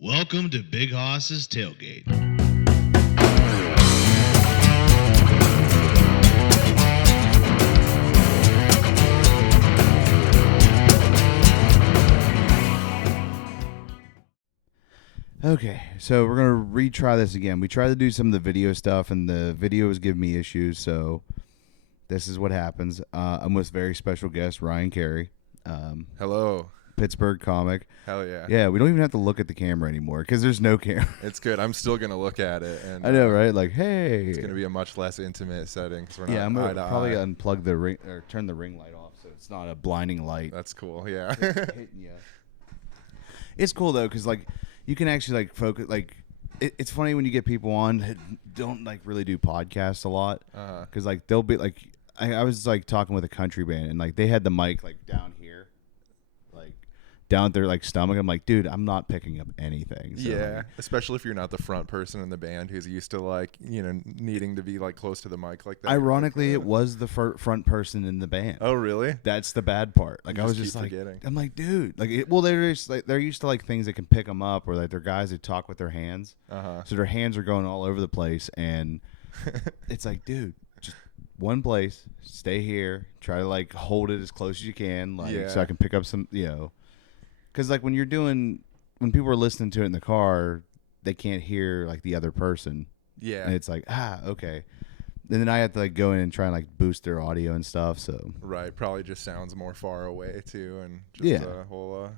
Welcome to Big Hoss's Tailgate. Okay, so we're going to retry this again. We tried to do some of the video stuff, and the video was giving me issues, so this is what happens. I'm with very special guest, Ryan Carey. Hello. Pittsburgh comic. Hell yeah. Yeah, we don't even have to look at the camera anymore because there's no camera. It's good. I'm still going to look at it. And I know, right? Like, hey. It's going to be a much less intimate setting. We're Yeah, not I'm going to probably eye. unplug the ring or turn the ring light off so it's not a blinding light. That's cool. Yeah. Hitting you. It's cool, though, because, like, you can actually, like, focus. Like, it's funny when you get people on that don't, like, really do podcasts a lot. Because, like, they'll be, like, I was, like, talking with a country band, and, like, they had the mic, like, down here. Like, down their, like, stomach. I'm like, dude, I'm not picking up anything. So, yeah. like, Especially if you're not the front person in the band who's used to, like, you know, needing to be, like, close to the mic like that. ironically, it was the front person in the band. Oh, really? That's the bad part. Like, You I was just just keep like, forgetting. I'm like, dude, like, they're just like, they're used to like things that can pick them up, or like they're guys that talk with their hands. So their hands are going all over the place, and it's like, dude, just one place, stay here, try to like hold it as close as you can, like so I can pick up some, because like when people are listening to it in the car, they can't hear like the other person. Yeah. And it's like, okay. And then I have to like go in and try and like boost their audio and stuff. So Right. Probably just sounds more far away too, and just a whole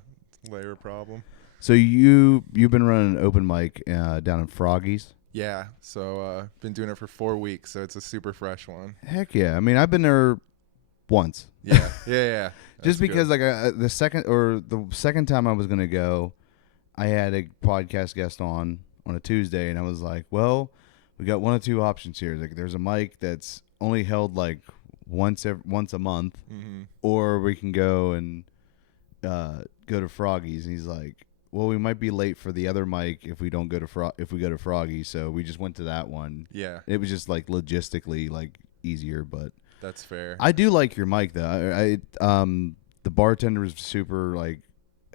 layer problem. So you've been running an open mic down in Froggy's. Yeah. So been doing it for 4 weeks, so it's a super fresh one. Heck yeah! I mean, I've been there once. Yeah. Yeah. Just That's because good. like the second time I was gonna go, I had a podcast guest on a Tuesday, and I was like, well, we got one of two options here. Like, there's a mic that's only held like once a month, or we can go and go to Froggy's. And he's like, well, we might be late for the other mic if we don't go to if we go to Froggy. So we just went to that one. Yeah. It was just like logistically like easier, but That's fair. I do like your mic though. The bartender was super like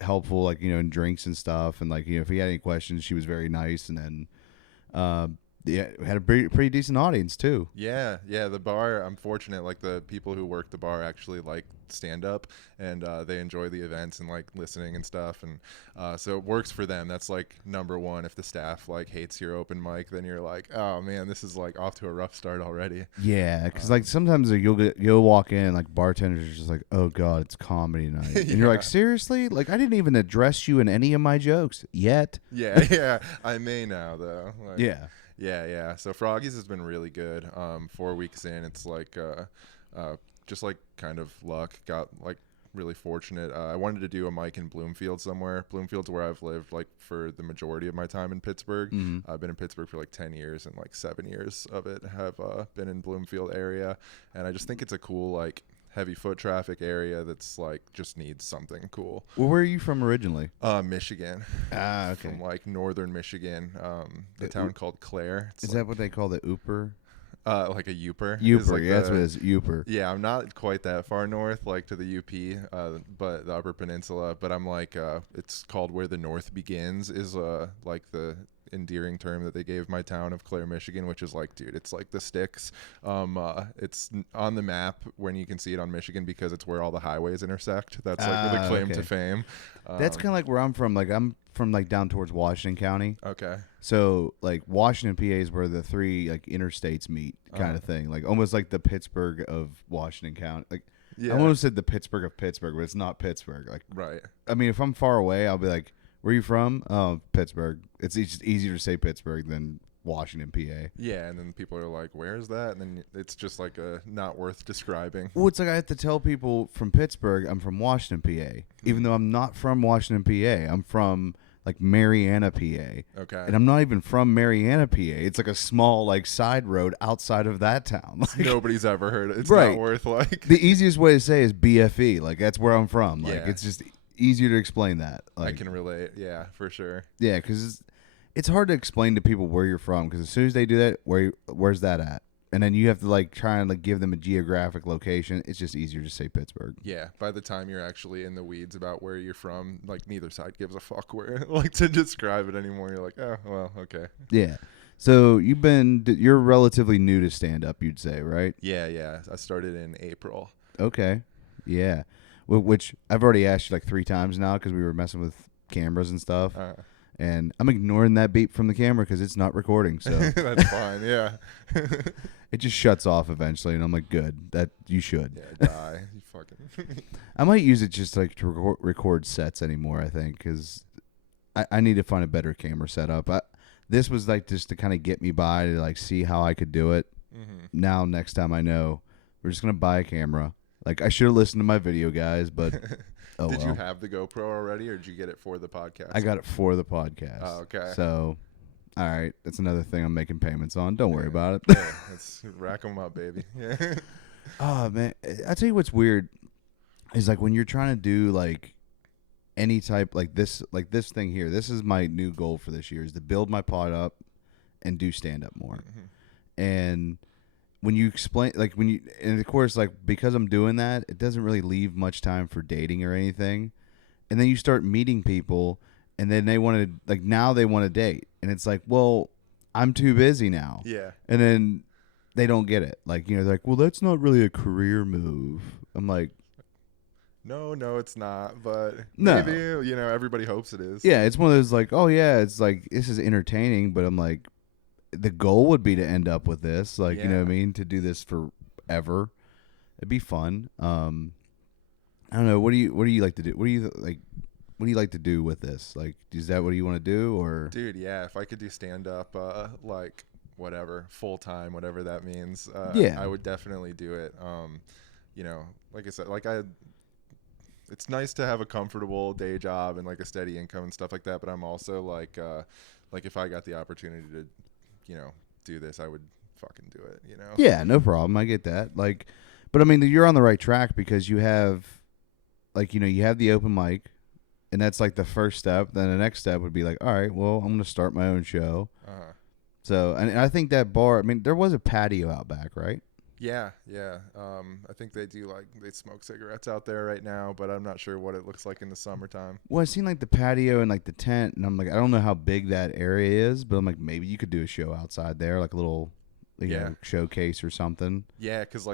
helpful, like, in drinks and stuff, and like, if he had any questions, she was very nice. And then we had a pretty decent audience too. Yeah, the bar, I'm fortunate, like the people who work the bar actually like stand up, and they enjoy the events and like listening and stuff, and so it works for them. That's like number one. If the staff like hates your open mic, then you're like, oh man, this is like off to a rough start already. Yeah, because like sometimes you'll walk in and like bartenders are just like, oh god, it's comedy night, and you're like, seriously, like I didn't even address you in any of my jokes yet. Yeah, I may now though. Like, Yeah. So Froggy's has been really good. 4 weeks in, it's like just like kind of luck. Got like really fortunate. I wanted to do a mic in Bloomfield somewhere. Bloomfield's where I've lived like for the majority of my time in Pittsburgh. I've been in Pittsburgh for like 10 years, and like 7 years of it have been in Bloomfield area. And I just think it's a cool like heavy foot traffic area that's like just needs something cool. Well, where are you from originally? Michigan. Okay. From like northern Michigan, the town called Clare. It's Is like, that what they call the Ooper? like a Youper? Youper, Like yeah, that's what it is. Youper. Yeah, I'm not quite that far north, like to the UP, but the Upper Peninsula. But I'm like, it's called where the North begins, is like the endearing term that they gave my town of Clare, Michigan, which is like, dude, it's like the sticks. It's on the map when you can see it on Michigan because it's where all the highways intersect. That's like the claim to fame. That's kind of like where I'm from. Like I'm from like down towards Washington County. Okay. So like Washington, PA is where the three like interstates meet, kind of thing. Like almost like the Pittsburgh of Washington County. Like I almost said the Pittsburgh of Pittsburgh, but it's not Pittsburgh. Like Right. I mean, if I'm far away, I'll be like, "Where are you from?" Oh, Pittsburgh. It's just easier to say Pittsburgh than Washington, PA. Yeah, and then people are like, "Where's that?" And then it's just like not worth describing. Well, it's like I have to tell people from Pittsburgh I'm from Washington, PA, even though I'm not from Washington, PA. I'm from like Mariana, PA. Okay. And I'm not even from Mariana, PA. It's like a small like side road outside of that town. Like, Nobody's ever heard it. It's Right. not worth like. the easiest way to say is BFE. Like that's where I'm from. Like Yeah. it's just easier to explain that. I Like, can relate. Yeah, for sure. yeah, because it's hard to explain to people where you're from. Because as soon as they do that, where's that at? and then you have to like try and like give them a geographic location. It's just easier to say Pittsburgh. Yeah, by the time you're actually in the weeds about where you're from, like neither side gives a fuck where like to describe it anymore. You're like, oh well, okay. Yeah. So you're relatively new to stand up, you'd say, right? Yeah. I started in April. Okay. Yeah. Which I've already asked you like 3 times now because we were messing with cameras and stuff. And I'm ignoring that beep from the camera because it's not recording. So That's fine. Yeah. it just shuts off eventually. And I'm like, good. That you should. Yeah, die. You fucking. I might use it just like to record sets anymore, I think, because I need to find a better camera setup. This was like just to kind of get me by to like see how I could do it. Mm-hmm. Now, next time I know, we're just going to buy a camera. Like, I should have listened to my video guys, but oh Did well. you have the GoPro already, or did you get it for the podcast? I got it for the podcast. Oh, okay. So, all right. That's another thing I'm making payments on. Don't worry about it. Yeah, let's rack them up, baby. Yeah. Oh, man. I tell you what's weird is like when you're trying to do like any type like this thing here. This is my new goal for this year is to build my pod up and do stand up more. Mm-hmm. And when you explain, like and of course, like because I'm doing that, it doesn't really leave much time for dating or anything. And then you start meeting people, and then they want to, like now they want to date, and it's like, well, I'm too busy now. Yeah. And then they don't get it. Like, they're like, well, that's not really a career move. I'm like, No, it's not. But No. maybe everybody hopes it is. yeah, it's one of those like, oh yeah, it's like this is entertaining, but I'm like, the goal would be to end up with this, like you know what I mean, to do this forever. It'd be fun. I don't know. What do you like to do? What do you like to do with this? Like, is that what you want to do, or? Dude, yeah. If I could do stand up, like whatever, full time, whatever that means, Yeah. I would definitely do it. Like I said, it's nice to have a comfortable day job and like a steady income and stuff like that. But I'm also like if I got the opportunity to, do this, I would fucking do it. Yeah, no problem. I get that. Like, but I mean, you're on the right track because you have, like, you have the open mic, and that's like the first step. Then the next step would be like, all right, well, I'm going to start my own show. So, and I think that bar, I mean, there was a patio out back, right? Yeah. I think they smoke cigarettes out there right now, but I'm not sure what it looks like in the summertime. Well, I seen like the patio and like the tent, and I'm like, I don't know how big that area is, but I'm like, maybe you could do a show outside there, like a little, you know, showcase or something. Yeah, because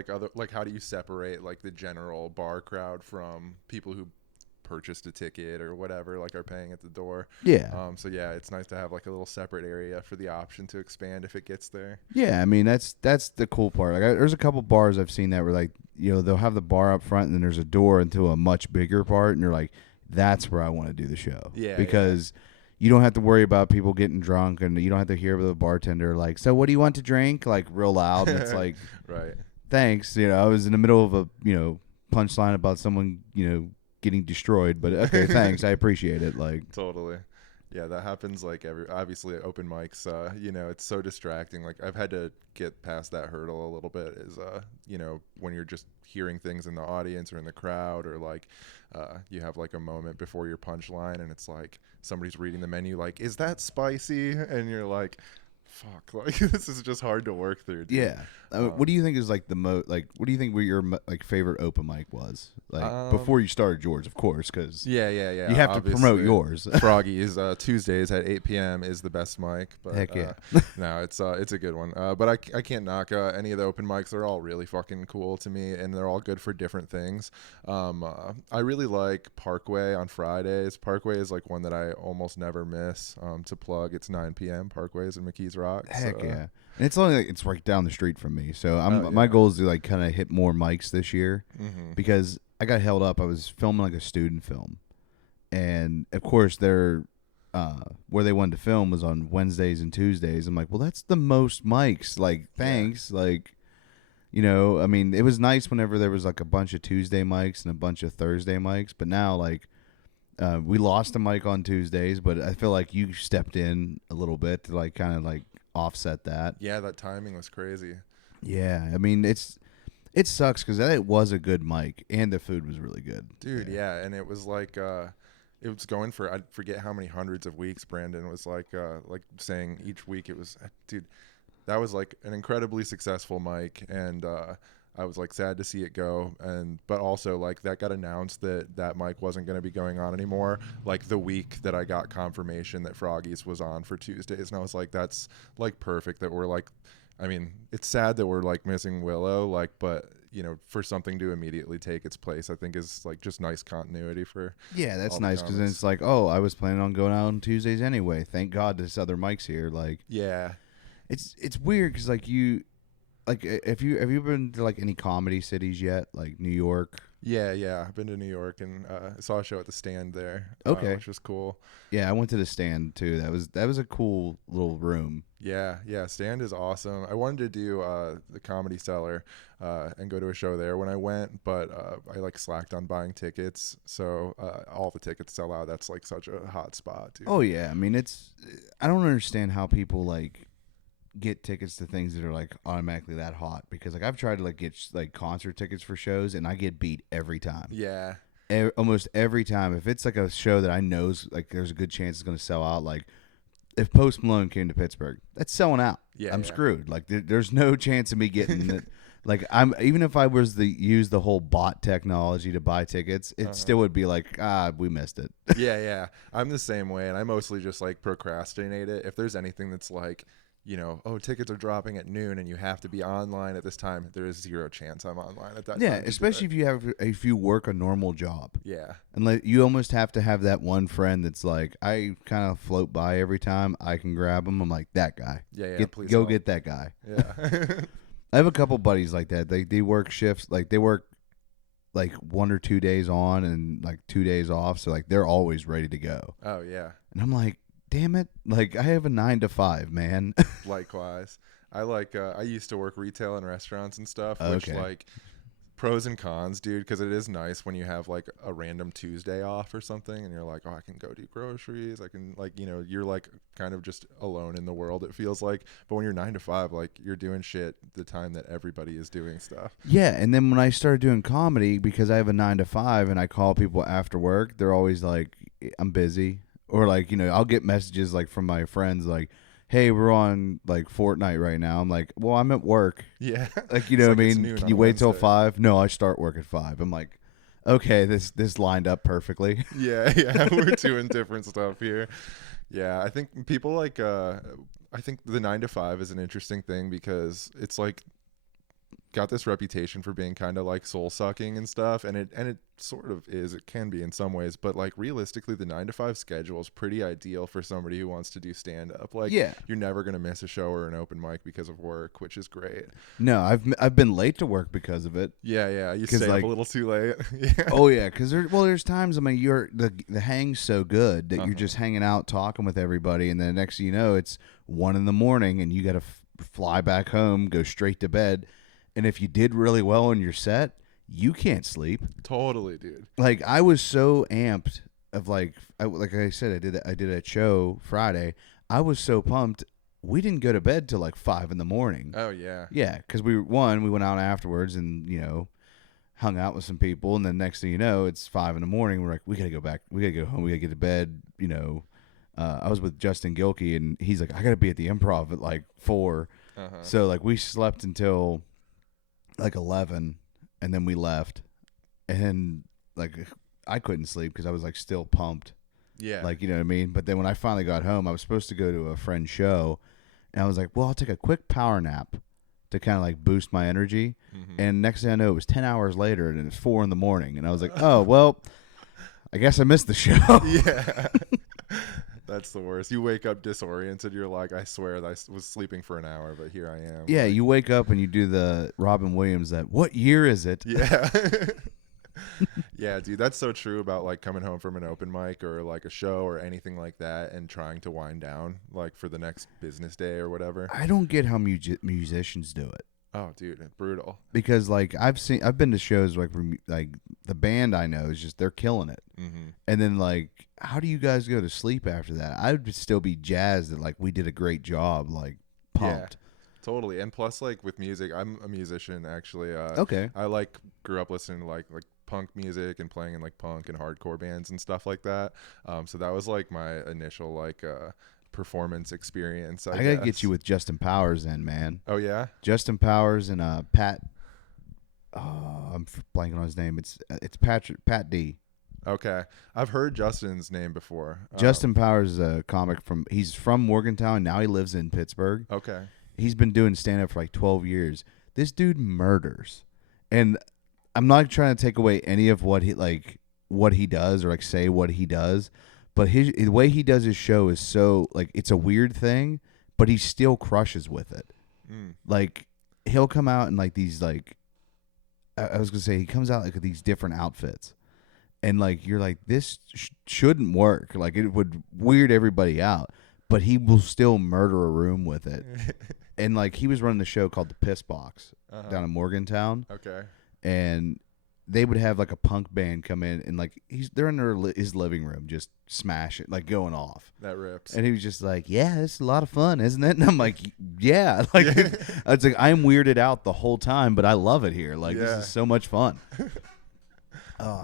how do you separate like the general bar crowd from people who purchased a ticket or whatever, like are paying at the door? Yeah. So yeah, it's nice to have like a little separate area for the option to expand if it gets there. Yeah, I mean that's the cool part. Like there's a couple bars I've seen that were like, they'll have the bar up front and then there's a door into a much bigger part, and you're like, that's where I want to do the show. Yeah. Because you don't have to worry about people getting drunk, and you don't have to hear the bartender like, so what do you want to drink? Like real loud. And it's like, right. Thanks. I was in the middle of a punchline about someone getting destroyed, but okay, thanks, I appreciate it. Like Totally. Yeah, that happens like obviously at open mics, it's so distracting. Like I've had to get past that hurdle a little bit is when you're just hearing things in the audience or in the crowd, or like you have like a moment before your punchline and it's like somebody's reading the menu like, is that spicy? And you're like, fuck, like this is just hard to work through, dude. Yeah. What do you think is like the most, like, what do you think your like favorite open mic was? Like before you started yours, of course, because yeah. You have to promote yours. Froggy is Tuesdays at 8 p.m. is the best mic. But, Heck yeah. No, it's a good one. But I can't knock any of the open mics. They're all really fucking cool to me, and they're all good for different things. I really like Parkway on Fridays. Parkway is like one that I almost never miss. To plug, it's 9 p.m. Parkway's in McKees Rock. Heck yeah. And it's only it's right down the street from me. So yeah. My goal is to like kind of hit more mics this year, Mm-hmm. because I got held up. I was filming like a student film, and of course they're where they wanted to film was on Wednesdays and Tuesdays. I'm like, well, that's the most mics. Like, thanks. Yeah. Like, I mean, it was nice whenever there was like a bunch of Tuesday mics and a bunch of Thursday mics, but now like we lost a mic on Tuesdays, but I feel like you stepped in a little bit to like kind of like offset that. Yeah, that timing was crazy. Yeah, I mean it sucks because it was a good mic and the food was really good, dude. Yeah, and it was like it was going for, I forget how many hundreds of weeks. Brandon was like saying each week it was, dude, that was like an incredibly successful mic, and I was like sad to see it go, but also like that got announced that mic wasn't going to be going on anymore like the week that I got confirmation that Froggy's was on for Tuesdays, and I was like, that's like perfect that we're like, I mean, it's sad that we're like missing Willow, like, but you know, for something to immediately take its place, I think is like just nice continuity for. Yeah, that's all the nice because then comments. it's like, oh, I was planning on going out on Tuesdays anyway. Thank God this other mic's here. Like, Yeah. it's weird because like you, like have you been to like any comedy cities yet? Like New York. Yeah. I've been to New York and saw a show at the Stand there, Okay. which was cool. Yeah, I went to the Stand too. That was a cool little room. Yeah. Stand is awesome. I wanted to do the Comedy Cellar and go to a show there when I went, but I like slacked on buying tickets, so all the tickets sell out. That's like such a hot spot, dude. Oh yeah, I mean I don't understand how people like get tickets to things that are like automatically that hot because like I've tried to like get like concert tickets for shows and I get beat every time. Yeah. Almost every time. If it's like a show that I know's like there's a good chance it's going to sell out, like if Post Malone came to Pittsburgh, that's selling out. Yeah, I'm yeah. screwed. Like there's no chance of me getting it. Like I'm even if I was to use the whole bot technology to buy tickets, it still would be like we missed it. Yeah. I'm the same way, and I mostly just like procrastinate it. If there's anything that's like, you know, oh, tickets are dropping at noon and you have to be online at this time, there is zero chance I'm online at that time. Yeah, to do especially it. if you work a normal job. Yeah. And like you almost have to have that one friend that's like I kind of float by every time I can grab him. I'm like that guy. Yeah, please go help. get that guy. Yeah. I have a couple buddies like that. They work shifts like they work like 1 or 2 days on and like 2 days off. So like they're always ready to go. Oh, yeah. And I'm like, damn it! Like I have a 9 to 5, man. Likewise. I used to work retail and restaurants and stuff, which Okay. like pros and cons, dude, because it is nice when you have like a random Tuesday off or something and you're like, oh, I can go do groceries. I can like, you know, you're like kind of just alone in the world, it feels like. But when you're 9 to 5, like you're doing shit the time that everybody is doing stuff. Yeah, and then when I started doing comedy, because I have a 9 to 5 and I call people after work, they're always like, I'm busy. Or like, you know, I'll get messages like from my friends like, hey, we're on like Fortnite right now. I'm like, well, I'm at work. Yeah. Like, you know It's what I like it's mean? noon Can on you a wait till Wednesday. 5? No, I start work at 5. I'm like, okay, this lined up perfectly. Yeah. We're doing different stuff here. Yeah, I think people like I think the 9 to 5 is an interesting thing because it's like got this reputation for being kind of like soul sucking and stuff, and it sort of is. It can be in some ways, but like realistically, the 9 to 5 schedule is pretty ideal for somebody who wants to do stand up. Like, Yeah. you're never gonna miss a show or an open mic because of work, which is great. No, I've been late to work because of it. Yeah, you 'Cause, stay like- up a little too late. Yeah. Oh yeah, because there's times I mean you're the hang's so good that you're Uh-huh. just hanging out talking with everybody, and then next thing you know it's 1 a.m. and you got to fly back home, go straight to bed, and if you did really well in your set, you can't sleep. Totally, dude. Like I was so amped of like I said I did a show Friday. I was so pumped. We didn't go to bed till like 5 a.m. Oh yeah. Yeah, because we went out afterwards and you know hung out with some people, and then next thing you know it's 5 a.m. We're like we gotta go back, we gotta go home, we gotta get to bed. You know, I was with Justin Gilkey and he's like I gotta be at the Improv at like 4. Uh-huh. So like we slept until like 11, and then we left, and like I couldn't sleep because I was like still pumped. Yeah. Like, you know what I mean? But then when I finally got home, I was supposed to go to a friend's show, and I was like, well, I'll take a quick power nap to kind of like boost my energy. Mhm. And next thing I know, it was 10 hours later, and it was 4 in the morning. And I was like, oh, well, I guess I missed the show. Yeah. That's the worst. You wake up disoriented. You're like, I swear that I was sleeping for an hour, but here I am. Yeah, Like, you wake up and you do the Robin Williams what year is it? Yeah. Yeah, dude, that's so true about like coming home from an open mic or like a show or anything like that and trying to wind down like for the next business day or whatever. I don't get how musicians do it. Oh, dude, brutal. Because like I've been to shows like the band I know is just they're killing it, Mm-hmm. and then like how do you guys go to sleep after that? I would still be jazzed that like we did a great job, like pumped. Totally. And plus, like with music, I'm a musician actually. Okay. I like grew up listening to like punk music and playing in like punk and hardcore bands and stuff like that. So that was like my initial like performance experience. I gotta get you with Justin Powers then, man. Oh yeah, Justin Powers and Pat. Oh, I'm blanking on his name. It's Pat D. okay. I've heard Justin's name before. Justin Powers is a comic he's from Morgantown. Now he lives in Pittsburgh. Okay. He's been doing stand up for like 12 years. This dude murders. And I'm not trying to take away any of what he does or like say what he does, but the way he does his show is so like it's a weird thing, but he still crushes with it. Like he'll come out in like these like I was gonna say he comes out like with these different outfits, and like you're like this shouldn't work. Like it would weird everybody out, but he will still murder a room with it. And like he was running the show called the Piss Box down in Morgantown. Okay. And they would have like a punk band come in and like they're in his living room just smash it, like going off. That rips. And he was just like, yeah, it's a lot of fun, isn't it? And I'm like, yeah. Like it's like I'm weirded out the whole time, but I love it here. Like this is so much fun.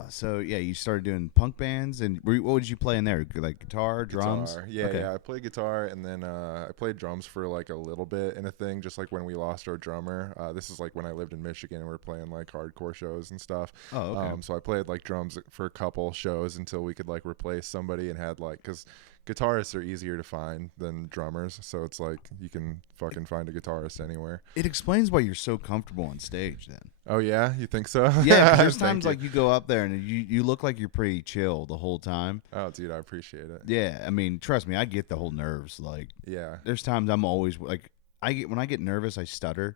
So yeah, you started doing punk bands, and what would you play in there? Like guitar, drums? Guitar. Yeah, okay. yeah. I played guitar, and then I played drums for like a little bit in a thing, just like when we lost our drummer. This is like when I lived in Michigan, and we were playing like hardcore shows and stuff. Oh, okay. So I played like drums for a couple shows until we could like replace somebody, and had like because guitarists are easier to find than drummers, so it's like you can fucking find a guitarist anywhere. It explains why you're so comfortable on stage then. Oh yeah, you think so? Yeah, 'cause there's times like you go up there and you look like you're pretty chill the whole time. Oh dude, I appreciate it. Yeah, I mean, trust me, I get the whole nerves. Like, yeah, there's times I'm always like, when I get nervous, I stutter.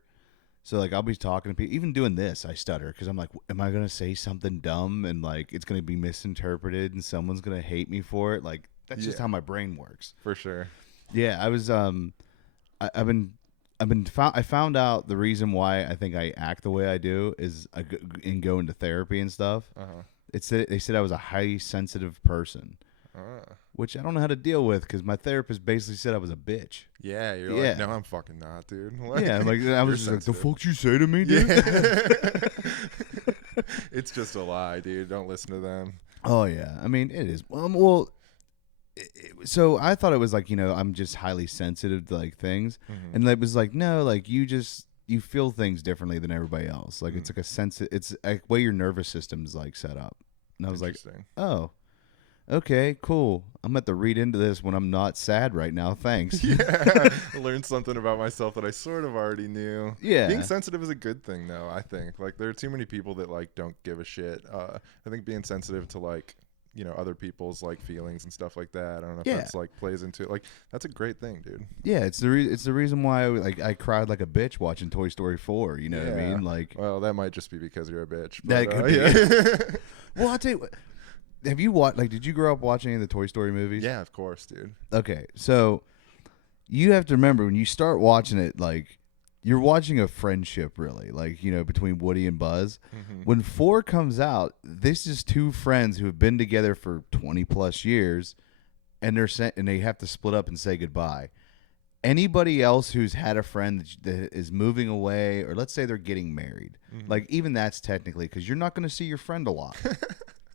So like I'll be talking to people, even doing this, I stutter because I'm like, am I gonna say something dumb and like it's gonna be misinterpreted and someone's gonna hate me for it? Like that's just how my brain works. For sure. Yeah, I was I found out the reason why I think I act the way I do is and go into therapy and stuff. They said I was a highly sensitive person, which I don't know how to deal with because my therapist basically said I was a bitch. Yeah, you're like, no, I'm fucking not, dude. Like, yeah, like I was just like, the fuck you say to me, dude? Yeah. It's just a lie, dude. Don't listen to them. Oh yeah, I mean it is. Well, so I thought it was like, I'm just highly sensitive to like things, and it was like, no, like you feel things differently than everybody else. Like it's like it's a way your nervous system's like set up. And I was like, oh, okay, cool. I'm going to have to read into this when I'm not sad right now. Thanks. Yeah, I learned something about myself that I sort of already knew. Yeah, being sensitive is a good thing though. I think like there are too many people that like don't give a shit. I think being sensitive to like other people's like feelings and stuff like that. I don't know if that's like plays into it. Like that's a great thing, dude. Yeah, it's the reason why I cried like a bitch watching Toy Story 4. You know what I mean? Like, well, that might just be because you're a bitch. That could be. Yeah. Well, I'll tell you what. Have you watched? Like, did you grow up watching any of the Toy Story movies? Yeah, of course, dude. Okay, so you have to remember when you start watching it, like you're watching a friendship, really, like between Woody and Buzz. When 4 comes out, this is two friends who have been together for 20+ years, and they have to split up and say goodbye. Anybody else who's had a friend that is moving away, or let's say they're getting married, like even that's technically because you're not going to see your friend a lot.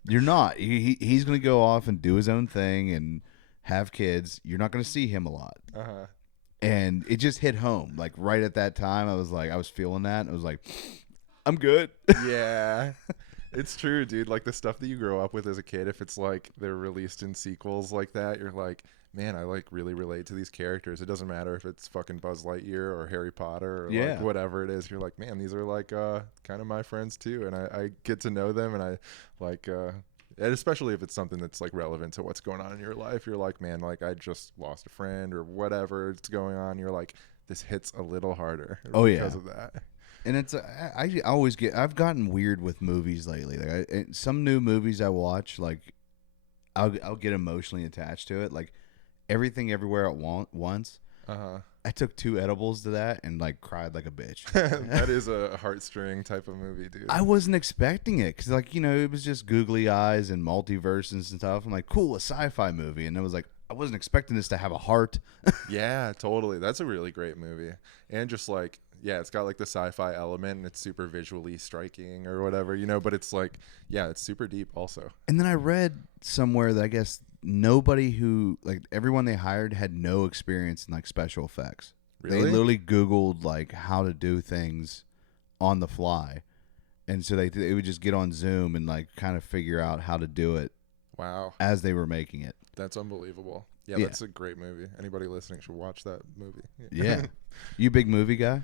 You're not. He's going to go off and do his own thing and have kids. You're not going to see him a lot. And it just hit home. Like right at that time, I was feeling that. And I was like, I'm good. Yeah. It's true, dude. Like the stuff that you grow up with as a kid, if it's like they're released in sequels like that, you're like, man, I like really relate to these characters. It doesn't matter if it's fucking Buzz Lightyear or Harry Potter or like whatever it is. You're like, man, these are like kind of my friends too, and I get to know them, and I like and especially if it's something that's like relevant to what's going on in your life. You're like, man, like I just lost a friend or whatever it's going on. You're like, this hits a little harder because of that. And it's I always I've gotten weird with movies lately. Like some new movies I watch, like I'll get emotionally attached to it. Like Everything Everywhere at Once. I took 2 edibles to that and like cried like a bitch. That is a heartstring type of movie, dude. I wasn't expecting it because like it was just googly eyes and multiverses and stuff. I'm like, cool, a sci-fi movie, and I was like, I wasn't expecting this to have a heart. Yeah, totally. That's a really great movie, and just like. Yeah, it's got like the sci-fi element and it's super visually striking or whatever, but it's like, yeah, it's super deep also. And then I read somewhere that I guess nobody who like everyone they hired had no experience in like special effects. Really? They literally Googled like how to do things on the fly, and so they would just get on Zoom and like kind of figure out how to do it. Wow, as they were making it. that's unbelievable. Yeah, Yeah. that's a great movie. Anybody listening should watch that movie. Yeah. You a big movie guy?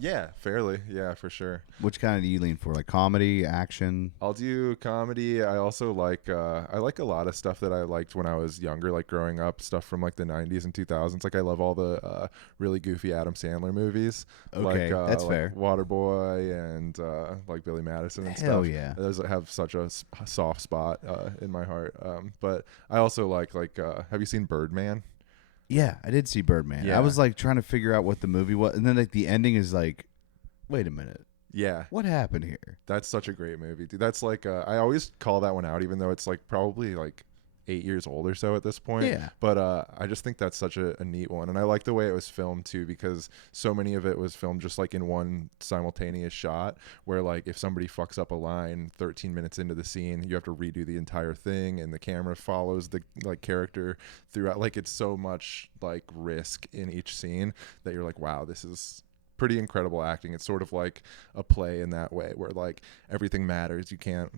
Yeah, fairly. Yeah, for sure. Which kind do you lean for? Like comedy, action? I'll do comedy. I also like I like a lot of stuff that I liked when I was younger, like growing up, stuff from like the 90s and 2000s. Like I love all the really goofy Adam Sandler movies. Okay, that's like fair. Waterboy and like Billy Madison and Hell stuff. yeah. Those have such a soft spot in my heart. But I also like have you seen Birdman? Yeah, I did see Birdman. Yeah. I was like trying to figure out what the movie was, and then like the ending is like, wait a minute, Yeah. what happened here? That's such a great movie, dude. That's like I always call that one out, even though it's like probably like 8 years old or so at this point. Yeah. But I just think that's such a neat one, and I like the way it was filmed too, because so many of it was filmed just like in one simultaneous shot, where like if somebody fucks up a line 13 minutes into the scene, you have to redo the entire thing, and the camera follows the like character throughout. Like it's so much like risk in each scene that you're like, wow, this is pretty incredible acting. It's sort of like a play in that way, where like everything matters. You can't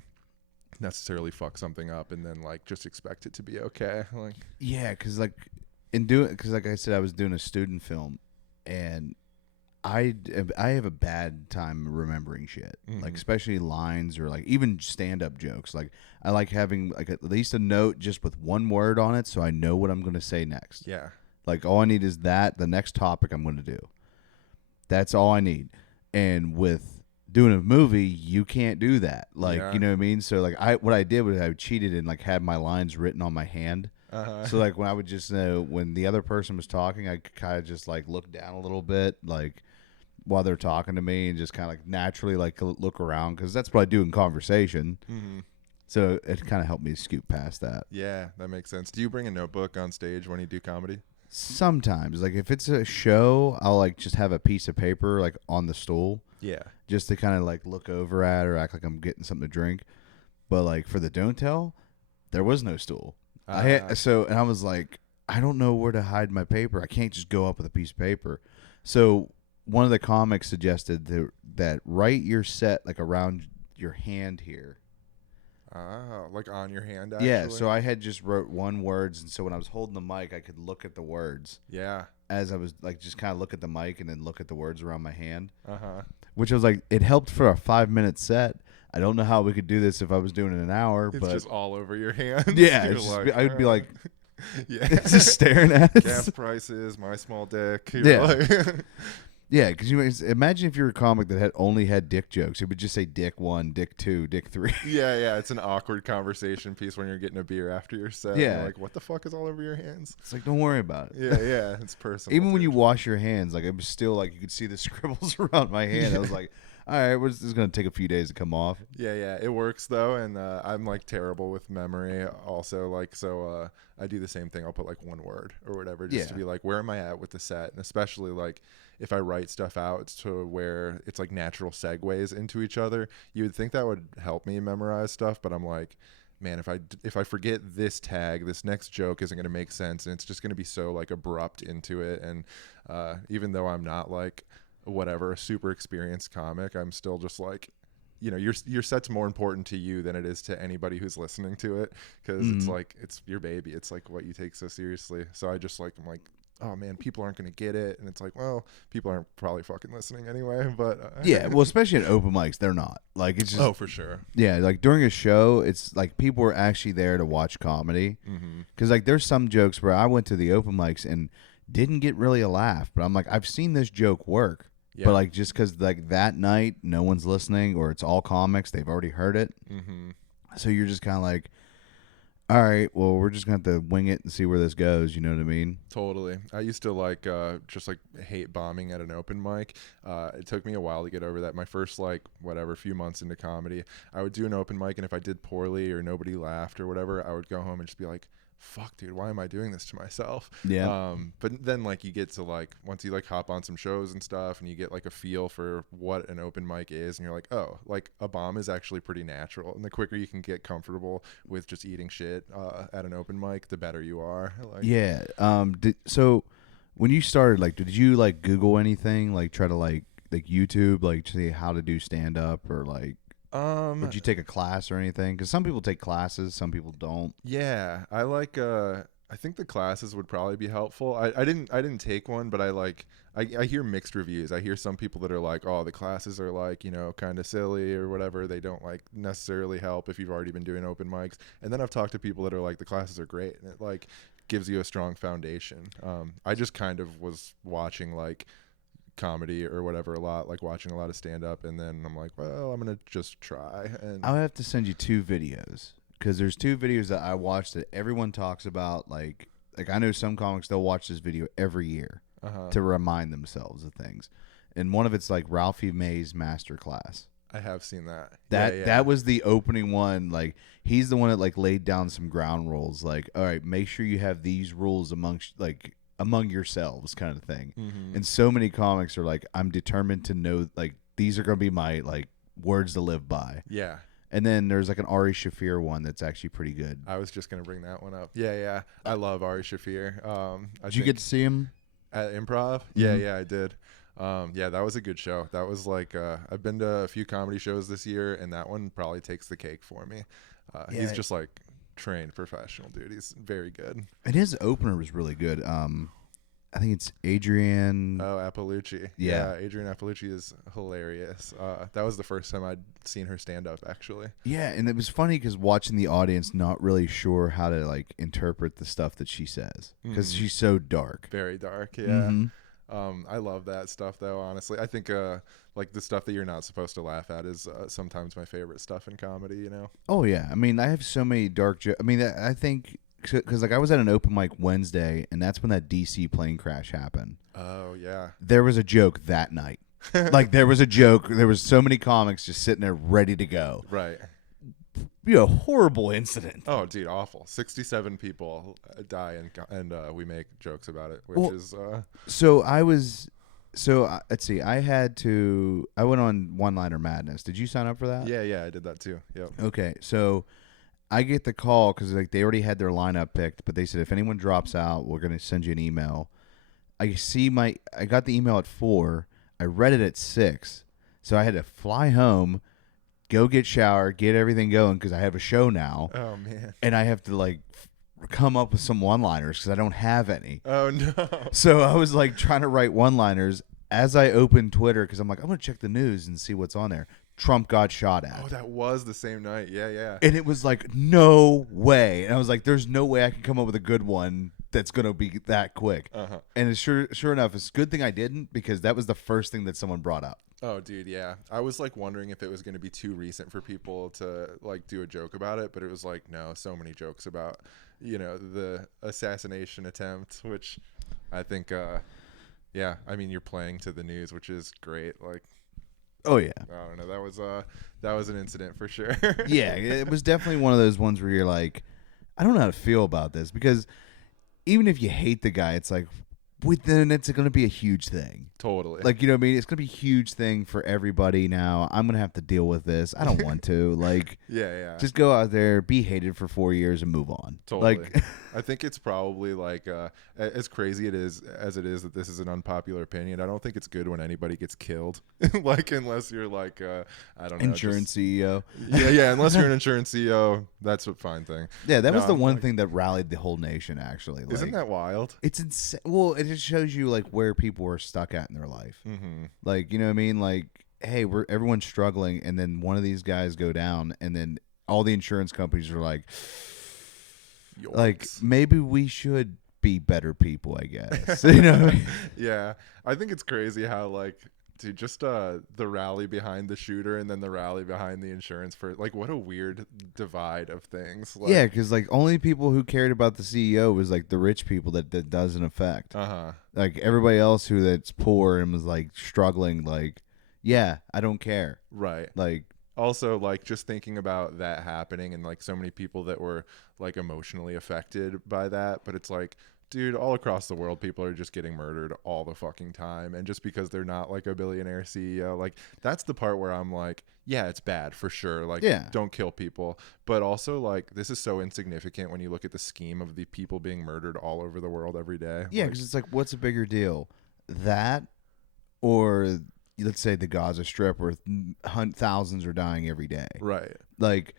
necessarily fuck something up and then like just expect it to be okay. Like Yeah, because like like I said, I was doing a student film, and I have a bad time remembering shit, like especially lines or like even stand up jokes. Like I like having like at least a note just with one word on it, so I know what I'm going to say next. yeah. Like all I need is that the next topic I'm going to do. That's all I need. And with doing a movie, you can't do that. Like, Yeah. you know what I mean? So like what I did was I cheated and like had my lines written on my hand. So like when I would just know when the other person was talking, I kind of just like look down a little bit, like while they're talking to me, and just kind of like naturally like look around, because that's what I do in conversation. So it kind of helped me scoot past that. Yeah, that makes sense. Do you bring a notebook on stage when you do comedy? Sometimes, like if it's a show, I'll like just have a piece of paper like on the stool, Yeah. just to kind of like look over at or act like I'm getting something to drink. But like for the don't tell, there was no stool. I was like, I don't know where to hide my paper. I can't just go up with a piece of paper. So one of the comics suggested that write your set like around your hand here. Like on your hand, actually? Yeah, so I had just wrote one words, and so when I was holding the mic, I could look at the words. Yeah. As I was like just kind of look at the mic and then look at the words around my hand. Uh-huh. Which was like, it helped for a 5-minute set. I don't know how we could do this if I was doing it an hour, It's but just all over your hands. yeah, You're it's just, like, I would be like, yeah. just staring at it. Gas prices, my small dick. Yeah. Like, Yeah, because you imagine if you're a comic that only had dick jokes, it would just say dick 1, dick 2, dick 3. yeah. It's an awkward conversation piece when you're getting a beer after your set. Yeah. You're like, what the fuck is all over your hands? It's like, don't worry about it. Yeah. It's personal. Even when you dude. wash your hands, like it was still like you could see the scribbles around my hand. I was like, all right, this is going to take a few days to come off. Yeah, it works though, and I'm like terrible with memory also, like, so I do the same thing. I'll put like one word or whatever just to be like, where am I at with the set? And especially like if I write stuff out to where it's like natural segues into each other, you would think that would help me memorize stuff, but I'm like, man, if I forget this tag, this next joke isn't going to make sense, and it's just going to be so like abrupt into it. And even though I'm not like whatever a super experienced comic, I'm still just like, you know, your set's more important to you than it is to anybody who's listening to it, because it's like, it's your baby, it's like what you take so seriously. So I just like, I'm like, oh man, people aren't going to get it, and it's like, well, people aren't probably fucking listening anyway, but yeah, well, especially at open mics, they're not. Like, it's just, oh, for sure. yeah, like during a show, it's like people are actually there to watch comedy, because like there's some jokes where I went to the open mics and didn't get really a laugh, but I'm like, I've seen this joke work. Yeah. But like just because like that night no one's listening, or it's all comics, they've already heard it, so you're just kind of like, all right, well, we're just gonna have to wing it and see where this goes. You know what I mean? Totally. I used to like just like hate bombing at an open mic. It took me a while to get over that. My first like few months into comedy, I would do an open mic, and if I did poorly or nobody laughed or whatever, I would go home and just be like, fuck, dude, why am I doing this to myself? Yeah. But then like you get to like once you like hop on some shows and stuff, and you get like a feel for what an open mic is, and you're like, oh, like a bomb is actually pretty natural. And the quicker you can get comfortable with just eating shit at an open mic, the better you are. Like, Yeah. So when you started, like, did you like Google anything, like try to like YouTube, like to see how to do stand up, or like, or did you take a class or anything? Because some people take classes, some people don't. yeah, I like I think the classes would probably be helpful. I didn't take one, but I hear mixed reviews. I hear some people that are like, oh, the classes are like, you know, kind of silly or whatever. They don't like necessarily help if you've already been doing open mics. And then I've talked to people that are like, the classes are great, and it like gives you a strong foundation. I just kind of was watching like comedy or whatever a lot, like watching a lot of stand up, and then I'm like, well, I'm gonna just try. And I'll have to send you 2 videos, because there's 2 videos that I watched that everyone talks about. Like I know some comics, they'll watch this video every year to remind themselves of things. And one of it's like Ralphie May's masterclass. I have seen that. That was the opening one. Like, he's the one that like laid down some ground rules. Like, all right, make sure you have these rules among yourselves, kind of thing. And so many comics are like, I'm determined to know, like, these are going to be my like words to live by. Yeah. And then there's like an Ari Shaffir one that's actually pretty good. I was just gonna bring that one up. Yeah. I love Ari Shaffir. Did you get to see him at Improv? Yeah, I did. Yeah, that was a good show. That was like I've been to a few comedy shows this year, and that one probably takes the cake for me. He's just like trained professional, dude. He's very good. And his opener was really good. I think it's Adrienne. Oh, Appalucci. Yeah. Adrienne Appalucci is hilarious. That was the first time I'd seen her stand up, actually. Yeah, and it was funny because watching the audience not really sure how to like interpret the stuff that she says, because she's so dark. Very dark, yeah. I love that stuff, though, honestly. I think like the stuff that you're not supposed to laugh at is sometimes my favorite stuff in comedy, you know? Oh, yeah. I mean, I have so many dark jokes. I mean, I think... Because like I was at an open mic Wednesday, and that's when that DC plane crash happened. Oh, yeah. There was a joke that night. Like, there was a joke. There was so many comics just sitting there ready to go. Right. You know, horrible incident. Oh, dude, awful. 67 people die, and we make jokes about it, which is... So let's see. I went on One-Liner Madness. Did you sign up for that? Yeah, I did that too. Yep. Okay, so I get the call because like they already had their lineup picked, but they said if anyone drops out, we're gonna send you an email. I got the email at 4. I read it at 6, so I had to fly home, go get shower, get everything going because I have a show now. Oh man! And I have to like come up with some one-liners because I don't have any. Oh no! So I was like trying to write one-liners as I opened Twitter because I'm like, I'm gonna check the news and see what's on there. Trump got shot at. Oh, that was the same night. Yeah. And it was like, no way. And I was like, there's no way I can come up with a good one that's going to be that quick. And it's sure enough, it's a good thing I didn't, because that was the first thing that someone brought up. Oh, dude, yeah. I was like wondering if it was going to be too recent for people to like do a joke about it, but it was like, no, so many jokes about, you know, the assassination attempt, which I think, yeah, I mean, you're playing to the news, which is great. Like, oh yeah. I don't know. That was an incident for sure. Yeah, it was definitely one of those ones where you're like, I don't know how to feel about this, because even if you hate the guy, it's like, then it's going to be a huge thing. Totally. Like, you know what I mean? It's going to be a huge thing for everybody now. I'm going to have to deal with this. I don't want to. Like, yeah. Just go out there, be hated for 4 years, and move on. Totally. Like, I think it's probably like, as crazy as it is that this is an unpopular opinion, I don't think it's good when anybody gets killed. Like, unless you're like, I don't know. Insurance CEO. Yeah. Unless you're an insurance CEO, that's a fine thing. Yeah, that was the one thing that rallied the whole nation, actually. Like, isn't that wild? It's insane. Well, it just shows you like where people are stuck at in their life. Like, you know what I mean? Like, hey, everyone's struggling, and then one of these guys go down, and then all the insurance companies are like, Yikes. Like, maybe we should be better people, I guess. You know what I mean? Yeah, I think it's crazy how like, dude, just the rally behind the shooter and then the rally behind the insurance for, like, what a weird divide of things. Like, yeah, because like only people who cared about the CEO was like the rich people that doesn't affect. Like everybody else that's poor and was like struggling, like, yeah, I don't care. Right. Like, Also, like, just thinking about that happening and like so many people that were like emotionally affected by that, but it's like, dude, all across the world people are just getting murdered all the fucking time, and just because they're not like a billionaire CEO, like, that's the part where I'm like, yeah, it's bad for sure, like, don't kill people, but also like, this is so insignificant when you look at the scheme of the people being murdered all over the world every day. Yeah, because it's like, what's a bigger deal, that or let's say the Gaza Strip where thousands are dying every day? Right. Like,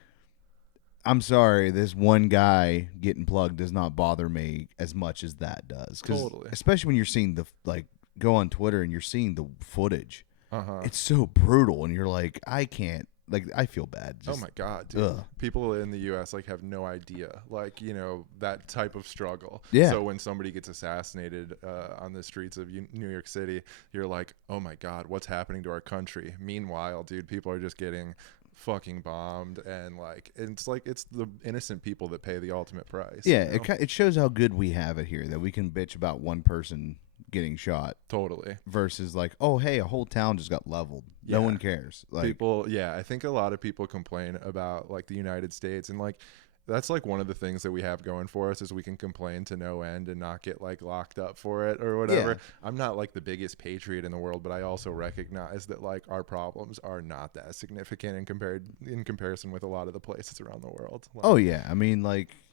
I'm sorry, this one guy getting plugged does not bother me as much as that does. Totally. Especially when you're seeing the, like, go on Twitter and you're seeing the footage. Uh-huh. It's so brutal, and you're like, I can't. Like, I feel bad. Oh my God, dude. People in the U.S. like have no idea, like, you know, that type of struggle. Yeah. So when somebody gets assassinated on the streets of New York City, you're like, oh my God, what's happening to our country? Meanwhile, dude, people are just getting fucking bombed, and like, it's the innocent people that pay the ultimate price. Yeah, you know? it shows how good we have it here, that we can bitch about one person getting shot Totally. versus like, oh hey, a whole town just got leveled. No one cares. Like, people, I think a lot of people complain about like the United States, and like, that's like one of the things that we have going for us is we can complain to no end and not get like locked up for it or whatever. Yeah. I'm not like the biggest patriot in the world, but I also recognize that like our problems are not that significant in comparison with a lot of the places around the world. Like, oh yeah, I mean, like,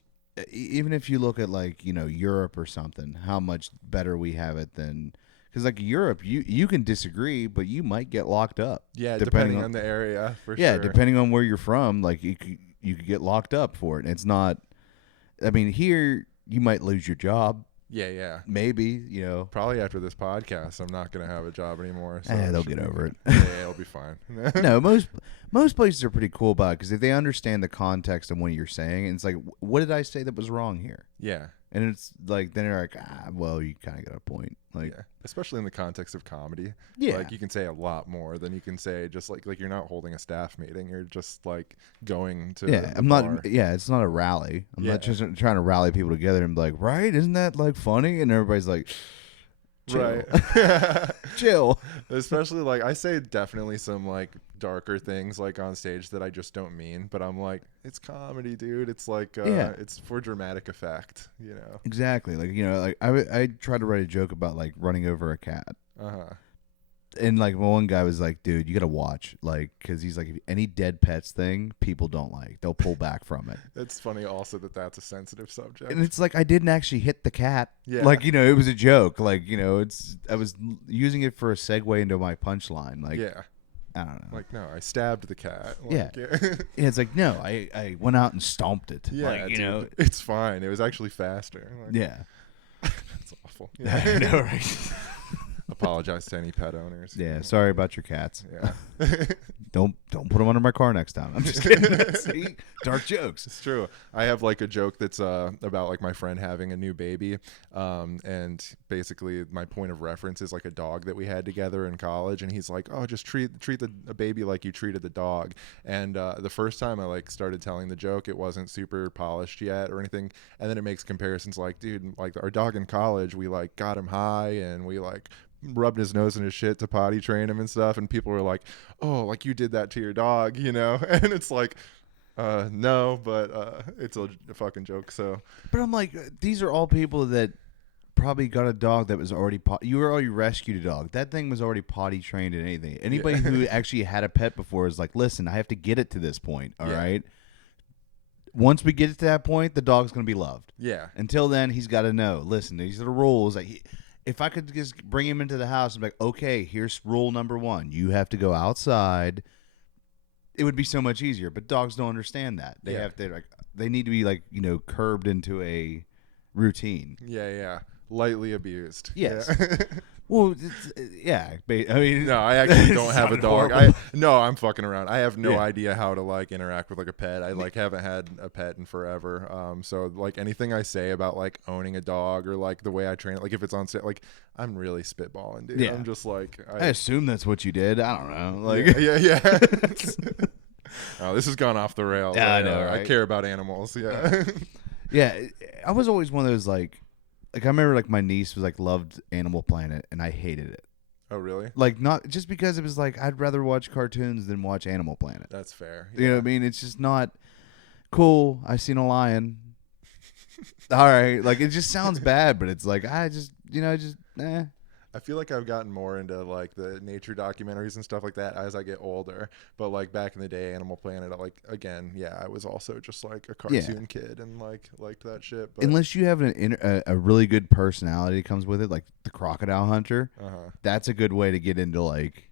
even if you look at like, you know, Europe or something, how much better we have it than, because like Europe, you can disagree, but you might get locked up. yeah, depending on the area, for sure. Yeah, depending on where you're from, like you could get locked up for it. And it's not. I mean, here you might lose your job. Yeah. Maybe, you know. Probably after this podcast, I'm not going to have a job anymore. So They'll get over it. Yeah, it'll be fine. No, most places are pretty cool about it because if they understand the context of what you're saying, and it's like, what did I say that was wrong here? Yeah. And it's like, then they're like, well, you kind of got a point. Like, yeah. Especially in the context of comedy. Yeah. Like, you can say a lot more than you can say just like you're not holding a staff meeting. You're just like going to yeah, it's not a rally. I'm not just trying to rally people together and be like, right? Isn't that like funny? And everybody's like, chill. Right. Chill. Especially like, I say definitely some like darker things like on stage that I just don't mean, but I'm like, it's comedy, dude. It's like it's for dramatic effect, you know. Exactly. Like, you know, like I tried to write a joke about like running over a cat. And like one guy was like, dude, you gotta watch, like, because he's like, any dead pets thing people don't like, they'll pull back from it. It's funny also that that's a sensitive subject, and it's like, I didn't actually hit the cat. Yeah. Like, you know, it was a joke. Like, you know, I was using it for a segue into my punchline. Like, yeah, I don't know. like, no, I stabbed the cat. Like, yeah. Yeah, it's like, no, I went out and stomped it. Yeah, like, you dude, know, it's fine. It was actually faster. Like, yeah. That's awful. Yeah. I know, right? Apologize to any pet owners. Yeah, sorry about your cats. Yeah. Don't put them under my car next time. I'm just kidding. See? Dark jokes. It's true. I have like a joke that's about like my friend having a new baby, and basically my point of reference is like a dog that we had together in college, and he's like, oh, just treat a baby like you treated the dog. And the first time I like started telling the joke, it wasn't super polished yet or anything, and then it makes comparisons like, dude, like our dog in college, we like got him high and we like rubbed his nose in his shit to potty train him and stuff, and people were like, oh, like you did that to your dog, you know. And it's like, no, but it's a fucking joke. So, but I'm like, these are all people that probably got a dog that was already you were already rescued a dog. That thing was already potty trained and anything. Anybody who actually had a pet before is like, listen, I have to get it to this point. All right. Once we get it to that point, the dog's gonna be loved. Yeah. Until then, he's got to know. Listen, these are the rules. Like, if I could just bring him into the house and be like, okay, here's rule number 1. You have to go outside. It would be so much easier. But dogs don't understand that. They have to, like, they need to be, like, you know, curbed into a routine. Yeah. Lightly abused. Yes. Yeah. Well, yeah. I mean, no, I actually don't have a dog. Horrible. No, I'm fucking around. I have no idea how to like interact with like a pet. I like haven't had a pet in forever. So like anything I say about like owning a dog or like the way I train it, like if it's on set, like I'm really spitballing, dude. Yeah. I'm just like I assume that's what you did. I don't know. Like, yeah. Oh, this has gone off the rails. Yeah, I know. Right? I care about animals. Yeah. Yeah, I was always one of those like I remember like my niece was like loved Animal Planet and I hated it. Oh, really? Like, not just because it was like I'd rather watch cartoons than watch Animal Planet. That's fair. You know what I mean? It's just not cool. I seen a lion. All right, like it just sounds bad, but it's like I just I feel like I've gotten more into like the nature documentaries and stuff like that as I get older. But like back in the day, Animal Planet, I was also just like a cartoon kid and like liked that shit. But unless you have a really good personality that comes with it, like the Crocodile Hunter, that's a good way to get into like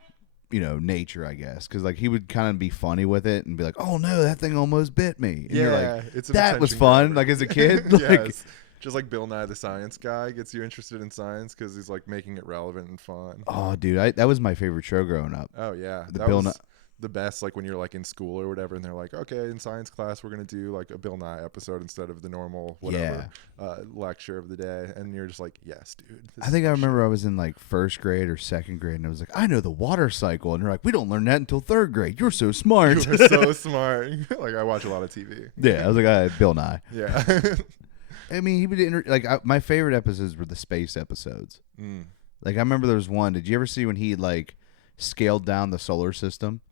nature, I guess, because like he would kind of be funny with it and be like, "Oh no, that thing almost bit me." And you're like, it's that was fun. Like as a kid, yes. Just like Bill Nye the Science Guy gets you interested in science because he's like making it relevant and fun. Oh, dude, that was my favorite show growing up. Oh yeah, The that Bill was Nye. the best. Like when you're like in school or whatever, and they're like, "Okay, in science class, we're gonna do like a Bill Nye episode instead of the normal whatever lecture of the day," and you're just like, "Yes, dude." I think I remember I was in like first grade or second grade, and I was like, "I know the water cycle," and they're like, "We don't learn that until third grade. You're so smart." You're so smart. Like I watch a lot of TV. Yeah, I was like, Bill Nye. Yeah. I mean, he would my favorite episodes were the space episodes. Like I remember there was one. Did you ever see when he like scaled down the solar system?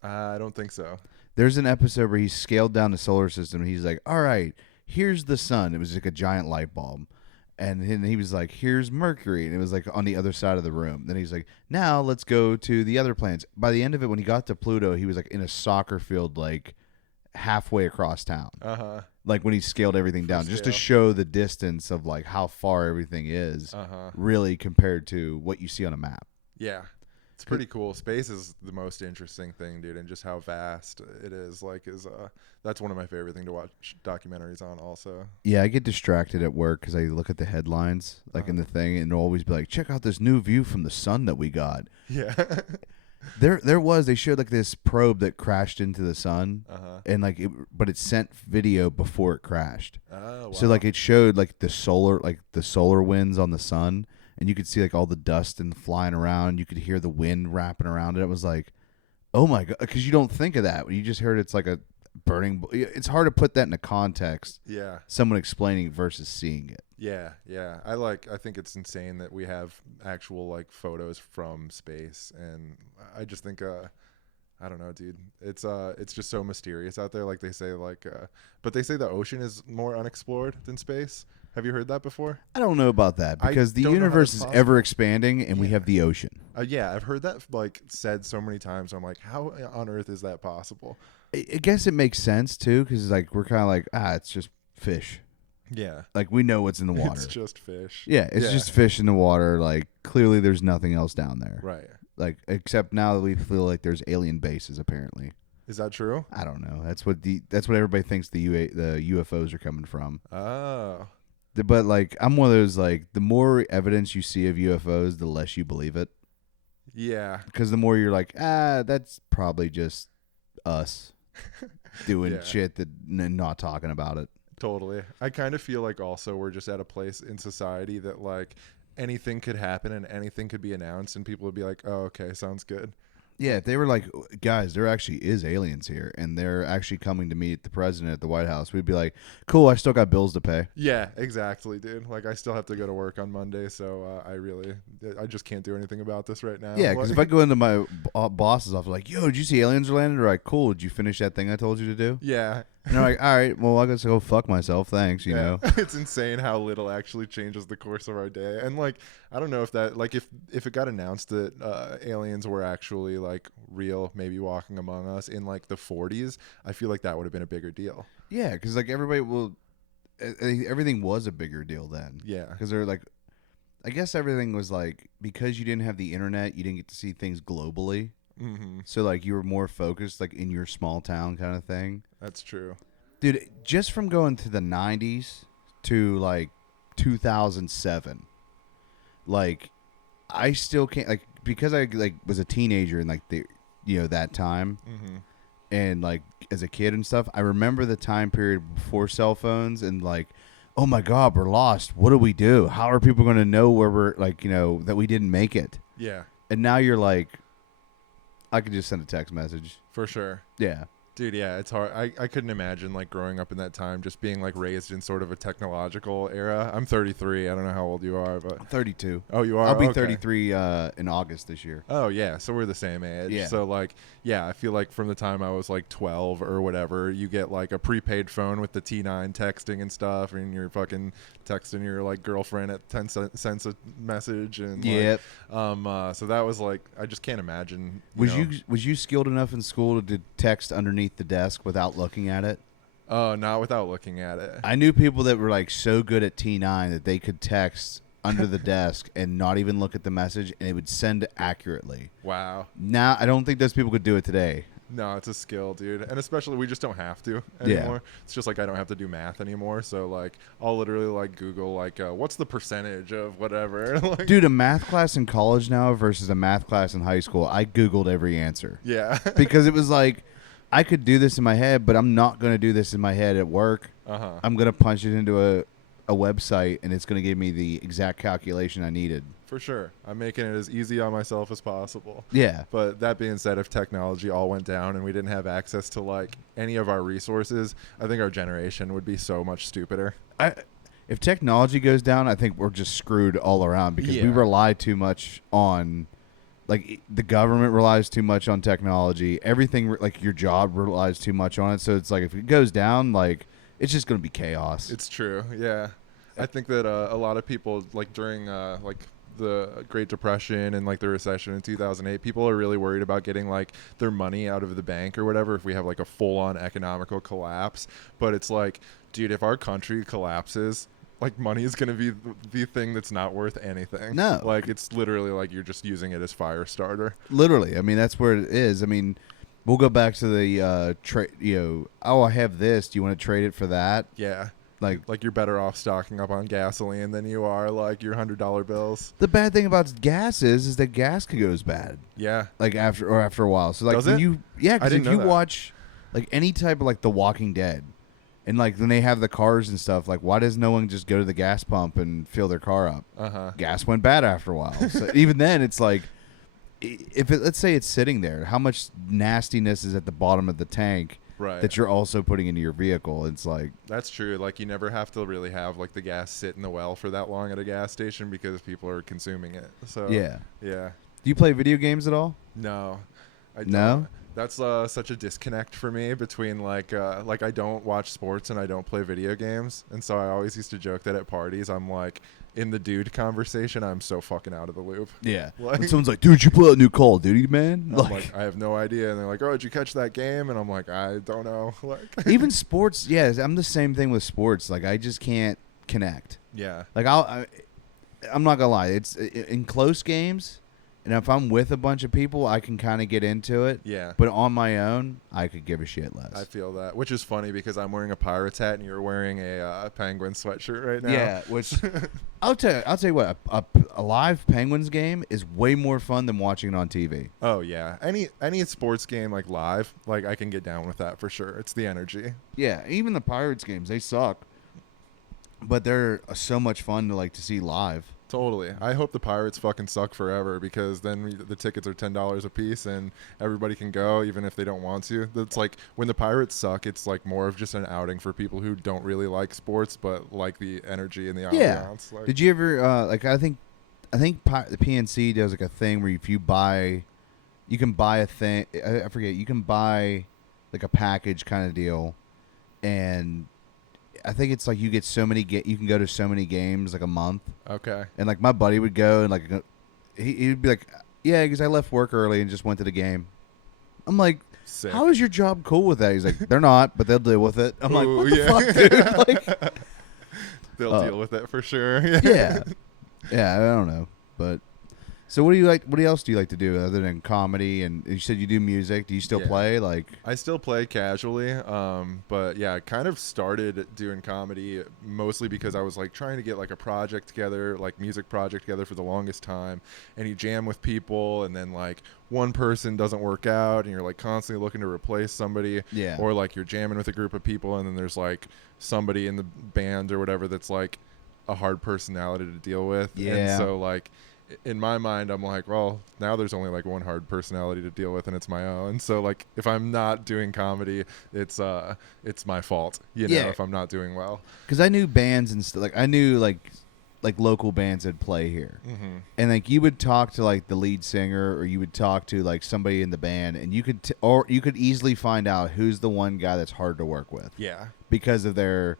I don't think so. There's an episode where he scaled down the solar system. And he's like, "All right, here's the sun." It was like a giant light bulb, and then he was like, "Here's Mercury," and it was like on the other side of the room. Then he's like, "Now let's go to the other planets." By the end of it, when he got to Pluto, he was like in a soccer field, like halfway across town. Like when he scaled everything down, just to show the distance of like how far everything is, really compared to what you see on a map. Yeah, it's pretty cool. Space is the most interesting thing, dude, and just how vast it is. Like, that's one of my favorite things to watch documentaries on. Also, yeah, I get distracted at work because I look at the headlines, like in the thing, and it'll always be like, "Check out this new view from the sun that we got." Yeah. They showed like this probe that crashed into the sun, and like but it sent video before it crashed. Oh, wow. So like it showed like the solar winds on the sun, and you could see like all the dust and flying around. You could hear the wind wrapping around it. It was like, oh my god, because you don't think of that. You just heard it's like a burning. It's hard to put that into context. Yeah. Someone explaining versus seeing it. Yeah, yeah. I think it's insane that we have actual like photos from space, and I just think I don't know, dude. It's just so mysterious out there. Like they say, but they say the ocean is more unexplored than space. Have you heard that before? I don't know about that because the don't know how universe that's is possible. ever expanding, and we have the ocean. Yeah, I've heard that like said so many times. I'm like, how on earth is that possible? I guess it makes sense too, because like we're kind of like it's just fish. Yeah, Like we know what's in the water. it's just fish. Yeah, it's just fish in the water. Like clearly, there's nothing else down there. Right. Like except now that we feel like there's alien bases. Apparently, Is that true? I don't know. That's what everybody thinks the UFOs are coming from. Oh. But like I'm one of those like the more evidence you see of UFOs, the less you believe it. Yeah. Because the more you're like, that's probably just us doing shit and not talking about it. Totally. I kind of feel like also we're just at a place in society that like anything could happen and anything could be announced and people would be like, "Oh, okay, sounds good." Yeah, if they were like, "Guys, there actually is aliens here and they're actually coming to meet the president at the White House," we'd be like, "Cool, I still got bills to pay." Yeah, exactly, dude. Like I still have to go to work on Monday, so I just can't do anything about this right now. Yeah, because if I go into my boss's office like, "Yo, did you see aliens are landed?" They're like, "Cool, did you finish that thing I told you to do?" Yeah. And they're like, "All right, well, I guess I'll go fuck myself. Thanks, you know." It's insane how little actually changes the course of our day. And like, I don't know if that, like, if it got announced that aliens were actually like real, maybe walking among us in like the 40s, I feel like that would have been a bigger deal. Yeah, because like everything was a bigger deal then. Yeah. Because they're like, I guess everything was like, because you didn't have the internet, you didn't get to see things globally. Mm-hmm. So like you were more focused like in your small town kind of thing. That's true. Dude, just from going to the 90s to like 2007, like I still can't, like, because I like was a teenager in like the that time. Mm-hmm. And like as a kid and stuff, I remember the time period before cell phones and like, oh my God, we're lost. What do we do? How are people going to know where we're like, that we didn't make it? Yeah. And now you're like, I could just send a text message. For sure. Yeah. Dude, yeah, it's hard. I couldn't imagine like growing up in that time, just being like raised in sort of a technological era. I'm 33. I don't know how old you are, but I'm 32. oh, you are. I'll be Okay. 33 in August this year. Oh yeah, so we're the same age. Yeah. So like, yeah, I feel like from the time I was like 12 or whatever, you get like a prepaid phone with the T9 texting and stuff, and you're fucking texting your like girlfriend at 10 cents a message, and Yep. so that was like, I just can't imagine. Was you skilled enough in school to text underneath the desk without looking at it? Oh, not without looking at it. I knew people that were like so good at T9 that they could text under the desk and not even look at the message, and it would send accurately. Wow. Now, I don't think those people could do it today. No, it's a skill, dude. And especially we just don't have to anymore. It's just like I don't have to do math anymore. So like I'll literally like Google like what's the percentage of whatever. Like, Dude, a math class in college now versus a math class in high school, I Googled every answer. yeah. Because it was like, I could do this in my head, but I'm not going to do this in my head at work. Uh-huh. I'm going to punch it into a website, and it's going to give me the exact calculation I needed. For sure. I'm making it as easy on myself as possible. Yeah. But that being said, if technology all went down and we didn't have access to like any of our resources, I think our generation would be so much stupider. If technology goes down, I think we're just screwed all around because we Yeah. rely too much on, like, the government relies too much on technology. Everything, like, your job relies too much on it. So it's like, if it goes down, like, it's just going to be chaos. It's true. Yeah. I think that a lot of people like during like the Great Depression and like the recession in 2008, people are really worried about getting like their money out of the bank or whatever if we have like a full-on economical collapse. But it's like, dude, if our country collapses, like money is going to be the thing that's not worth anything. No. Like it's literally like you're just using it as fire starter. Literally. I mean, that's where it is. I mean, we'll go back to the, oh, I have this. Do you want to trade it for that? Yeah. Like you're better off stocking up on gasoline than you are like your $100 bills. the bad thing about gas is that gas goes bad. Yeah. Like after a while. So like Does when it? you, yeah, I because didn't if you know that. watch like any type of like The Walking Dead, and like when they have the cars and stuff, like why does no one just go to the gas pump and fill their car up? Uh-huh. Gas went bad after a while. So even then, it's like, if it, let's say it's sitting there, how much nastiness is at the bottom of the tank Right. that you're also putting into your vehicle? It's like, That's true. Like you never have to really have like the gas sit in the well for that long at a gas station because people are consuming it. So yeah. yeah. Do you play video games at all? No, I don't. No? That's such a disconnect for me between like I don't watch sports and I don't play video games, and so I always used to joke that at parties I'm like in the dude conversation I'm so fucking out of the loop. Yeah. Like- When someone's like, dude, you play that new Call of Duty, man? I'm like I have no idea, and they're like, oh, did you catch that game? And I'm like, I don't know. Like even sports, yeah, I'm the same thing with sports. Like I just can't connect. yeah. Like I'm not gonna lie, it's in close games, and if I'm with a bunch of people, I can kind of get into it. Yeah. But on my own, I could give a shit less. I feel that, which is funny because I'm wearing a Pirates hat and you're wearing a Penguin sweatshirt right now. Yeah, which I'll tell you what, a live Penguins game is way more fun than watching it on TV. Oh yeah, any sports game like live, like I can get down with that for sure. It's the energy. Yeah, even the Pirates games, they suck, but they're so much fun to see live. Totally. I hope the Pirates fucking suck forever because then the tickets are $10 a piece and everybody can go even if they don't want to. It's like when the Pirates suck, it's like more of just an outing for people who don't really like sports but like the energy and the ambiance. Like, Did you ever I think the PNC does like a thing where if you buy, you can buy a thing. I forget. You can buy like a package kind of deal, and I think it's like you get so many. You can go to so many games like a month. okay. And like my buddy would go and like he'd be like, yeah, because I left work early and just went to the game. I'm like, Sick. how is your job cool with that? He's like, they're not, but they'll deal with it. I'm like, Ooh, what the yeah. fuck, dude? Like, They'll deal with it for sure. yeah, yeah. I don't know, but so what do you like? What else do you like to do other than comedy? And you said you do music. Do you still Yeah. play? Like, I still play casually, but yeah, I kind of started doing comedy mostly because I was like trying to get like a project together, like music project together for the longest time, and you jam with people, and then like one person doesn't work out, and you're like constantly looking to replace somebody, Yeah. or like you're jamming with a group of people, and then there's like somebody in the band or whatever that's like a hard personality to deal with, Yeah. and so like in my mind, I'm like, well, now there's only like one hard personality to deal with, and it's my own. So like, if I'm not doing comedy, it's my fault, you know, if I'm not doing well. Because I knew bands and stuff. Like I knew like local bands that play here, and like you would talk to like the lead singer, or you would talk to like somebody in the band, and you could or you could easily find out who's the one guy that's hard to work with. Yeah. Because of their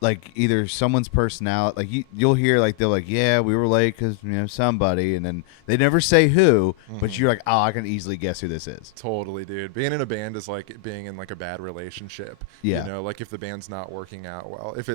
like either someone's personality, like you'll hear like they're like, yeah, we were late because somebody, and then they never say who, but you're like, oh, I can easily guess who this is. Totally, dude. Being in a band is like being in like a bad relationship. Yeah. You know, like if the band's not working out well, if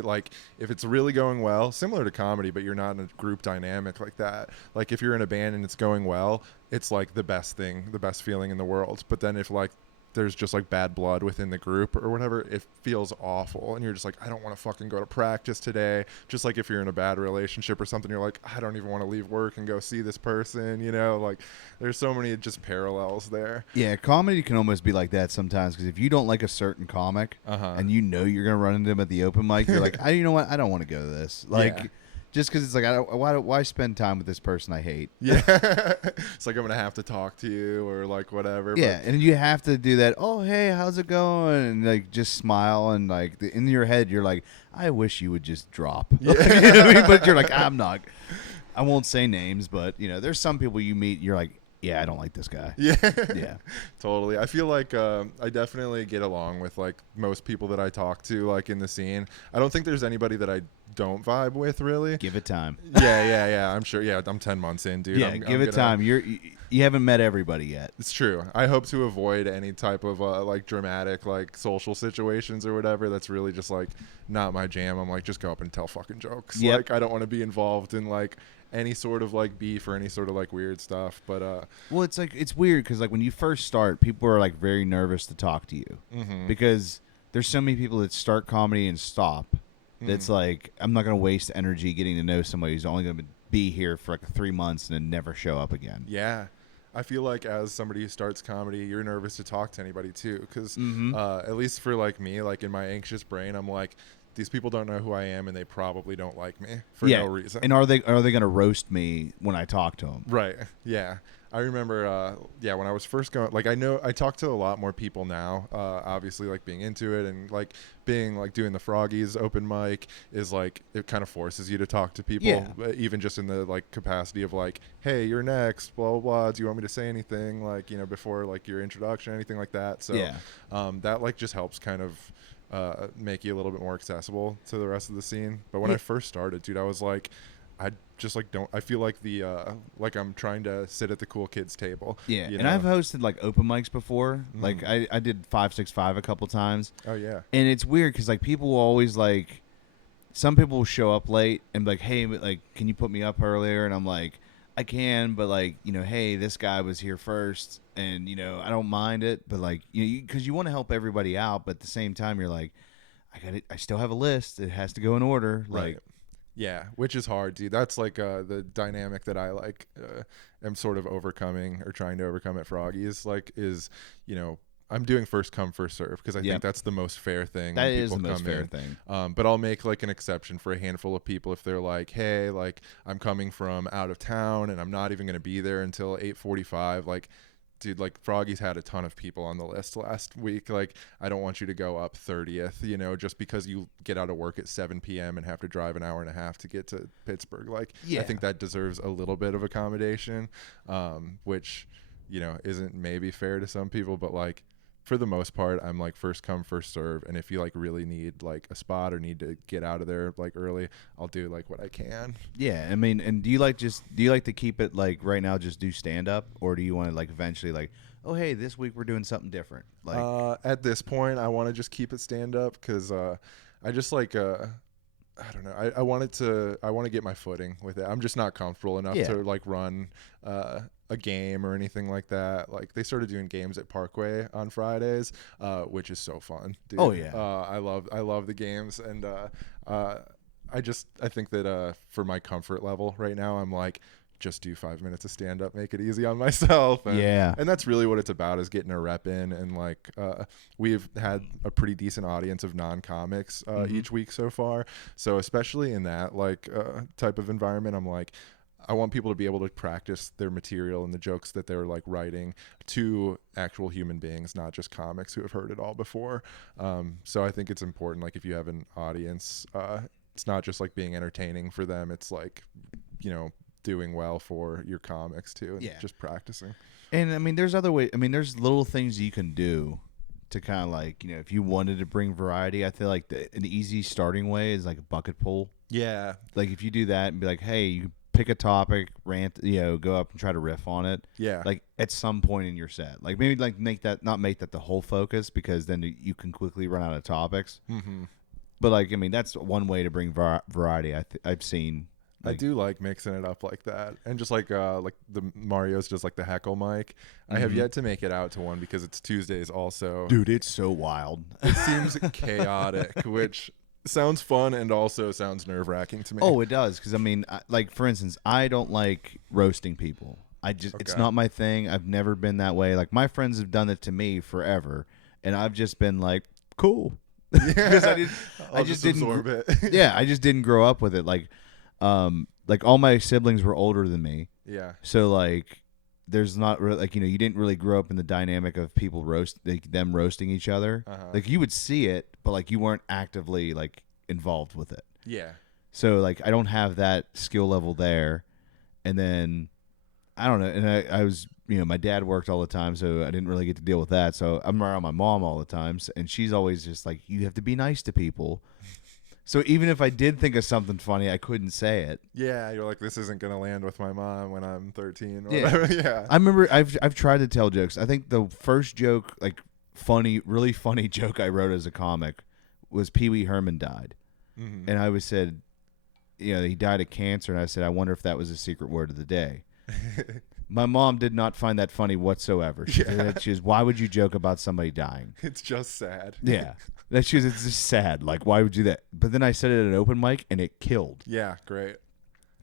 it's really going well, similar to comedy, but you're not in a group dynamic like that. Like if you're in a band and it's going well, it's like the best feeling in the world. But then if like there's just like bad blood within the group or whatever, it feels awful, and you're just like, I don't want to fucking go to practice today. Just like if you're in a bad relationship or something, you're like, I don't even want to leave work and go see this person, you know. Like there's so many just parallels there. Yeah, comedy can almost be like that sometimes, because if you don't like a certain comic and you know you're gonna run into them at the open mic, you're like, you know what, I don't want to go to this, like just because it's like, why spend time with this person I hate? Yeah. It's like I'm gonna have to talk to you or like whatever. Yeah, and you have to do that. Oh, hey, how's it going? And like just smile, and like in your head, you're like, I wish you would just drop. Yeah. You know what I mean? But you're like, I'm not. I won't say names, but there's some people you meet, you're like, yeah, I don't like this guy. Yeah. Yeah. Totally. I feel like I definitely get along with like most people that I talk to like in the scene. I don't think there's anybody that I don't vibe with, really. Give it time. Yeah. I'm sure. Yeah, I'm 10 months in, dude. Yeah, give it time. You haven't met everybody yet. It's true. I hope to avoid any type of like dramatic like social situations or whatever. That's really just like not my jam. I'm like, just go up and tell fucking jokes. Yep. Like I don't want to be involved in like any sort of like beef or any sort of like weird stuff. But well, it's like, it's weird because like when you first start, people are like very nervous to talk to you because there's so many people that start comedy and stop. That's like, I'm not going to waste energy getting to know somebody who's only going to be here for like 3 months and then never show up again. Yeah. I feel like as somebody who starts comedy, you're nervous to talk to anybody too, because at least for like me, like in my anxious brain, I'm like, these people don't know who I am, and they probably don't like me for no reason. And are they going to roast me when I talk to them? Right. Yeah. I remember, when I was first going, like I talk to a lot more people now, obviously like being into it and like being like doing the Froggies open mic is like, it kind of forces you to talk to people, even just in the like capacity of like, hey, you're next, blah, blah, blah. Do you want me to say anything like, before like your introduction, anything like that? So that like just helps kind of make you a little bit more accessible to the rest of the scene. But when I first started, dude, I was like, I just like I feel like the like I'm trying to sit at the cool kids table. Yeah. And I've hosted like open mics before. Like I did 565 a couple times. Oh yeah. And it's weird because like people will always like, some people will show up late and be like, hey, like, can you put me up earlier? And I'm like, I can, but like, hey, this guy was here first, and I don't mind it, but like, because you want to help everybody out, but at the same time, you're like, I still have a list. It has to go in order. Right. Like, yeah, which is hard, dude. That's like the dynamic that I like am sort of overcoming or trying to overcome at Froggy's. Like, is I'm doing first come first serve because I think that's the most fair thing. That is the most fair thing. But I'll make like an exception for a handful of people if they're like, hey, like I'm coming from out of town and I'm not even going to be there until 8:45. Like, dude, like Froggy's had a ton of people on the list last week. Like, I don't want you to go up 30th, just because you get out of work at 7 p.m. and have to drive an hour and a half to get to Pittsburgh. Like, I think that deserves a little bit of accommodation, which, isn't maybe fair to some people, but like, for the most part, I'm like first come first serve, and if you like really need like a spot or need to get out of there like early, I'll do like what I can. Yeah, I mean, and do you like to keep it like right now just do stand up, or do you want to like eventually like, oh hey, this week we're doing something different? Like at this point, I want to just keep it stand up because I just like I don't know. I want to get my footing with it. I'm just not comfortable enough to like run a game or anything like that. Like, they started doing games at Parkway on Fridays, which is so fun, dude. Oh yeah. I love the games, and I think that for my comfort level right now, I'm like, just do 5 minutes of stand up, make it easy on myself. And, and that's really what it's about, is getting a rep in. And like, we've had a pretty decent audience of non-comics each week so far. So especially in that like type of environment, I'm like, I want people to be able to practice their material and the jokes that they're like writing to actual human beings, not just comics who have heard it all before. So I think it's important, like if you have an audience, it's not just like being entertaining for them. It's like, doing well for your comics too, and just practicing. And I mean, there's other ways. I mean, there's little things you can do to kind of like, if you wanted to bring variety, I feel like an easy starting way is like a bucket pool. Yeah. Like if you do that and be like, hey, you pick a topic, rant, go up and try to riff on it. Yeah. Like at some point in your set, like maybe like not make that the whole focus, because then you can quickly run out of topics. Mm-hmm. But like, I mean, that's one way to bring variety. I've seen. I do like mixing it up like that, and just like the Mario's just like the heckle mic. I have yet to make it out to one because it's Tuesdays also. Dude, it's so wild. It seems chaotic, which sounds fun and also sounds nerve-wracking to me. Oh, it does, because I mean, like for instance, I don't like roasting people. It's not my thing. I've never been that way. Like my friends have done it to me forever, and I've just been like, cool, because I just didn't absorb it. Yeah, I just didn't grow up with it. Like all my siblings were older than me. Yeah. So like, there's not really like, you didn't really grow up in the dynamic of people them roasting each other. Uh-huh. Like you would see it, but like you weren't actively like involved with it. Yeah. So like, I don't have that skill level there. And then I don't know. And I was, my dad worked all the time, so I didn't really get to deal with that. So I'm around my mom all the time, and she's always just like, you have to be nice to people. So even if I did think of something funny, I couldn't say it. Yeah, you're like, this isn't gonna land with my mom when I'm 13 or whatever. Yeah. I remember I've tried to tell jokes. I think the first joke, like really funny joke I wrote as a comic, was Pee Wee Herman died, and I was said, he died of cancer, and I said, I wonder if that was a secret word of the day. My mom did not find that funny whatsoever. She was, why would you joke about somebody dying? It's just sad. Yeah. It's just sad. Like, why would you do that? But then I said it at an open mic, and it killed. Yeah, great.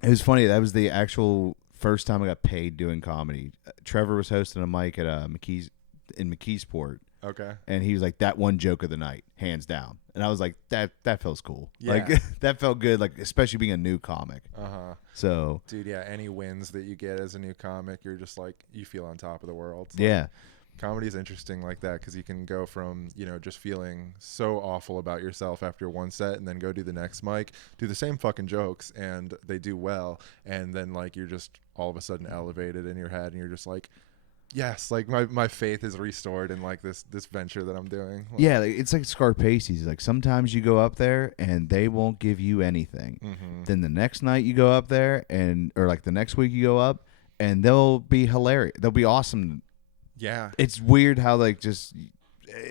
It was funny. That was the actual first time I got paid doing comedy. Trevor was hosting a mic at McKeesport. Okay. And he was like, that one joke of the night, hands down. And I was like, that feels cool. Yeah. Like, that felt good, like, especially being a new comic. Uh-huh. So. Dude, yeah, any wins that you get as a new comic, you're just like, you feel on top of the world. Yeah. Comedy is interesting like that because you can go from, just feeling so awful about yourself after one set and then go do the next mic, do the same fucking jokes, and they do well. And then, like, you're just all of a sudden elevated in your head, and you're just like, yes, like my faith is restored in like this venture that I'm doing. Like, yeah, it's like Scarpace's. Like sometimes you go up there and they won't give you anything. Mm-hmm. Then the next night you go up there or like the next week you go up and they'll be hilarious. They'll be awesome. Yeah. It's weird how like just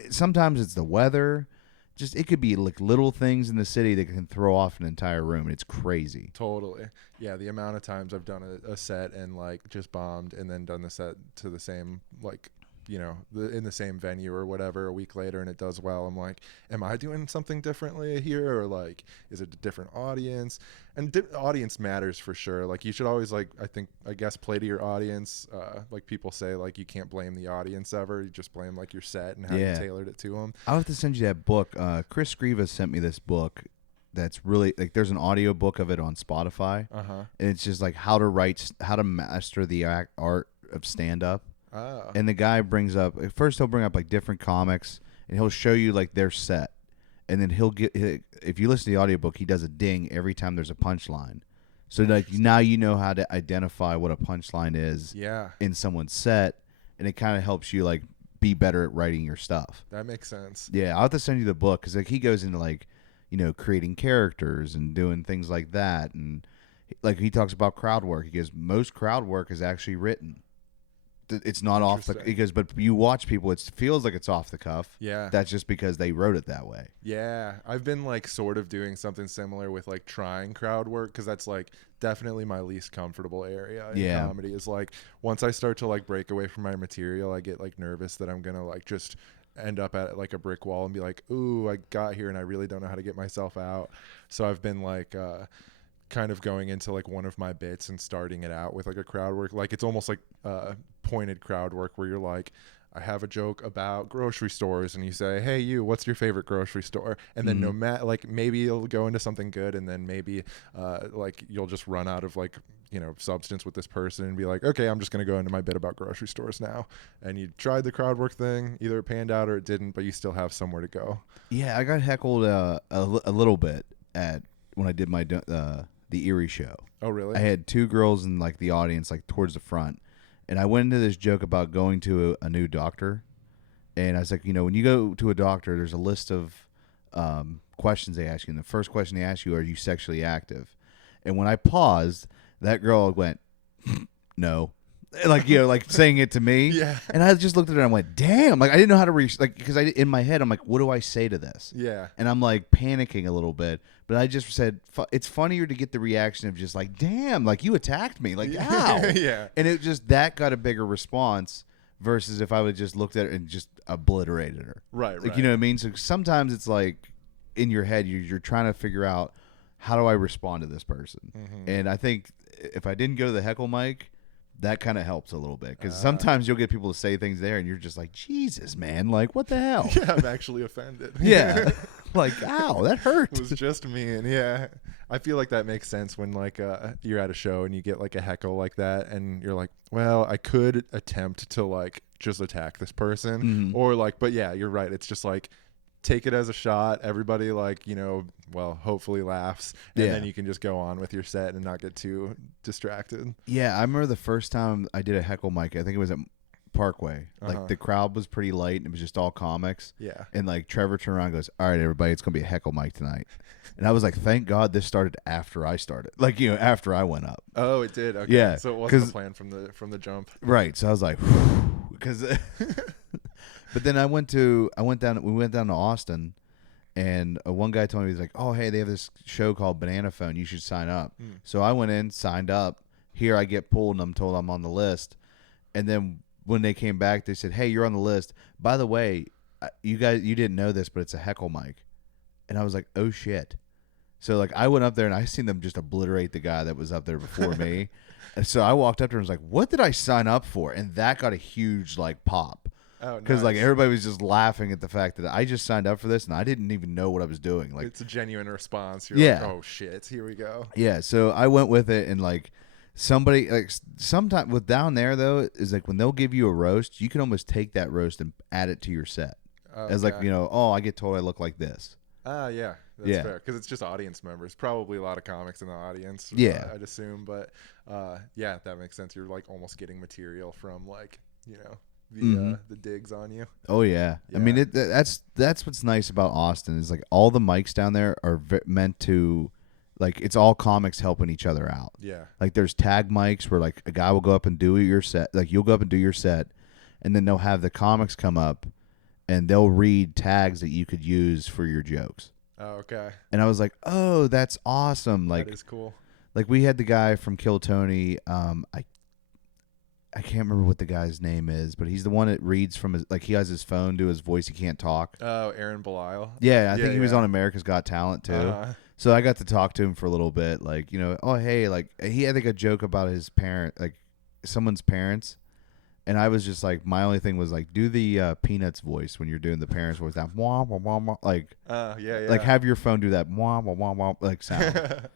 sometimes it's the weather. Just it could be like little things in the city that can throw off an entire room, and it's crazy. Totally. Yeah, the amount of times I've done a set and like just bombed and then done the set to the same like in the same venue or whatever a week later and it does well. I'm like, am I doing something differently here, or like is it a different audience? And audience matters for sure. Like you should always like I guess play to your audience. Like people say like you can't blame the audience ever. You just blame like your set and how you tailored it to them. I'll have to send you that book. Chris Scriva sent me this book that's really like there's an audio book of it on Spotify. Uh-huh. And it's just like how to master the art of stand up. Oh. And the guy brings up first he'll bring up like different comics and he'll show you like their set, and then if you listen to the audiobook, he does a ding every time there's a punchline, so like now you know how to identify what a punchline is in someone's set, and it kind of helps you like be better at writing your stuff. That makes sense. Yeah, I'll have to send you the book because like he goes into like creating characters and doing things like that, and like he talks about crowd work. He goes, most crowd work is actually written. It's not off the because, but you watch people, it feels like it's off the cuff. Yeah, that's just because they wrote it that way. Yeah, I've been like sort of doing something similar with like trying crowd work because that's like definitely my least comfortable area in comedy. Is like once I start to like break away from my material, I get like nervous that I'm gonna like just end up at like a brick wall and be like, ooh, I got here and I really don't know how to get myself out. So I've been like kind of going into like one of my bits and starting it out with like a crowd work. Like it's almost like pointed crowd work where you're like, I have a joke about grocery stores, and you say, hey, what's your favorite grocery store? And then no matter, like, maybe you'll go into something good, and then maybe like you'll just run out of like, substance with this person and be like, okay, I'm just going to go into my bit about grocery stores now. And you tried the crowd work thing, either it panned out or it didn't, but you still have somewhere to go. Yeah, I got heckled a little bit when I did my the Erie show. Oh, really? I had two girls in like the audience, like towards the front, and I went into this joke about going to a new doctor, and I was like, when you go to a doctor, there's a list of questions they ask you, and the first question they ask you, are you sexually active? And when I paused, that girl went, no. Like, like saying it to me. Yeah. And I just looked at her and I went, damn. Like, I didn't know how to because in my head, I'm like, what do I say to this? Yeah. And I'm like panicking a little bit. But I just said, it's funnier to get the reaction of just like, damn, like you attacked me. Like, ow. Yeah. And that got a bigger response versus if I would just looked at her and just obliterated her. Right, like, you know what I mean? So sometimes it's like in your head, you're trying to figure out, how do I respond to this person? Mm-hmm. And I think if I didn't go to the heckle mic, that kind of helps a little bit because sometimes you'll get people to say things there and you're just like, Jesus, man, like what the hell? Yeah, I'm actually offended. Yeah. Like, ow, that hurt. It was just mean. Yeah. I feel like that makes sense when like you're at a show and you get like a heckle like that and you're like, well, I could attempt to like just attack this person or like, but yeah, you're right. It's just like, take it as a shot. Everybody like, hopefully laughs and then you can just go on with your set and not get too distracted. Yeah. I remember the first time I did a heckle mic, I think it was at Parkway. Like the crowd was pretty light and it was just all comics. Yeah. And like Trevor turned around and goes, all right, everybody, it's going to be a heckle mic tonight. And I was like, thank God this started after I started. Like, after I went up. Oh, it did. Okay. Yeah. So it wasn't a plan from the jump. Right. So I was like, because but then we went down to Austin, and one guy told me, he's like, oh, hey, they have this show called Banana Phone. You should sign up. So I went in, signed up. Here I get pulled, and I'm told I'm on the list. And then when they came back, they said, hey, you're on the list. By the way, you didn't know this, but it's a heckle mic. And I was like, oh, shit. So, like, I went up there, and I seen them just obliterate the guy that was up there before me. And so I walked up to her and was like, what did I sign up for? And that got a huge, like, pop. Oh, because nice. like everybody was just laughing at the fact that I just signed up for this and I didn't even know what I was doing. Like, it's a genuine response. You're yeah. like, oh shit, here we go. Yeah, so I went with it, and like somebody like sometimes with down there though is like when they'll give you a roast, you can almost take that roast and add it to your set as like I get told I look like this. Yeah, that's fair because it's just audience members. Probably a lot of comics in the audience. Yeah, I'd assume, but yeah, that makes sense. You're like almost getting material from like the digs on you. Oh yeah. I mean that's what's nice about Austin is like all the mics down there are meant to like it's all comics helping each other out. Yeah. Like there's tag mics where like a guy will go up and do your set, like you'll go up and do your set, and then they'll have the comics come up and they'll read tags that you could use for your jokes. Oh, okay. And I was like, oh, that's awesome. Like that is cool. Like we had the guy from Kill Tony. I can't remember what the guy's name is, but he's the one that reads from his, like he has his phone to his voice. He can't talk. Oh, Aaron Belial. Yeah, I think he was on America's Got Talent too. So I got to talk to him for a little bit. Like, oh, hey, like he had like a joke about his parent, like someone's parents. And I was just like, my only thing was like, do the Peanuts voice when you're doing the parents' voice. That wah, wah, wah, wah, like, like have your phone do that wah, wah, wah, wah, like sound.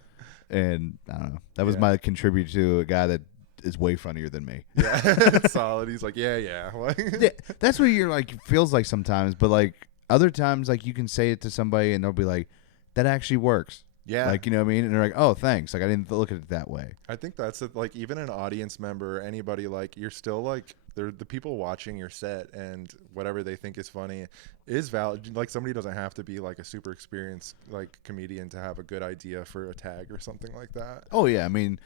And I don't know. That was my contributor to a guy that is way funnier than me. Yeah, solid. He's like, yeah. Yeah, that's what you're like. Feels like sometimes, but like other times, like you can say it to somebody and they'll be like, that actually works. Yeah. Like, you know what I mean? And they're like, oh, thanks. Like, I didn't look at it that way. I think that's it. Like, even an audience member, anybody, like, you're still, like, they're the people watching your set, and whatever they think is funny is valid. Like, somebody doesn't have to be, like, a super experienced, like, comedian to have a good idea for a tag or something like that. Oh, yeah. I mean,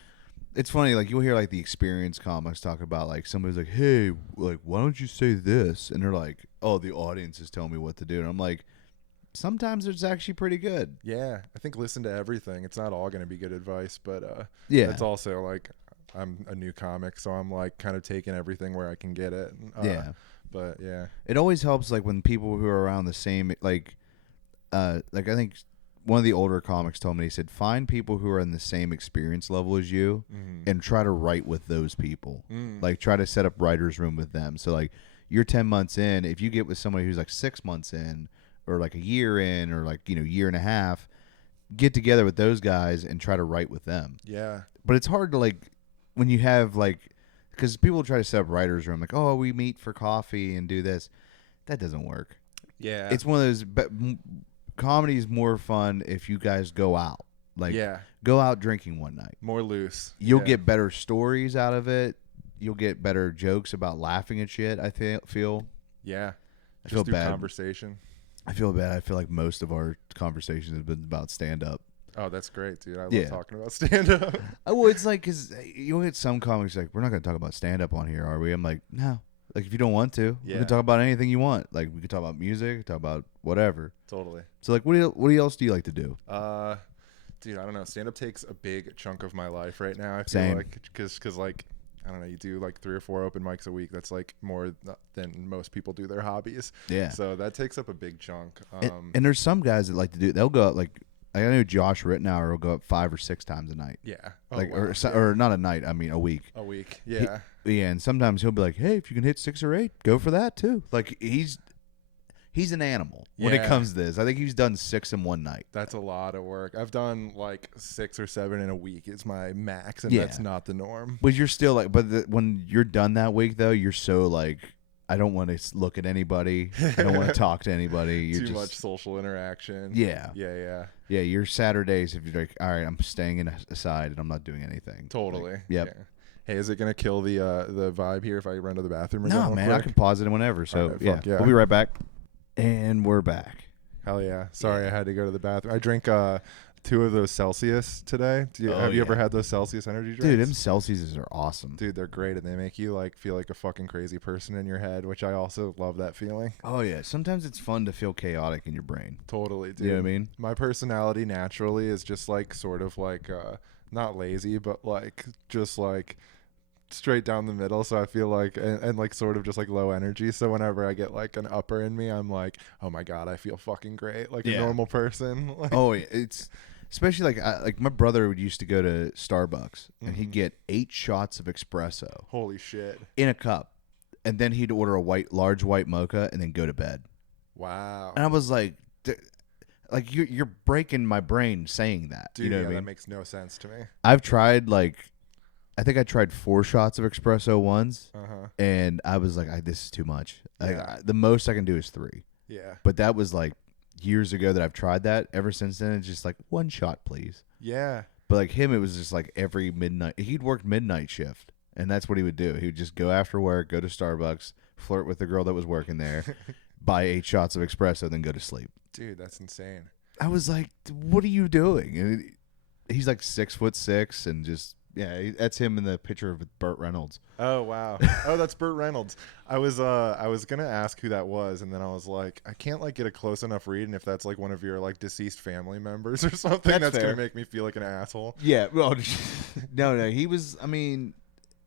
it's funny. Like, you'll hear, like, the experienced comics talk about, like, somebody's like, hey, like, why don't you say this? And they're like, oh, the audience is telling me what to do. And I'm like, sometimes it's actually pretty good. Yeah, I think listen to everything. It's not all going to be good advice, but yeah, it's also like I'm a new comic, so I'm like kind of taking everything where I can get it. Yeah, but yeah, it always helps like when people who are around the same like I think one of the older comics told me, he said, find people who are in the same experience level as you and try to write with those people. Like try to set up writer's room with them. So like you're 10 months in. If you get with somebody who's like 6 months in, or like a year in, or like year and a half, get together with those guys and try to write with them. Yeah. But it's hard to like when you have like, because people try to set up writers' room like, oh, we meet for coffee and do this. That doesn't work. Yeah. It's one of those. Comedy is more fun if you guys go out. Like, go out drinking one night. More loose. You'll get better stories out of it. You'll get better jokes about laughing at shit. I feel. Yeah. I feel bad. Conversation. I feel bad. I feel like most of our conversations have been about stand up. Oh, that's great, dude. I love talking about stand up. Well, it's like, because you'll get some comics like, we're not going to talk about stand up on here, are we? I'm like, no. Like, if you don't want to, we can talk about anything you want. Like, we could talk about music, talk about whatever. Totally. So, like, what else do you like to do? Dude, I don't know. Stand up takes a big chunk of my life right now. I feel Same. like, because like, I don't know, you do like 3 or 4 open mics a week. That's like more than most people do their hobbies. Yeah. So that takes up a big chunk. And there's some guys that like to do. They'll go out like. I know Josh Rittenauer will go up 5 or 6 times a night. Yeah. Or not a night. I mean a week. A week. Yeah. And sometimes he'll be like, "Hey, if you can hit 6 or 8, go for that too." Like he's an animal when it comes to this. I think he's done 6 in one night. That's a lot of work. I've done like 6 or 7 in a week. It's my max, and that's not the norm. But you're still like, when you're done that week though, you're so like, I don't want to look at anybody. I don't want to talk to anybody. You're Too much social interaction. Yeah. Yeah. Your Saturdays, if you're like, all right, I'm staying aside and I'm not doing anything. Totally. Like, yep. Yeah. Hey, is it gonna kill the vibe here if I run to the bathroom? No, man. I can pause it whenever. So right, yeah, we'll be right back. And we're back. Hell yeah. Sorry, I had to go to the bathroom. I drank 2 of those Celsius today. Have you ever had those Celsius energy drinks? Dude, them Celsius are awesome. Dude, they're great, and they make you like feel like a fucking crazy person in your head, which I also love that feeling. Oh yeah, sometimes it's fun to feel chaotic in your brain. Totally, dude. You know what I mean? My personality naturally is just like sort of like not lazy, but like just like straight down the middle. So I feel like and like sort of just like low energy. So whenever I get like an upper in me, I'm like, oh my god, I feel fucking great, like a normal person. Like, oh yeah, it's especially like my brother would used to go to Starbucks and he'd get 8 shots of espresso. Holy shit! In a cup, and then he'd order a large white mocha and then go to bed. Wow! And I was like, you're breaking my brain saying that. Dude, you know what I mean? That makes no sense to me. I've tried I think I tried 4 shots of espresso once, and I was like, this is too much. The most I can do is 3. Yeah. But that was like years ago that I've tried that. Ever since then, it's just like 1 shot, please. Yeah. But like him, it was just like every midnight. He'd work midnight shift, and that's what he would do. He would just go after work, go to Starbucks, flirt with the girl that was working there, buy 8 shots of espresso, then go to sleep. Dude, that's insane. I was like, what are you doing? And he's like 6'6" and just... Yeah, that's him in the picture of Burt Reynolds. Oh wow! Oh, that's Burt Reynolds. I was gonna ask who that was, and then I was like, I can't like get a close enough read, and if that's like one of your like deceased family members or something, that's gonna make me feel like an asshole. Yeah, well, no, he was. I mean,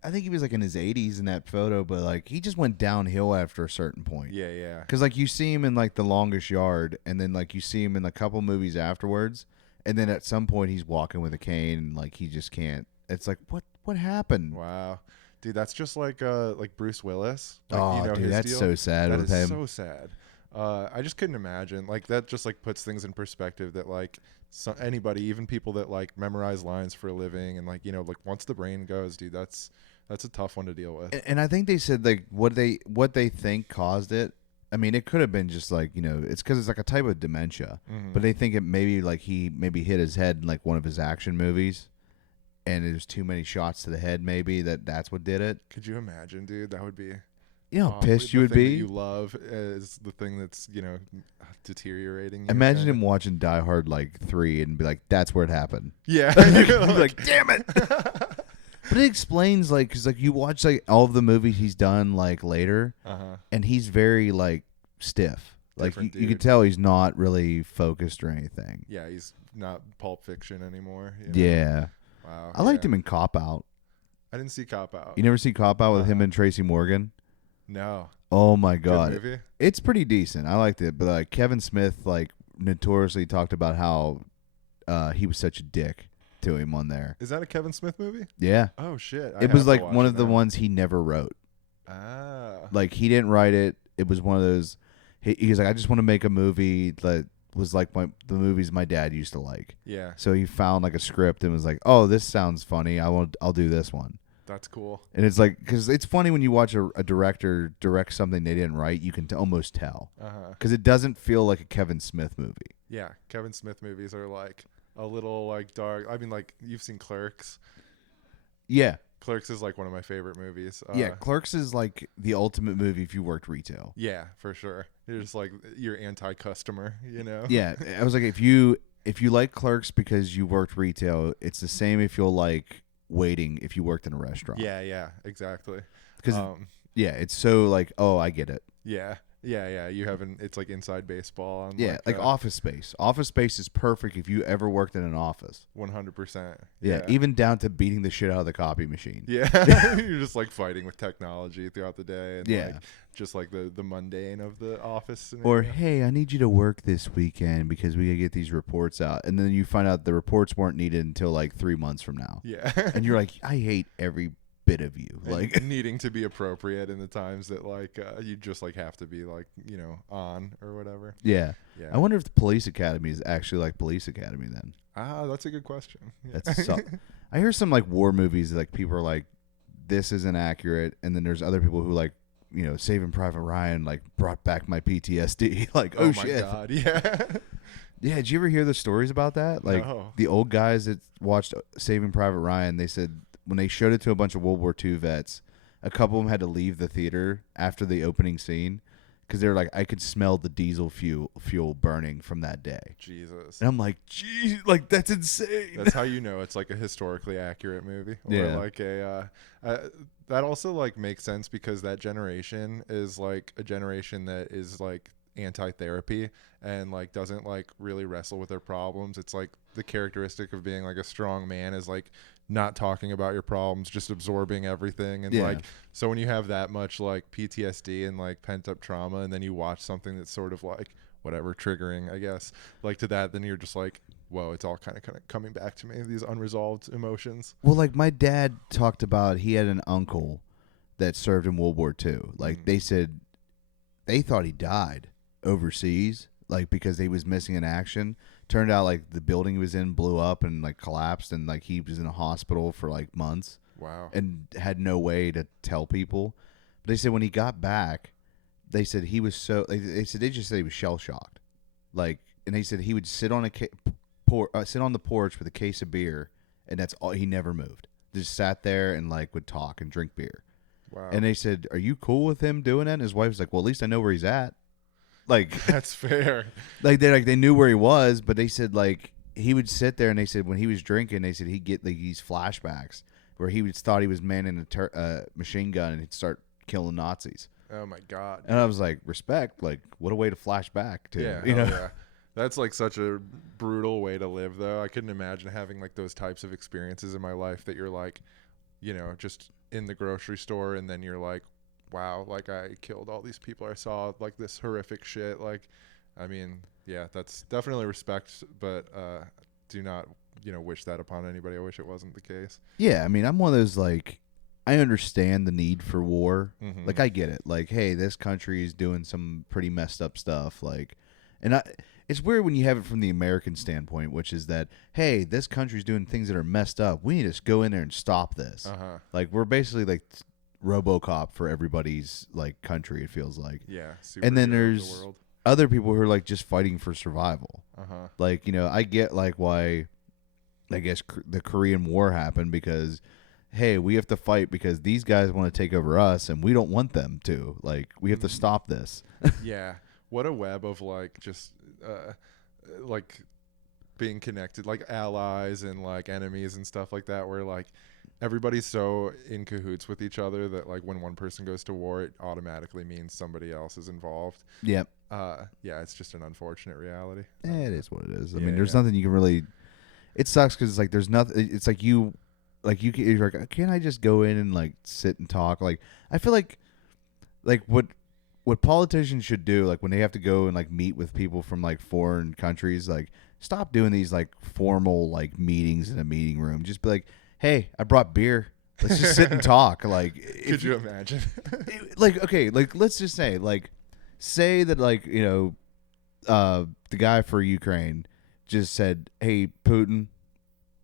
I think he was like in his 80s in that photo, but like he just went downhill after a certain point. Yeah. Because like you see him in like The Longest Yard, and then like you see him in a couple movies afterwards, and then at some point he's walking with a cane, and like he just can't. It's like, what happened? Wow. Dude, that's just like Bruce Willis. Like, oh, dude, that's so sad with him. So sad. I just couldn't imagine. Like, that just like puts things in perspective that like anybody, even people that like memorize lines for a living and like, like once the brain goes, dude, that's a tough one to deal with. And I think they said like what they think caused it. I mean, it could have been just like, it's because it's like a type of dementia, but they think it maybe like he maybe hit his head in like one of his action movies. And there's too many shots to the head, maybe that's what did it. Could you imagine, dude? That would be. You know how pissed you would be. That you love is the thing that's deteriorating. Imagine him watching Die Hard like 3 and be like, "That's where it happened." Yeah, like, damn it. But it explains like because like you watch like all of the movies he's done like later, and he's very like stiff. Like you could tell he's not really focused or anything. Yeah, he's not Pulp Fiction anymore. Yeah. Wow. I liked him in Cop Out. I didn't see Cop Out. You never see Cop Out with him and Tracy Morgan? No. Oh my god. Good movie? It's pretty decent. I liked it, but like Kevin Smith like notoriously talked about how he was such a dick to him on there. Is that a Kevin Smith movie? Yeah. Oh shit. It was like one of the ones he never wrote. Ah. Like, he didn't write it. It was one of those. He's like, I just want to make a movie that was like the movies my dad used to like. Yeah. So he found like a script and was like, oh, this sounds funny. I'll do this one. That's cool. And it's like, because it's funny when you watch a director direct something they didn't write, you can almost tell. Because it doesn't feel like a Kevin Smith movie. Yeah. Kevin Smith movies are like a little like dark. I mean, like, you've seen Clerks. Yeah. Clerks is like one of my favorite movies. Yeah, Clerks is like the ultimate movie if you worked retail. Yeah, for sure. You're just like, you're anti-customer, you know? Yeah, I was like, if you like Clerks because you worked retail, it's the same if you'll like waiting if you worked in a restaurant. Yeah, exactly. Because yeah, it's so like, oh, I get it. Yeah. You haven't. It's like inside baseball. On Yeah, like Office Space. Office Space is perfect if you ever worked in an office. 100%. Yeah, even down to beating the shit out of the copy machine. Yeah, you're just like fighting with technology throughout the day, and like, just like the mundane of the office scenario. Or, hey, I need you to work this weekend because we gotta get these reports out, and then you find out the reports weren't needed until like 3 months from now. Yeah, and you're like, I hate every bit of you, and like needing to be appropriate in the times that like you just like have to be like, you know, on or whatever. Yeah. I wonder if the police academy is actually like Police Academy then. That's a good question. Yeah. I hear some like war movies like people are like, this isn't accurate, and then there's other people who like, you know, Saving Private Ryan like brought back my PTSD. Like, oh my shit. God, yeah. Yeah, did you ever hear the stories about that? Like the old guys that watched Saving Private Ryan, they said when they showed it to a bunch of World War II vets, a couple of them had to leave the theater after the opening scene because they were like, I could smell the diesel fuel burning from that day. Jesus. And I'm like, geez, like that's insane. That's how you know it's like a historically accurate movie. Or like that also like makes sense because that generation is like a generation that is like anti-therapy and like doesn't like really wrestle with their problems. It's like the characteristic of being like a strong man is like not talking about your problems, just absorbing everything. And like, so when you have that much like PTSD and like pent up trauma, and then you watch something that's sort of like whatever triggering, I guess, like to that, then you're just like, whoa, it's all kind of coming back to me, these unresolved emotions. Well, like my dad talked about, he had an uncle that served in World War II. Like they said they thought he died overseas, like because he was missing in action. Turned out like the building he was in blew up and like collapsed, and like he was in a hospital for like months. Wow. And had no way to tell people. But they said when he got back, they said he was so like, they just said he was shell shocked. Like, and they said he would sit on sit on the porch with a case of beer, and that's all. He never moved. Just sat there and like would talk and drink beer. Wow. And they said, "Are you cool with him doing that?" And his wife was like, "Well, at least I know where he's at." Like that's fair. They knew where he was, but they said like he would sit there, and they said when he was drinking, they said he'd get like these flashbacks where he thought he was manning a machine gun and he'd start killing Nazis. Oh my God. And I was like, respect, like what a way to flash back to. Yeah, you know? Yeah. That's like such a brutal way to live though. I couldn't imagine having like those types of experiences in my life that you're like, you know, just in the grocery store and then you're like, wow, like I killed all these people. I saw like this horrific shit. Like, I mean, yeah, that's definitely respect, but do not, you know, wish that upon anybody. I wish it wasn't the case. Yeah, I mean, I'm one of those like, I understand the need for war. Mm-hmm. Like I get it. Like, hey, this country is doing some pretty messed up stuff. Like, and it's weird when you have it from the American standpoint, which is that, hey, this country's doing things that are messed up. We need to go in there and stop this. Like, we're basically like RoboCop for everybody's like country, it feels like. Yeah. And then there's other people who are like just fighting for survival. Like, you know, I get like why I guess the Korean War happened because, hey, we have to fight because these guys want to take over us and we don't want them to. Like, we have to stop this. Yeah. What a web of like just like being connected, like allies and like enemies and stuff like that, where like everybody's so in cahoots with each other that like when one person goes to war, it automatically means somebody else is involved. Yep. Yeah, it's just an unfortunate reality. It is what it is. I mean, there's nothing you can really. It sucks because it's like there's nothing. It's like you're like, can't I just go in and like sit and talk? Like I feel like what politicians should do, like when they have to go and like meet with people from like foreign countries, like stop doing these like formal like meetings in a meeting room. Just be like, hey, I brought beer. Let's just sit and talk. Like, Could you imagine? like, okay, like let's just say that like, you know, the guy for Ukraine just said, "Hey, Putin,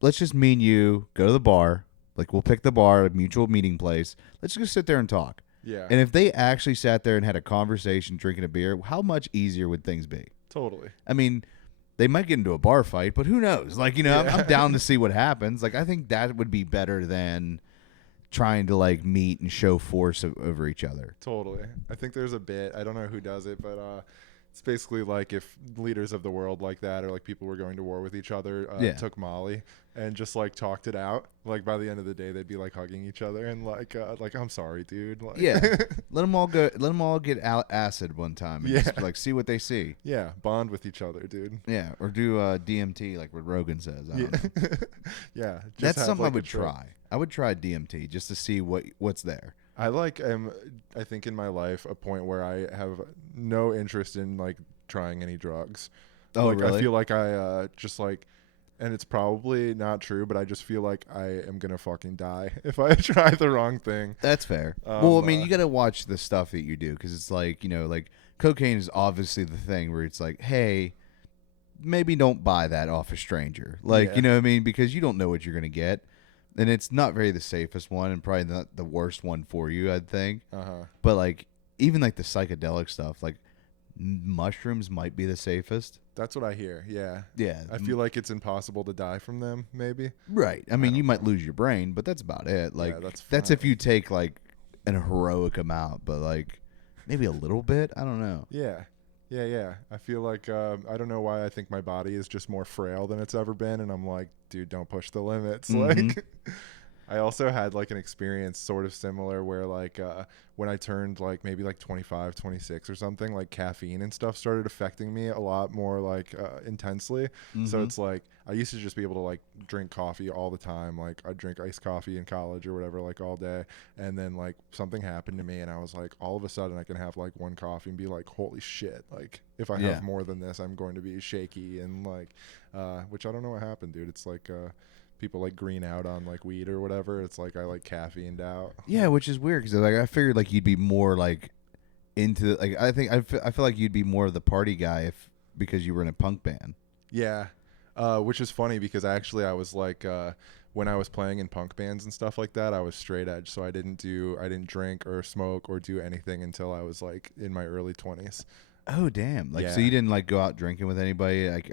let's just me and you go to the bar. Like, we'll pick the bar, a mutual meeting place. Let's just sit there and talk." Yeah. And if they actually sat there and had a conversation, drinking a beer, how much easier would things be? Totally. I mean, they might get into a bar fight, but who knows? Like, you know, Yeah. I'm down to see what happens. Like, I think that would be better than trying to like meet and show force over each other. Totally. I think there's a bit, I don't know who does it, but it's basically like if leaders of the world like that, or like people were going to war with each other, took Molly and just like talked it out. Like by the end of the day, they'd be like hugging each other and like I'm sorry, dude. Like, Yeah, let them all go. Let them all get acid one time. And just, like, see what they see. Yeah, bond with each other, dude. Yeah, or do DMT like what Rogan says. I don't know. Yeah, That's something I would try. I would try DMT just to see what's there. I like I think in my life a point where I have no interest in like trying any drugs. Oh, like, really? I feel like I just like, and it's probably not true, but I just feel like I am gonna fucking die if I try the wrong thing. That's fair. Well, I mean, you got to watch the stuff that you do, because it's like, you know, like cocaine is obviously the thing where it's like, hey, maybe don't buy that off a stranger. Like, Yeah. you know what I mean? Because you don't know what you're going to get. And it's not very the safest one, and probably not the worst one for you, I'd think. But like, even like the psychedelic stuff, like mushrooms might be the safest. That's what I hear. Yeah. Yeah. I feel like it's impossible to die from them, maybe. Right. I mean, you might lose your brain, but that's about it. Like, that's if fine. you take like an heroic amount, but like maybe a little bit. I don't know. Yeah. Yeah. I feel like I don't know why I think my body is just more frail than it's ever been, and I'm like, dude, don't push the limits. Like, I also had like an experience sort of similar where like when I turned like maybe like 25, 26 or something, like caffeine and stuff started affecting me a lot more like intensely. So it's like I used to just be able to like drink coffee all the time. Like I'd drink iced coffee in college or whatever, like all day. And then like something happened to me and I was like, all of a sudden I can have like one coffee and be like, holy shit. Like if I have more than this, I'm going to be shaky and like, which I don't know what happened, dude. It's like, people like green out on like weed or whatever. It's like I like caffeined out. Yeah, which is weird because like I figured like you'd be more like into like I feel like you'd be more of the party guy because you were in a punk band. Yeah, which is funny because actually I was like when I was playing in punk bands and stuff like that, I was straight edge, so I didn't drink or smoke or do anything until I was like in my early 20s. Oh damn! Like so you didn't like go out drinking with anybody like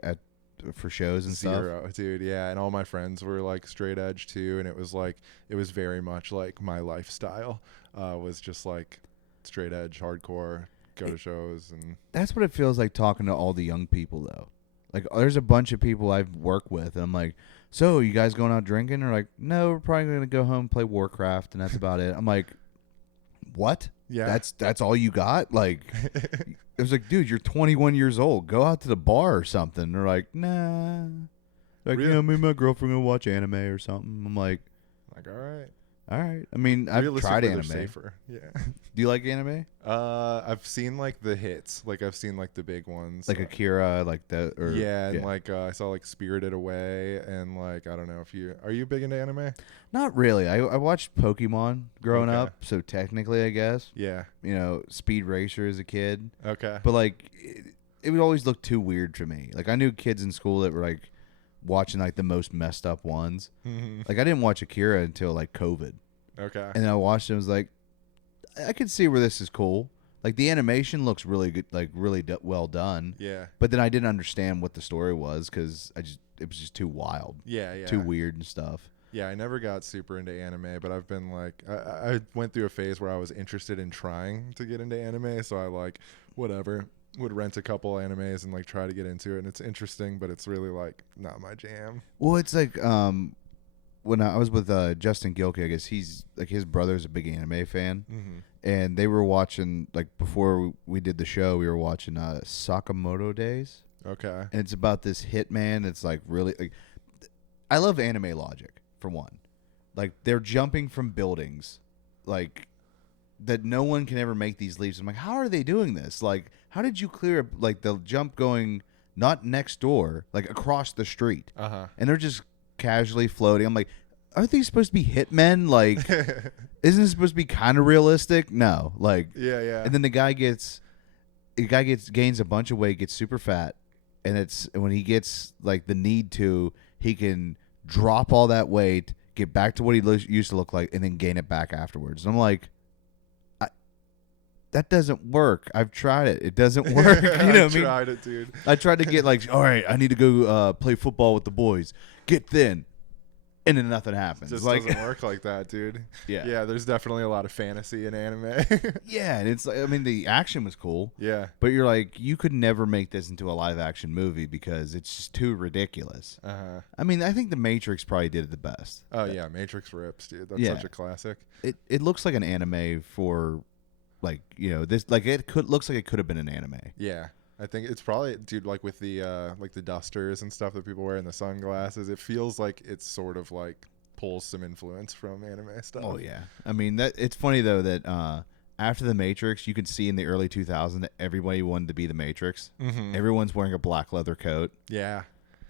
for shows and Zero, stuff? dude. Yeah, and all my friends were like straight edge too, and it was very much like my lifestyle was just like straight edge, hardcore, go to shows. And that's what it feels like talking to all the young people though. Like there's a bunch of people I've worked with and I'm like, so you guys going out drinking? Or like, no, we're probably gonna go home and play Warcraft and that's about it. I'm like, what? Yeah, that's all you got? Like it was like, dude, you're 21 years old. Go out to the bar or something. They're like, nah. Like, Really? you know, me and my girlfriend gonna watch anime or something. I'm like, all right. all right. I mean, I've tried Realistically, anime. they're safer. Yeah. Do you like anime? I've seen like the hits. Like I've seen like the big ones. Like Akira, like that? Or, and like I saw like Spirited Away, and like I don't know if are you big into anime? Not really. I watched Pokemon growing Okay. up, so technically, I guess. Yeah. You know, Speed Racer as a kid. Okay. But like, it would always look too weird for me. Like I knew kids in school that were like watching like the most messed up ones. Like I didn't watch Akira until like COVID. Okay. And then I watched it and was like, I could see where this is cool. Like the animation looks really good, like really well done. Yeah. But then I didn't understand what the story was because it was just too wild. Yeah. Too weird and stuff. Yeah, I never got super into anime, but I've been like, I went through a phase where I was interested in trying to get into anime, so I like, whatever, would rent a couple animes and like try to get into it, and it's interesting, but it's really like not my jam. Well, it's like when I was with Justin Gilkey, I guess he's like his brother's a big anime fan, and they were watching like before we did the show, we were watching Sakamoto Days. Okay. And it's about this hitman. It's like really like I love anime logic for one. Like they're jumping from buildings, like that no one can ever make these leaps. I'm like, how are they doing this? Like, how did you clear like the jump going not next door, like across the street? Uh-huh. And they're just casually floating. I'm like, aren't these supposed to be hitmen? Like, isn't it supposed to be kind of realistic? No, like, yeah. And then the guy gains a bunch of weight, gets super fat, and it's when he gets like the need to, he can drop all that weight, get back to what he used to look like, and then gain it back afterwards. And I'm like, that doesn't work. I've tried it. It doesn't work. You know what I mean? I tried it, dude. I tried to get like, all right, I need to go play football with the boys. Get thin. And then nothing happens. It just like, doesn't work like that, dude. Yeah. There's definitely a lot of fantasy in anime. yeah, and it's like, I mean, the action was cool. Yeah. But you're like, you could never make this into a live action movie because it's just too ridiculous. I mean, I think The Matrix probably did it the best. Oh yeah, Matrix rips, dude. That's Yeah. such a classic. It looks like an anime for, like, you know, this, like, looks like it could have been an anime. Yeah. I think it's probably, dude, like with the dusters and stuff that people wear and the sunglasses, it feels like it's sort of like pulls some influence from anime stuff. Oh yeah, I mean that. It's funny though that after the Matrix, you could see in the early 2000s that everybody wanted to be the Matrix. Mm-hmm. Everyone's wearing a black leather coat. Yeah.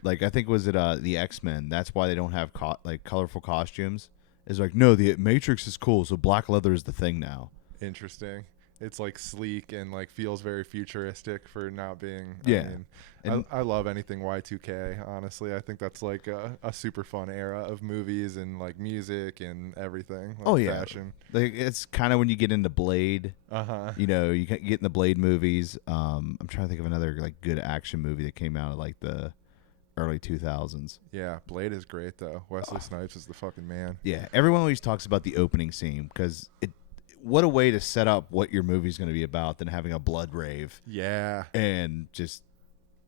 Like I think was it the X-Men? That's why they don't have like colorful costumes. It's like no, the Matrix is cool, so black leather is the thing now. Interesting. It's like sleek and like feels very futuristic for not being. Yeah. I mean, I love anything Y2K. Honestly, I think that's like a super fun era of movies and like music and everything. Like Oh yeah, fashion. like it's kind of when you get into Blade. You know, you get in the Blade movies. I'm trying to think of another like good action movie that came out of like the early 2000s. Yeah, Blade is great though. Wesley Snipes is the fucking man. Yeah, everyone always talks about the opening scene because what a way to set up what your movie's going to be about than having a blood rave. Yeah. And just,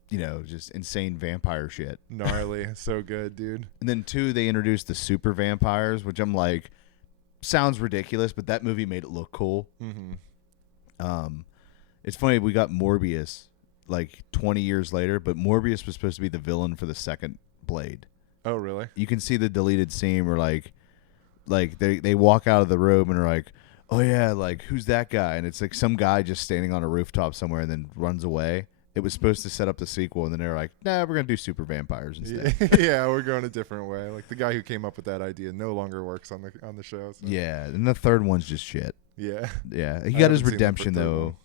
you know, just insane vampire shit. Gnarly. So good, dude. And then 2, they introduced the super vampires, which I'm like, sounds ridiculous, but that movie made it look cool. Mm-hmm. It's funny, we got Morbius like 20 years later, but Morbius was supposed to be the villain for the second Blade. Oh, really? You can see the deleted scene where like they walk out of the room and are like, oh yeah, like who's that guy? And it's like some guy just standing on a rooftop somewhere and then runs away. It was supposed to set up the sequel, and then they're like, nah, we're gonna do super vampires instead. Yeah, we're going a different way. Like the guy who came up with that idea no longer works on the show. So. Yeah, and the third one's just shit. Yeah. Yeah, he I got his haven't seen the redemption third though. one.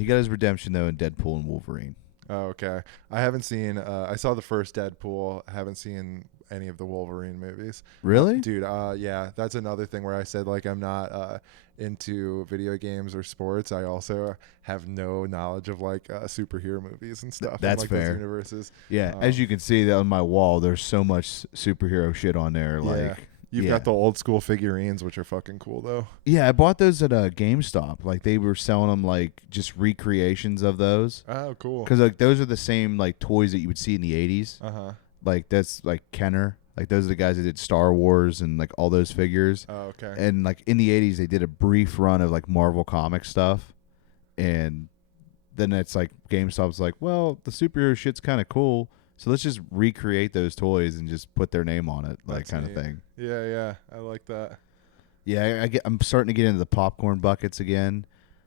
He got his redemption though in Deadpool and Wolverine. Oh, okay. I haven't seen. I saw the first Deadpool. I haven't seen any of the Wolverine movies. Really, dude? Yeah, that's another thing where I said like I'm not into video games or sports. I also have no knowledge of like superhero movies and stuff. That's like, fair. Those universes. Yeah, as you can see on my wall, there's so much superhero shit on there. Yeah. Like You've got the old school figurines, which are fucking cool though. Yeah, I bought those at GameStop. Like they were selling them like just recreations of those. Oh, cool. Because like those are the same like toys that you would see in the 80s. Like that's like Kenner. Like those are the guys that did Star Wars and like all those figures. Oh, okay. And like in the 80s, they did a brief run of like Marvel comic stuff. And then it's like GameStop's like, well, the superhero shit's kind of cool. So let's just recreate those toys and just put their name on it, like kind of thing. Yeah, I like that. Yeah, I'm starting to get into the popcorn buckets again.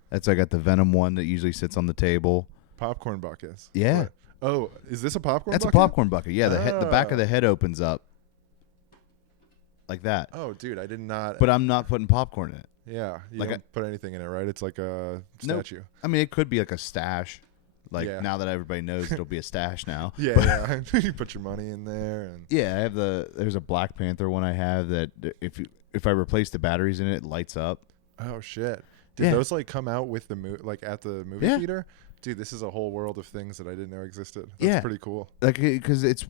That's I got the Venom one that usually sits on the table. Popcorn buckets. Yeah. What? Oh, is this a popcorn That's bucket? a popcorn bucket. Yeah, the back of the head opens up like that. Oh, dude, I did not. But I'm not putting popcorn in it. Yeah, you Like don't put anything in it, right? It's like a statue. I mean, it could be like a stash. Like Yeah. now that everybody knows it'll be a stash now. Yeah. You put your money in there, and Yeah, I have there's a Black Panther one I have that if I replace the batteries in it, it lights up. oh shit, did Yeah. those like come out with the like at the movie Yeah. theater? Dude, this is a whole world of things that I didn't know existed. That's pretty cool. Like because it's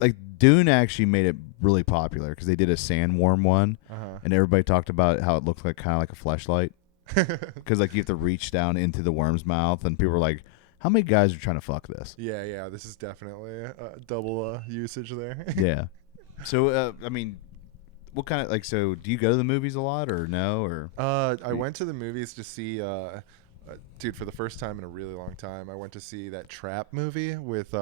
like Dune actually made it really popular because they did a sandworm one, and everybody talked about how it looked like kind of like a fleshlight because like you have to reach down into the worm's mouth, and people were like, how many guys are trying to fuck this? Yeah, this is definitely a double usage there. Yeah. So I mean, what kind of like? So do you go to the movies a lot or no? Or I went to the movies to see, dude, for the first time in a really long time. I went to see that Trap movie with,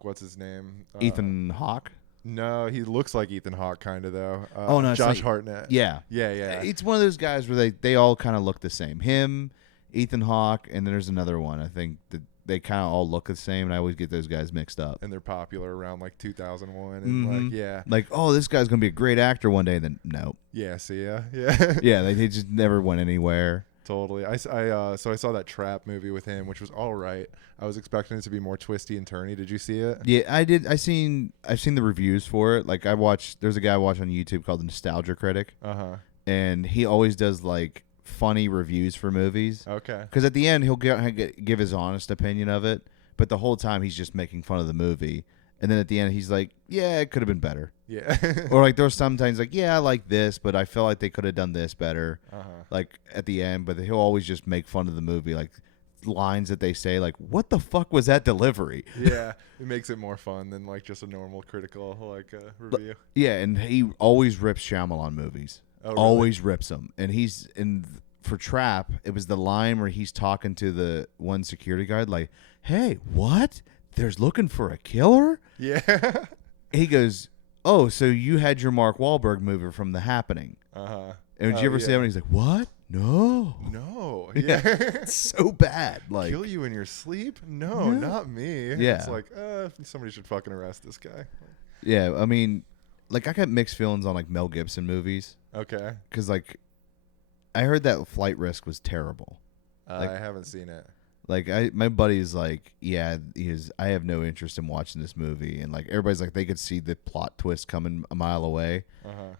what's his name? Ethan Hawke? No, he looks like Ethan Hawke kind of though. Oh no, it's Josh like- Hartnett. Yeah. Yeah. It's one of those guys where they all kind of look the same. Him, Ethan Hawke, and then there's another one. I think they kind of all look the same, and I always get those guys mixed up. And they're popular around like 2001, and like yeah, like, oh, this guy's gonna be a great actor one day. And then no, yeah, see ya, yeah, yeah, they just never went anywhere. Totally. So I saw that Trap movie with him, which was all right. I was expecting it to be more twisty and turny. Did you see it? Yeah, I did. I've seen the reviews for it. Like there's a guy I watch on YouTube called the Nostalgia Critic. And he always does like funny reviews for movies. Okay. Because at the end he'll give his honest opinion of it, but the whole time he's just making fun of the movie. And then at the end he's like, yeah, it could have been better. Yeah. Or like there's sometimes like, yeah, I like this, but I feel like they could have done this better. Like at the end, but he'll always just make fun of the movie, like lines that they say, like, what the fuck was that delivery? Yeah, it makes it more fun than like just a normal critical like review. Yeah, and he always rips Shyamalan movies. Oh, really? Always rips them. And he's for Trap, it was the line where he's talking to the one security guard, like, hey, what? There's looking for a killer? Yeah. He goes, oh, so you had your Mark Wahlberg movie from The Happening. And did you ever see that one? He's like, what? No. Yeah. It's so bad. Like, kill you in your sleep? No, not me. Yeah. It's like, somebody should fucking arrest this guy. Yeah, I mean, like, I got mixed feelings on like Mel Gibson movies. Okay. Because like, I heard that Flight Risk was terrible. I haven't seen it. Like, my buddy's like, yeah, I have no interest in watching this movie. And like, everybody's like, they could see the plot twist coming a mile away.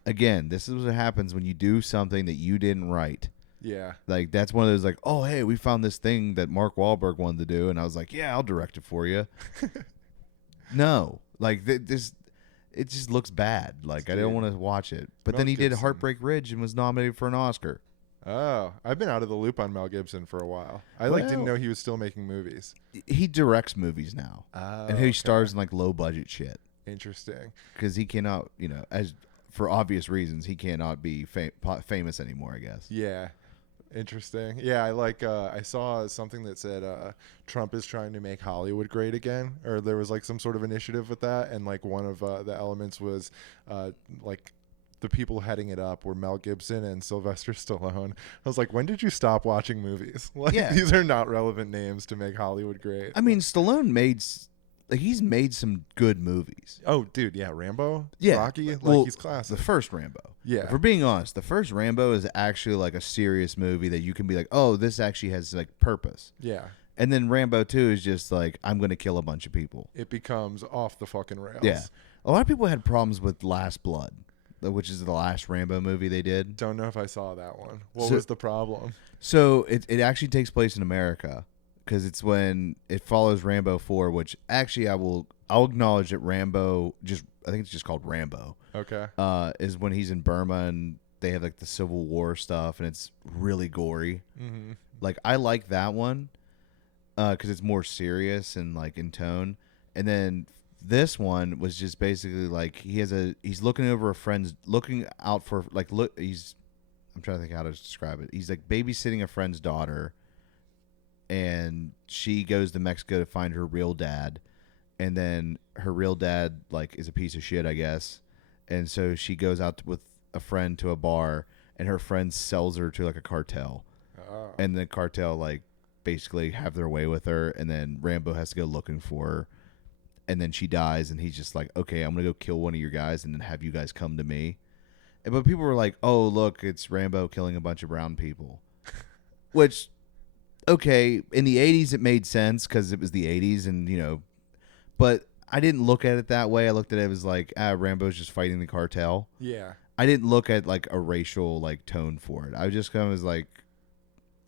Again, this is what happens when you do something that you didn't write. Yeah. Like, that's one of those like, oh, hey, we found this thing that Mark Wahlberg wanted to do. And I was like, yeah, I'll direct it for you. No. Like, it just looks bad. Like, I don't want to watch it. But then he did Heartbreak Ridge and was nominated for an Oscar. Oh, I've been out of the loop on Mel Gibson for a while. I didn't know he was still making movies. He directs movies now. And he stars in like low budget shit. Interesting. Because he cannot, as for obvious reasons, he cannot be famous anymore, I guess. Yeah. Interesting. Yeah, I saw something that said Trump is trying to make Hollywood great again, or there was like some sort of initiative with that, and like one of the elements was like the people heading it up were Mel Gibson and Sylvester Stallone. I was like, when did you stop watching movies? Like, these are not relevant names to make Hollywood great. I mean, Stallone he's made some good movies. Oh, dude, yeah, Rambo, Froggy, he's classic. The first Rambo. Yeah. If we're being honest, the first Rambo is actually like a serious movie that you can be like, oh, this actually has like purpose. Yeah. And then Rambo 2 is just like, I'm going to kill a bunch of people. It becomes off the fucking rails. Yeah. A lot of people had problems with Last Blood, which is the last Rambo movie they did. Don't know if I saw that one. What was the problem? So it actually takes place in America, because it's when it follows Rambo 4, which actually I'll acknowledge that Rambo, I think it's just called Rambo. Okay. Is when he's in Burma and they have like the Civil War stuff and it's really gory. Mm-hmm. Like, I like that one because it's more serious and like in tone. And then this one was just basically like he's looking over a friend's, looking out for like, I'm trying to think how to describe it. He's like babysitting a friend's daughter, and she goes to Mexico to find her real dad, and then her real dad like is a piece of shit, I guess, and so she goes out with a friend to a bar, and her friend sells her to like a cartel, and the cartel like basically have their way with her, and then Rambo has to go looking for her, and then she dies, and he's just like, okay, I'm gonna go kill one of your guys, and then have you guys come to me. But people were like, oh, look, it's Rambo killing a bunch of brown people. Which, okay, in the 80s it made sense because it was the 80s and, but I didn't look at it that way. I looked at it as like, Rambo's just fighting the cartel. Yeah. I didn't look at like a racial like tone for it. I just kind of was like,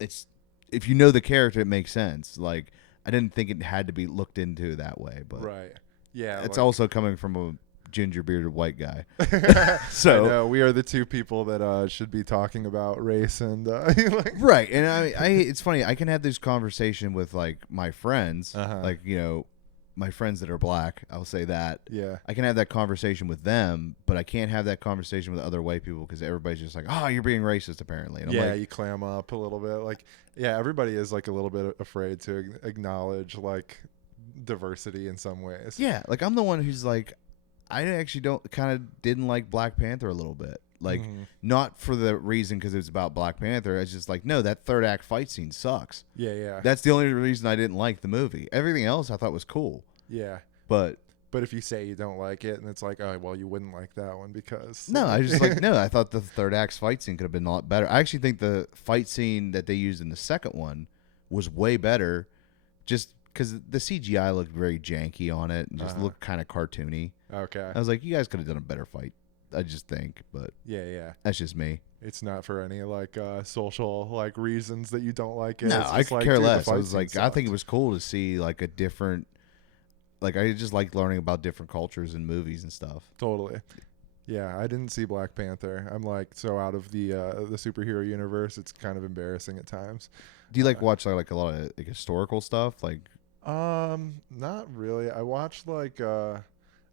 if you know the character, it makes sense. Like, I didn't think it had to be looked into that way. But right. Yeah. It's also coming from a ginger bearded white guy. So I know, we are the two people that should be talking about race and right. And I it's funny, I can have this conversation with like my friends, like my friends that are black, I'll say that. Yeah. I can have that conversation with them, but I can't have that conversation with other white people because everybody's just like, oh, you're being racist apparently. And I'm like, you clam up a little bit. Like, yeah, everybody is like a little bit afraid to acknowledge like diversity in some ways. Yeah, like I'm the one who's like, I actually didn't like Black Panther a little bit. Like, not for the reason because it was about Black Panther. It's just like, no, that third act fight scene sucks. Yeah. That's the only reason I didn't like the movie. Everything else I thought was cool. Yeah. But if you say you don't like it, and it's like, oh, well, you wouldn't like that one because... No, I just like, no, I thought the third act fight scene could have been a lot better. I actually think the fight scene that they used in the second one was way better just because the CGI looked very janky on it and just looked kind of cartoony. Okay. I was like, you guys could have done a better fight, I just think, but yeah. that's just me. It's not for any like social like reasons that you don't like it. No, It's I just could like, care dude, the less. I fight was scene like, I think it sucked. was cool to see like a different, like I just like learning about different cultures and movies and stuff. Totally. Yeah, I didn't see Black Panther. I'm like so out of the superhero universe. It's kind of embarrassing at times. Do you like watch like a lot of like historical stuff? Like, Not really. I watched like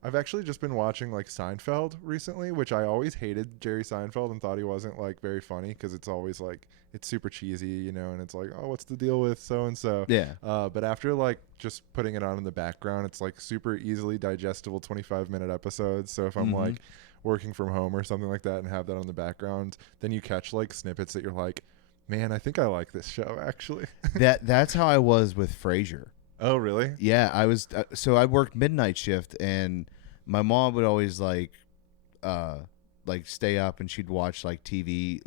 I've actually just been watching like Seinfeld recently, which I always hated Jerry Seinfeld and thought he wasn't like very funny because it's always like it's super cheesy, you know, and it's like, oh, what's the deal with so and so? yeah. But after like just putting it on in the background, it's like super easily digestible 25-minute episodes. So if I'm like working from home or something like that and have that on the background, then you catch like snippets that you're like, man, I think I like this show actually. That's how I was with Frasier. Oh, really? Yeah, I was so I worked midnight shift and my mom would always like stay up and she'd watch like TV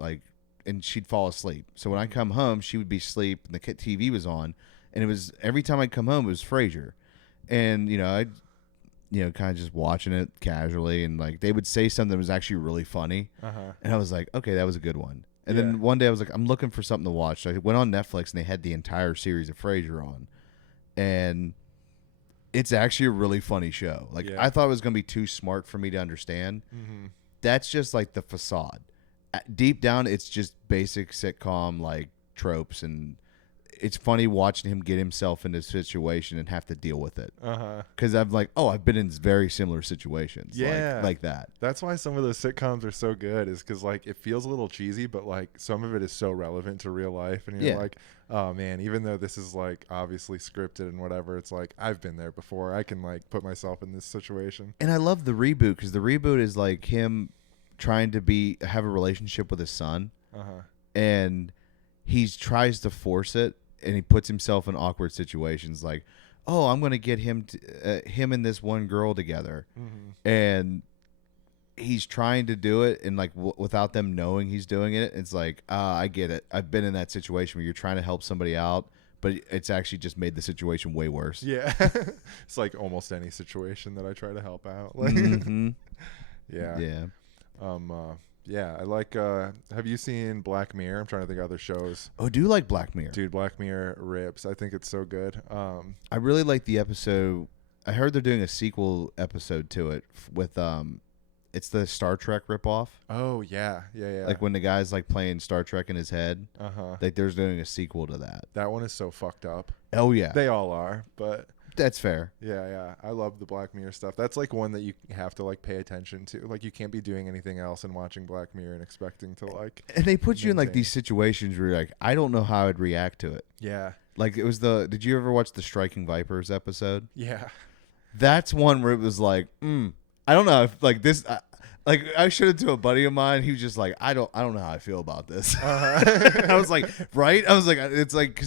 and she'd fall asleep. So when I come home, she would be asleep and the TV was on, and it was every time I'd come home it was Frasier. And I'd kind of just watching it casually, and like they would say something that was actually really funny. And I was like, okay, that was a good one. And then one day I was like, I'm looking for something to watch. So I went on Netflix and they had the entire series of Frasier on. And it's actually a really funny show. Like I thought it was going to be too smart for me to understand. That's just like the facade. Deep down, it's just basic sitcom like tropes, and it's funny watching him get himself into a situation and have to deal with it. Because I'm like, oh, I've been in very similar situations. Yeah, like that. That's why some of those sitcoms are so good, is because like it feels a little cheesy, but like some of it is so relevant to real life, and you're like, oh man, even though this is like obviously scripted and whatever, it's like I've been there before. I can like put myself in this situation. And I love the reboot because the reboot is like him trying to have a relationship with his son, and he tries to force it. And he puts himself in awkward situations, like, "Oh, I'm going to get him and this one girl together," and he's trying to do it, and like without them knowing he's doing it. It's like, I get it. I've been in that situation where you're trying to help somebody out, but it's actually just made the situation way worse. Yeah, it's like almost any situation that I try to help out. Like, yeah. Yeah, I like, have you seen Black Mirror? I'm trying to think of other shows. Oh, do you like Black Mirror? Dude, Black Mirror rips. I think it's so good. I really like the episode. I heard they're doing a sequel episode to it with, it's the Star Trek ripoff. Oh, yeah. Like when the guy's like playing Star Trek in his head. Like there's doing a sequel to that. That one is so fucked up. Oh, yeah. They all are, but... That's fair. Yeah. I love the Black Mirror stuff. That's like one that you have to like pay attention to. Like you can't be doing anything else and watching Black Mirror and expecting to like. And they put you in like these situations where you're like, I don't know how I'd react to it. Yeah. Like it was did you ever watch the Striking Vipers episode? Yeah. That's one where it was like, I don't know if like this. Like I showed it to a buddy of mine. He was just like, I don't know how I feel about this. I was like, right? I was like, it's like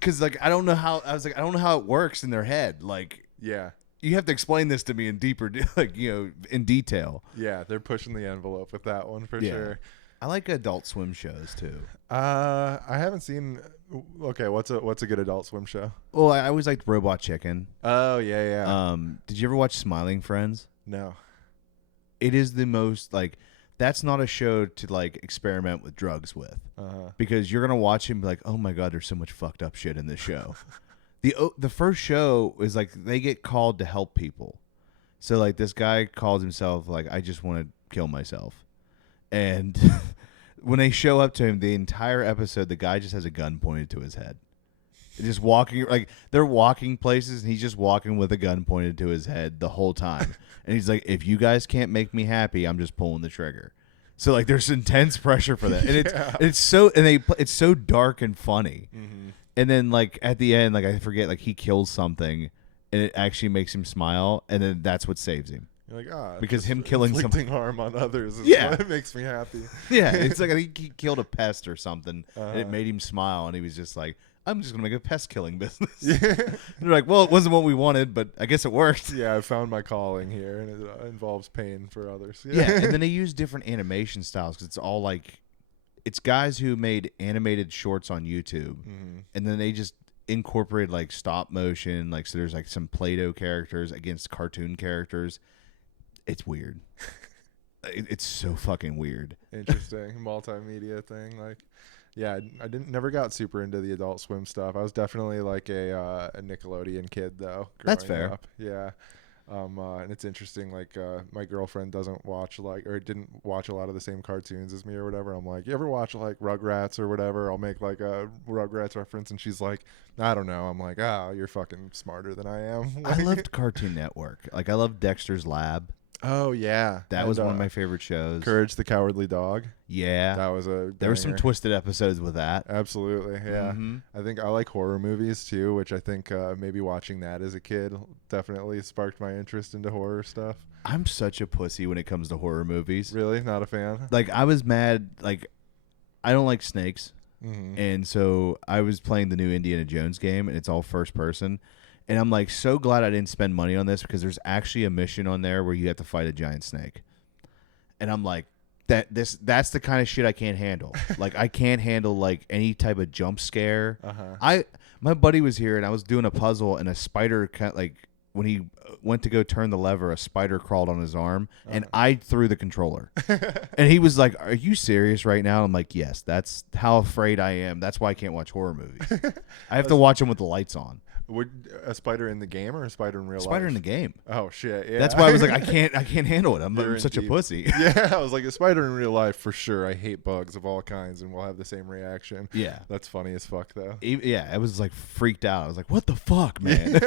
because like I don't know how it works in their head. Like, yeah, you have to explain this to me in deeper, like in detail. Yeah, they're pushing the envelope with that one for sure. I like Adult Swim shows too. I haven't seen. Okay, what's a good Adult Swim show? Well, I always liked Robot Chicken. Oh yeah. Did you ever watch Smiling Friends? No. It is the most like. That's not a show to like experiment with drugs with, because you're gonna watch it and be like, oh my god, there's so much fucked up shit in this show. The first show is like they get called to help people, so like this guy calls himself like, I just want to kill myself, and when they show up to him, the entire episode, the guy just has a gun pointed to his head, just walking like they're walking places, and he's just walking with a gun pointed to his head the whole time. And he's like, if you guys can't make me happy, I'm just pulling the trigger. So like, there's intense pressure for that, and it's so dark and funny. And then like at the end, like I forget, like he kills something, and it actually makes him smile, and then that's what saves him. You're like, because just him killing inflicting harm on others is Yeah. what makes me happy. Yeah, it's like I think he killed a pest or something, and it Uh-huh. made him smile, and he was just like, I'm just gonna make a pest killing business. Yeah. And they're like, well, it wasn't what we wanted, but I guess it worked. Yeah, I found my calling here, and it involves pain for others. Yeah, and then they use different animation styles because it's all like, it's guys who made animated shorts on YouTube, and then they just incorporated like stop motion, like so there's like some Play-Doh characters against cartoon characters. It's weird. It's so fucking weird. Interesting multimedia thing. Like, yeah, I never got super into the Adult Swim stuff. I was definitely like a Nickelodeon kid though. That's growing fair. up. Yeah. And it's interesting. Like, my girlfriend doesn't watch or didn't watch a lot of the same cartoons as me or whatever. I'm like, you ever watch like Rugrats or whatever? I'll make like a Rugrats reference, and she's like, I don't know. I'm like, you're fucking smarter than I am. I loved Cartoon Network. Like I loved Dexter's Lab. Oh yeah, That was one of my favorite shows. Courage the Cowardly Dog. Yeah. That was a. There were some banger. twisted episodes with that. Absolutely, yeah. Mhm. I think I like horror movies too, which I think maybe watching that as a kid definitely sparked my interest into horror stuff. I'm such a pussy when it comes to horror movies. Really, not a fan. Like I was mad. Like I don't like snakes, Mm-hmm. and so I was playing the new Indiana Jones game, and it's all first person. And I'm like so glad I didn't spend money on this because there's actually a mission on there where you have to fight a giant snake. And I'm like, that's the kind of shit I can't handle. Like I can't handle like any type of jump scare. My buddy was here and I was doing a puzzle and a spider like when he went to go turn the lever, a spider crawled on his arm and I threw the controller. And he was like, "Are you serious right now?" I'm like, "Yes, that's how afraid I am. That's why I can't watch horror movies. I have to watch them with the lights on." Would a spider in the game or a spider in real life? Spider in the game. Oh shit! Yeah. That's why I was like, I can't handle it. I'm You're such a indeed. pussy. Yeah, I was like, a spider in real life for sure. I hate bugs of all kinds, and we'll have the same reaction. Yeah. That's funny as fuck though. Yeah, I was like freaked out. I was like, "What the fuck, man?"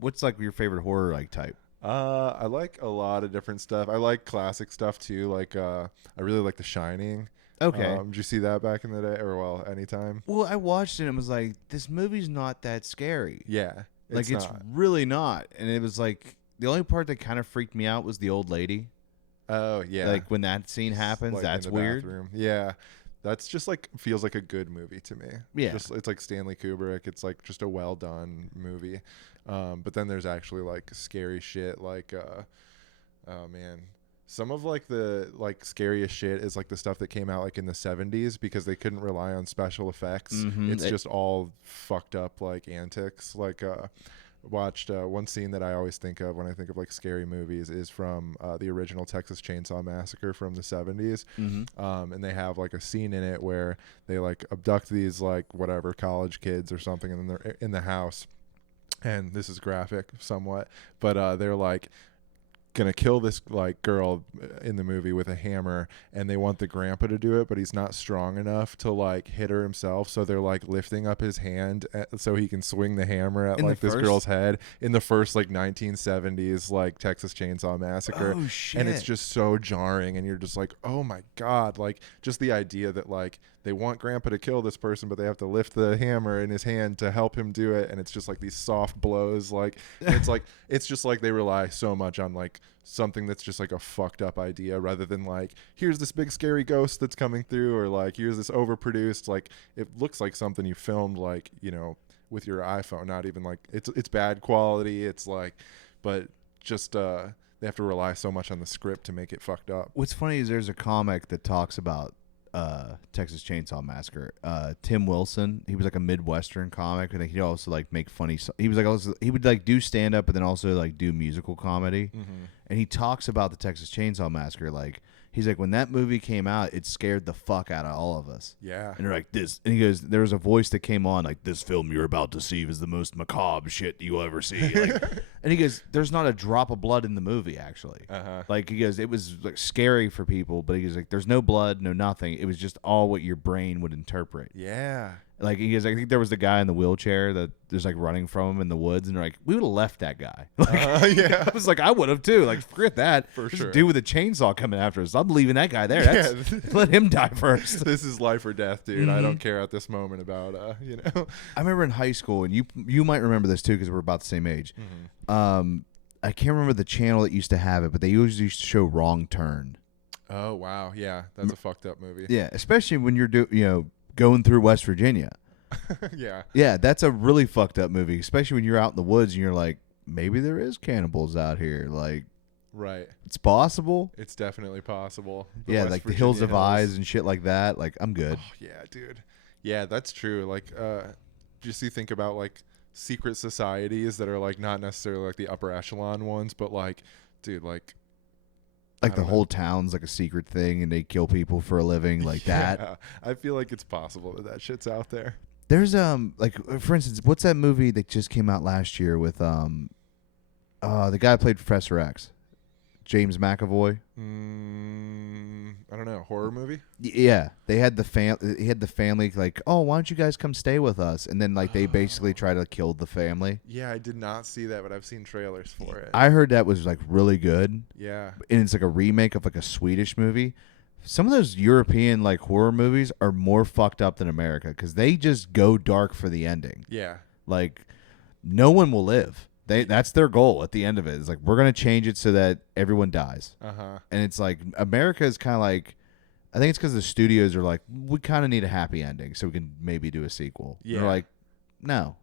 What's like your favorite horror like type? I like a lot of different stuff. I like classic stuff too. Like, I really like The Shining. Okay. Did you see that back in the day, or anytime? Well, I watched it and was like, this movie's not that scary. Yeah, Like it's not. really not. And it was like the only part that kind of freaked me out was the old lady. Oh yeah, Like when that scene happens, Like, that's in the weird. bathroom. Yeah, that's just like feels like a good movie to me. Yeah. It's like Stanley Kubrick. It's like just a well done movie. But then there's actually like scary shit. Like, oh man. Some of like the like scariest shit is like the stuff that came out like in the 70s because they couldn't rely on special effects. Mhm. It's just all fucked up like antics. Like watched one scene that I always think of when I think of like scary movies is from the original Texas Chainsaw Massacre from the 70s. And they have like a scene in it where they like abduct these like whatever college kids or something, and then they're in the house. And this is graphic somewhat, but they're like gonna kill this like girl in the movie with a hammer, and they want the grandpa to do it, but he's not strong enough to like hit her himself, so they're like lifting up his hand so he can swing the hammer at In the like this first? girl's head in the first like 1970s like Texas Chainsaw Massacre. Oh shit. And it's just so jarring, and you're just like, oh my god, like just the idea that like they want grandpa to kill this person, but they have to lift the hammer in his hand to help him do it, and it's just like these soft blows, like it's like it's just like they rely so much on like something that's just like a fucked up idea rather than like here's this big scary ghost that's coming through, or like here's this overproduced, like it looks like something you filmed like, you know, with your iPhone, not even like it's bad quality, it's like, but just they have to rely so much on the script to make it fucked up. What's funny is there's a comic that talks about Texas Chainsaw Massacre. Tim Wilson, he was like a Midwestern comic, and he'd also like make funny. He was like also he would like do stand up, but then also like do musical comedy. And he talks about the Texas Chainsaw Massacre. Like he's like, when that movie came out, it scared the fuck out of all of us. Yeah. And they're like this, and he goes, there was a voice that came on like, this film you're about to see is the most macabre shit you'll ever see. Like, and he goes, there's not a drop of blood in the movie actually. Like he goes, it was like scary for people, but he goes like, there's no blood, no nothing. It was just all what your brain would interpret. Yeah. Like he goes, I think there was the guy in the wheelchair that there's like running from him in the woods, and they're like, we would have left that guy. Like, Yeah. I was like, I would have too. Like, forget that. For There's sure. a dude with a chainsaw coming after us. I'm leaving that guy there. That's, let him die first. This is life or death, dude. I don't care at this moment about I remember in high school, and you might remember this too because we're about the same age. I can't remember the channel that used to have it, but they usually used to show Wrong Turn. Oh wow, yeah, that's a fucked up movie. Yeah, especially when you're going through West Virginia. Yeah. Yeah, that's a really fucked up movie, especially when you're out in the woods and you're like, maybe there is cannibals out here. Like, Right. it's possible. It's definitely possible. Yeah, West like the Virginia Hills of Eyes and shit like that. Like, I'm good. Oh, yeah, dude. Yeah, that's true. Like, just you think about like secret societies that are like not necessarily like the upper echelon ones, but like, dude, like Like the whole town's like a secret thing and they kill people for a living like that. Yeah, I feel like it's possible that shit's out there. There's like for instance, what's that movie that just came out last year with the guy who played Professor X, James McAvoy? I don't know, horror movie? Yeah, they had the family like, oh, why don't you guys come stay with us? And then like they basically try to kill the family. Yeah, I did not see that, but I've seen trailers for it. I heard that was like really good. Yeah. And it's like a remake of like a Swedish movie. Some of those European like horror movies are more fucked up than America because they just go dark for the ending. Yeah. Like, no one will live. That's their goal at the end of it. It's like, we're gonna change it so that everyone dies. And it's like America is kind of like, I think it's because the studios are like, we kind of need a happy ending so we can maybe do a sequel. Yeah. And they're like, no.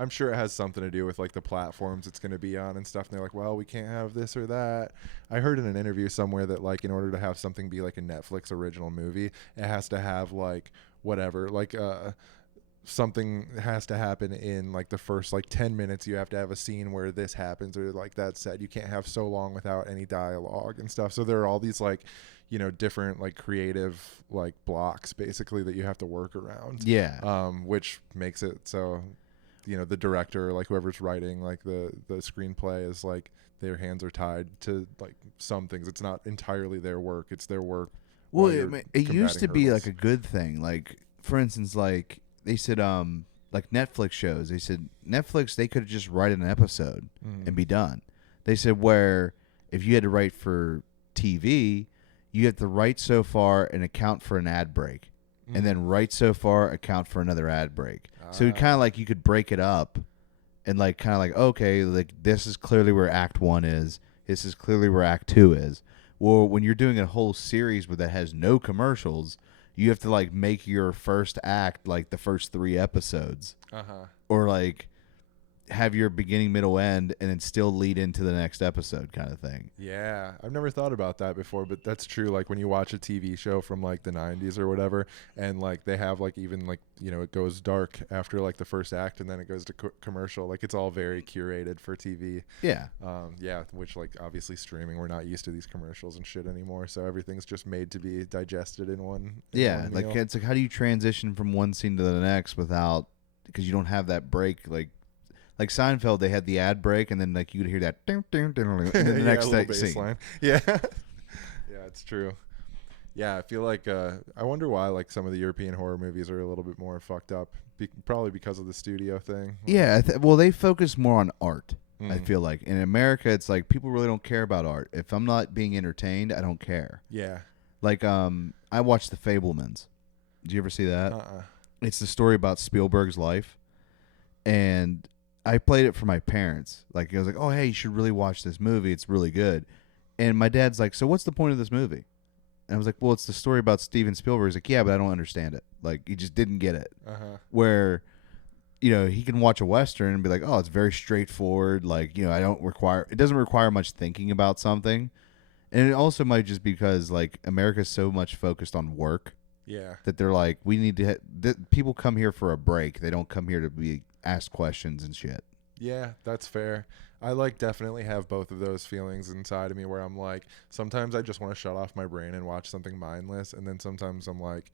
I'm sure it has something to do with like the platforms it's going to be on and stuff. And they're like, well, we can't have this or that. I heard in an interview somewhere that like in order to have something be like a Netflix original movie, it has to have like whatever, like something has to happen in like the first like 10 minutes. You have to have a scene where this happens or like that said. You can't have so long without any dialogue and stuff. So there are all these like, different like creative like blocks basically that you have to work around. Yeah. Which makes it so the director, like whoever's writing like the screenplay is like their hands are tied to like some things. It's not entirely their work. It's their work. Well, it used to be like a good thing. Like, for instance, like they said, like Netflix shows, they said Netflix, they could just write an episode and be done. They said where if you had to write for TV, you have to write so far and account for an ad break. And then write so far, account for another ad break. So kind of like you could break it up and like kind of like, okay, like this is clearly where Act 1 is. This is clearly where Act 2 is. Well, when you're doing a whole series that has no commercials, you have to like make your first act like the first 3 episodes. Or like have your beginning, middle, end, and then still lead into the next episode kind of thing. Yeah, I've never thought about that before, but that's true. Like when you watch a TV show from like the 90s or whatever, and like they have like even like, it goes dark after like the first act and then it goes to commercial. Like it's all very curated for TV. Yeah. Yeah, which like obviously streaming, we're not used to these commercials and shit anymore. So everything's just made to be digested in one. Yeah. One like meal. it's like, how do you transition from one scene to the next because you don't have that break? Like Seinfeld, they had the ad break, and then like you could hear that, and then the next scene. Line. Yeah, yeah, it's true. Yeah, I feel like I wonder why like some of the European horror movies are a little bit more fucked up, probably because of the studio thing. Yeah, well, they focus more on art. I feel like in America, it's like people really don't care about art. If I'm not being entertained, I don't care. Yeah. Like I watched The Fabelmans. Did you ever see that? It's the story about Spielberg's life, and I played it for my parents. Like, I was like, oh, hey, you should really watch this movie. It's really good. And my dad's like, so what's the point of this movie? And I was like, well, it's the story about Steven Spielberg. He's like, yeah, but I don't understand it. Like, he just didn't get it. Where, he can watch a Western and be like, oh, it's very straightforward. Like, it doesn't require much thinking about something. And it also might just be because, like, America's so much focused on work. Yeah. That they're like, we need to, people come here for a break. They don't come here to be asked questions and shit. Yeah, that's fair. I like definitely have both of those feelings inside of me where I'm like, sometimes I just want to shut off my brain and watch something mindless. And then sometimes I'm like,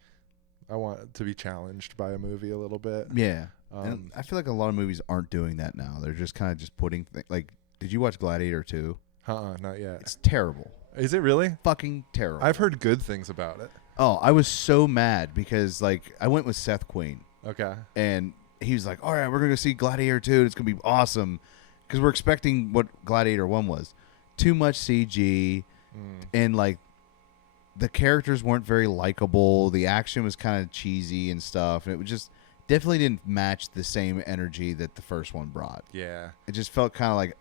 I want to be challenged by a movie a little bit. Yeah. And I feel like a lot of movies aren't doing that now. They're just kind of just putting like, did you watch Gladiator 2? Not yet. It's terrible. Is it really? Fucking terrible. I've heard good things about it. Oh, I was so mad because like I went with Seth Queen. Okay. And he was like, all right, we're going to see Gladiator 2. It's going to be awesome. Because we're expecting what Gladiator 1 was. Too much CG. And, like, the characters weren't very likable. The action was kind of cheesy and stuff. And it was just definitely didn't match the same energy that the first one brought. Yeah. It just felt kind of like,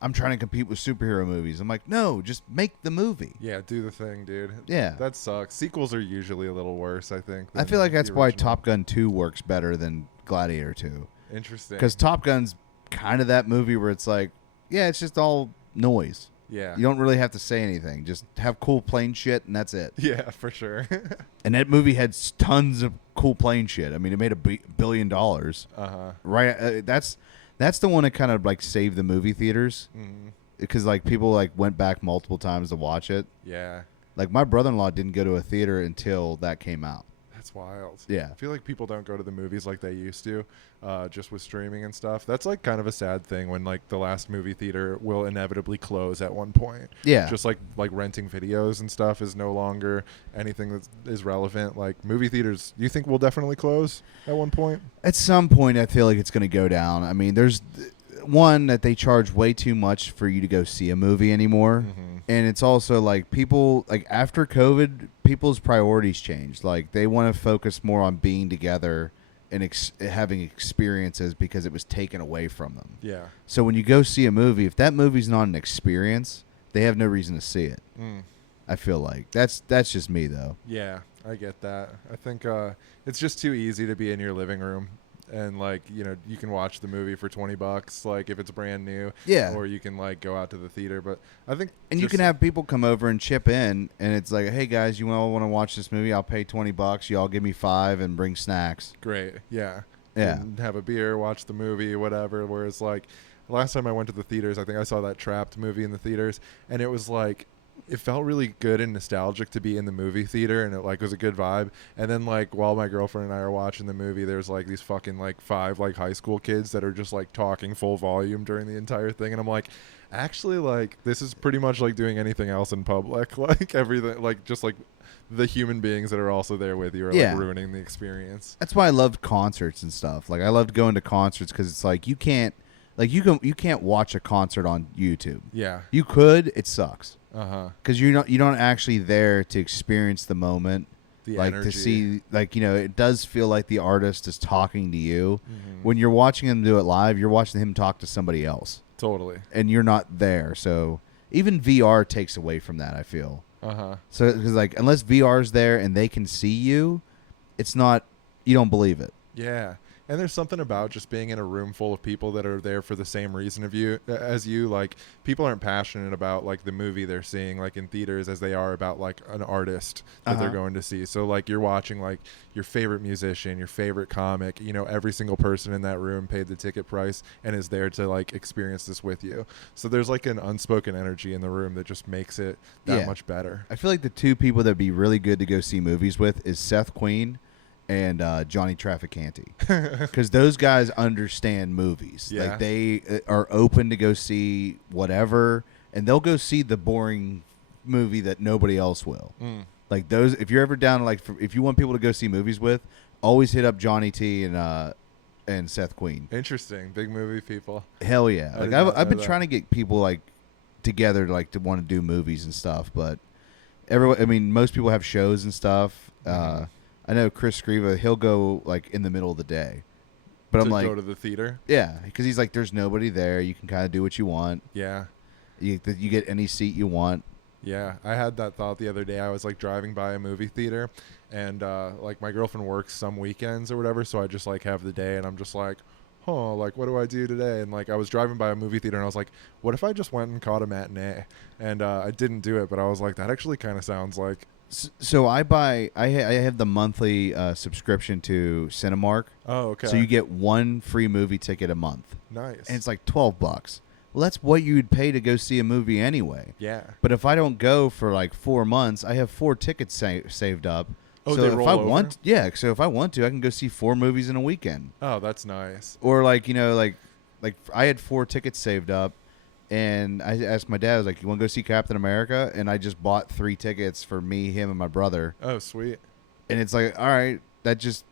I'm trying to compete with superhero movies. I'm like, no, just make the movie. Yeah, do the thing, dude. Yeah. That sucks. Sequels are usually a little worse, I think. I than feel like that's the why original. Top Gun 2 works better than Gladiator 2. Interesting. Because Top Gun's kind of that movie where it's like, yeah, it's just all noise. Yeah. You don't really have to say anything. Just have cool plane shit, and that's it. Yeah, for sure. And that movie had tons of cool plane shit. I mean, it made $1 billion. Uh-huh. Right? That's the one that kind of like saved the movie theaters. Mm, Because like people like went back multiple times to watch it. yeah. Like my brother-in-law didn't go to a theater until that came out. That's wild. Yeah. I feel like people don't go to the movies like they used to, just with streaming and stuff. That's like kind of a sad thing when like the last movie theater will inevitably close at one point. Yeah. Just like renting videos and stuff is no longer anything that is relevant. Like movie theaters, you think will definitely close at one point? At some point, I feel like it's going to go down. I mean, there's one that they charge way too much for you to go see a movie anymore. Mm-hmm. And it's also like people, like after COVID, people's priorities changed. Like they want to focus more on being together and having experiences because it was taken away from them. Yeah. So when you go see a movie, if that movie's not an experience, they have no reason to see it. Mm. I feel like that's just me though. Yeah, I get that. I think it's just too easy to be in your living room and like, you know, you can watch the movie for $20 like if it's brand new. Yeah. Or you can like go out to the theater, but I think And you can have people come over and chip in, and it's like, hey guys, you all want to watch this movie? I'll pay $20. You all give me $5 and bring snacks. great. Yeah. Yeah. And have a beer, watch the movie, whatever. Whereas like last time I went to the theaters, I think I saw that Trapped movie in the theaters, and it was like it felt really good and nostalgic to be in the movie theater, and it like was a good vibe. And then like while my girlfriend and I are watching the movie, there's like these fucking like 5 like high school kids that are just like talking full volume during the entire thing, and I'm like, actually like this is pretty much like doing anything else in public. Like everything, like just like the human beings that are also there with you are Yeah. like ruining the experience. That's why I loved concerts and stuff. Like I loved going to concerts because it's like you can't watch a concert on YouTube. Yeah. You could, it sucks Uh-huh. because you don't actually there to experience the moment. The like energy. to see, like, you know, it does feel like the artist is talking to you. Mhm. When you're watching him do it live, you're watching him talk to somebody else, Totally. and you're not there. So even VR takes away from that, I feel. Uh-huh. So because like unless VR's there and they can see you, it's not, you don't believe it. Yeah. And there's something about just being in a room full of people that are there for the same reason as you. Like people aren't passionate about like the movie they're seeing like in theaters as they are about like an artist that they're going to see. So like you're watching like your favorite musician, your favorite comic, you know, every single person in that room paid the ticket price and is there to like experience this with you. So there's like an unspoken energy in the room that just makes it that Yeah. much better. I feel like the two people that'd be really good to go see movies with is Seth Queen and Johnny Trafficante, because those guys understand movies. Yeah. Like they are open to go see whatever, and they'll go see the boring movie that nobody else will. Mm. Like those, if you're ever down, like if you want people to go see movies with, always hit up Johnny T and Seth Queen. Interesting. Big movie people. Hell yeah! I Like did not I've know been that. trying to get people like together to like to want to do movies and stuff, but everyone. I mean, most people have shows and stuff. Mhm. I know Chris Scriva, he'll go like in the middle of the day, but I'm to like, go to the theater. yeah, because he's like, there's nobody there. You can kind of do what you want. Yeah. You get any seat you want. Yeah, I had that thought the other day. I was like driving by a movie theater, and like my girlfriend works some weekends or whatever, so I just like have the day, and I'm just like, huh, like what do I do today? And like I was driving by a movie theater, and I was like, what if I just went and caught a matinee? And I didn't do it, but I was like, that actually kind of sounds like. So I have the monthly subscription to Cinemark. Oh, okay. So you get one free movie ticket a month, nice. and it's like $12. Well, that's what you'd pay to go see a movie anyway. yeah. But if I don't go for like 4 months, I have 4 tickets saved up. Oh, so they if roll I over? want, yeah. So if I want to, I can go see 4 movies in a weekend. Oh, that's nice. Or like, you know, like I had 4 tickets saved up, and I asked my dad, I was like, "You want to go see Captain America?" And I just bought 3 tickets for me, him, and my brother. Oh, sweet. And it's like, all right, that just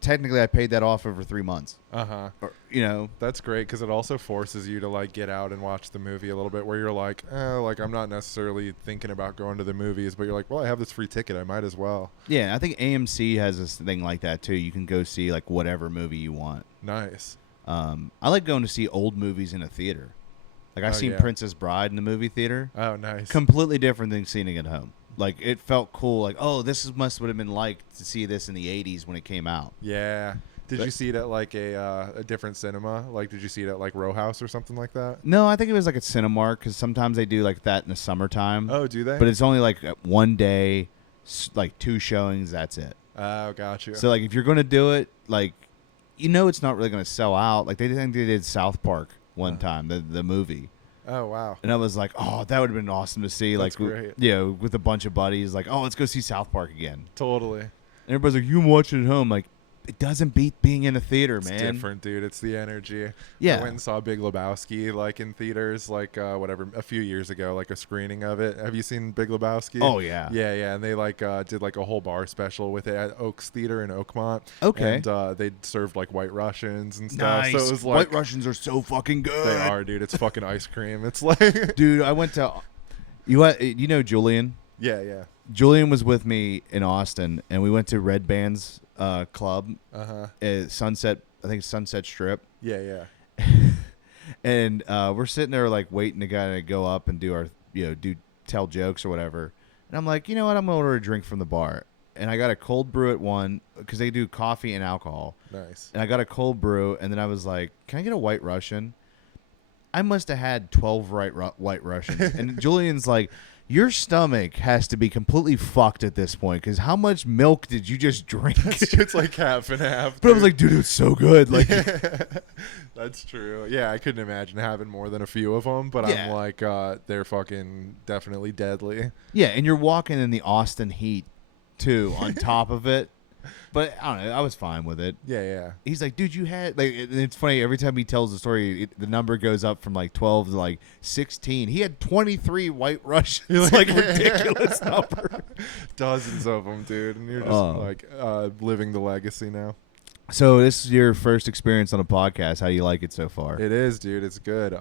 technically I paid that off over 3 months. Uh-huh. Or, you know, That's great because it also forces you to like get out and watch the movie a little bit where you're like, like I'm not necessarily thinking about going to the movies, but you're like, well, I have this free ticket, I might as well. yeah. I think AMC has this thing like that too. You can go see like whatever movie you want. Nice. I like going to see old movies in a theater. Like I seen yeah. Princess Bride in the movie theater. Oh, nice. Completely different than seeing it at home. Like it felt cool. Like, oh, must would have been like to see this in the '80s when it came out. Yeah. Did you see it at like a different cinema? Like, did you see it at like Row House or something like that? No, I think it was like at Cinemark because sometimes they do like that in the summertime. Oh, do they? But it's only like one day, like 2 showings. That's it. Oh, gotcha. So like if you're gonna do it, like it's not really gonna sell out. Like they did South Park one time, the movie. Oh, wow. And I was like, oh, that would have been awesome to see. That's like, great. with a bunch of buddies. Like, oh, let's go see South Park again. Totally. And everybody's like, you can watch it at home. Like, it doesn't beat being in a theater, It's man. different, dude. It's the energy. Yeah. I went and saw Big Lebowski like in theaters, like a few years ago, like a screening of it. Have you seen Big Lebowski? Oh yeah. Yeah. And they like did like a whole bar special with it at Oaks Theater in Oakmont. Okay. And they served like White Russians and stuff. Nice. So it was like White Russians are so fucking good. they are, dude. It's fucking ice cream. It's like Dude, I went to you know Julian? yeah. Julian was with me in Austin, and we went to Red Band's club at Sunset. I think it's Sunset Strip. Yeah. And we're sitting there like waiting to go up and do our tell jokes or whatever. And I'm like, you know what? I'm gonna order a drink from the bar. And I got a cold brew at one because they do coffee and alcohol. Nice. And I got a cold brew, and then I was like, can I get a White Russian? I must have had 12 White Russians. And Julian's like, your stomach has to be completely fucked at this point because how much milk did you just drink? It's like half and half. But I was like, dude, it's so good. Like, that's true. Yeah, I couldn't imagine having more than a few of them, but Yeah. I'm like, they're fucking definitely deadly. yeah, and you're walking in the Austin heat too on top of it. But I don't know. I was fine with it. Yeah. He's like, dude, you had like. And it's funny every time he tells the story, the number goes up from like 12 to like 16. He had 23 White Russians. It's like ridiculous number. Dozens of them, dude, and you're just like living the legacy now. So this is your first experience on a podcast. How do you like it so far? It is, dude. It's good.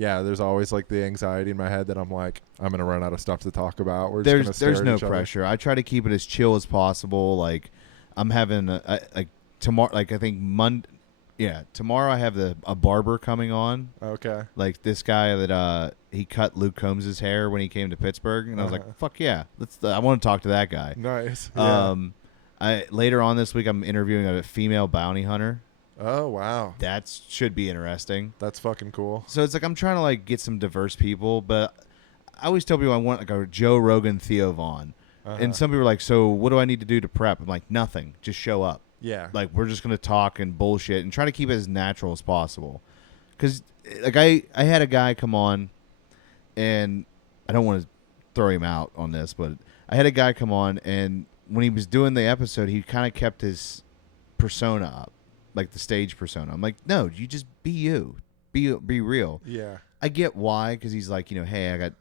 Yeah, there's always like the anxiety in my head that I'm like, I'm gonna run out of stuff to talk about. We're just gonna stare There's at no each other. pressure. I try to keep it as chill as possible. Like I'm having like tomorrow. Like I think Monday. Yeah, tomorrow I have a barber coming on. Okay. Like this guy that he cut Luke Combs' hair when he came to Pittsburgh, and I was like, fuck yeah, I want to talk to that guy. Nice. Yeah. Later on this week I'm interviewing a female bounty hunter. Oh wow. That should be interesting. That's fucking cool. So it's like I'm trying to like get some diverse people, but I always tell people I want like a Joe Rogan, Theo Vaughn. And some people are like, so what do I need to do to prep? I'm like, nothing. Just show up. Yeah. Like we're just gonna talk and bullshit and try to keep it as natural as possible. Because like I had a guy come on, and I don't want to throw him out on this, but I had a guy come on, and when he was doing the episode, he kind of kept his persona up, like the stage persona. I'm like, no, you just be you, be real. Yeah. I get why, because he's like, hey, I got,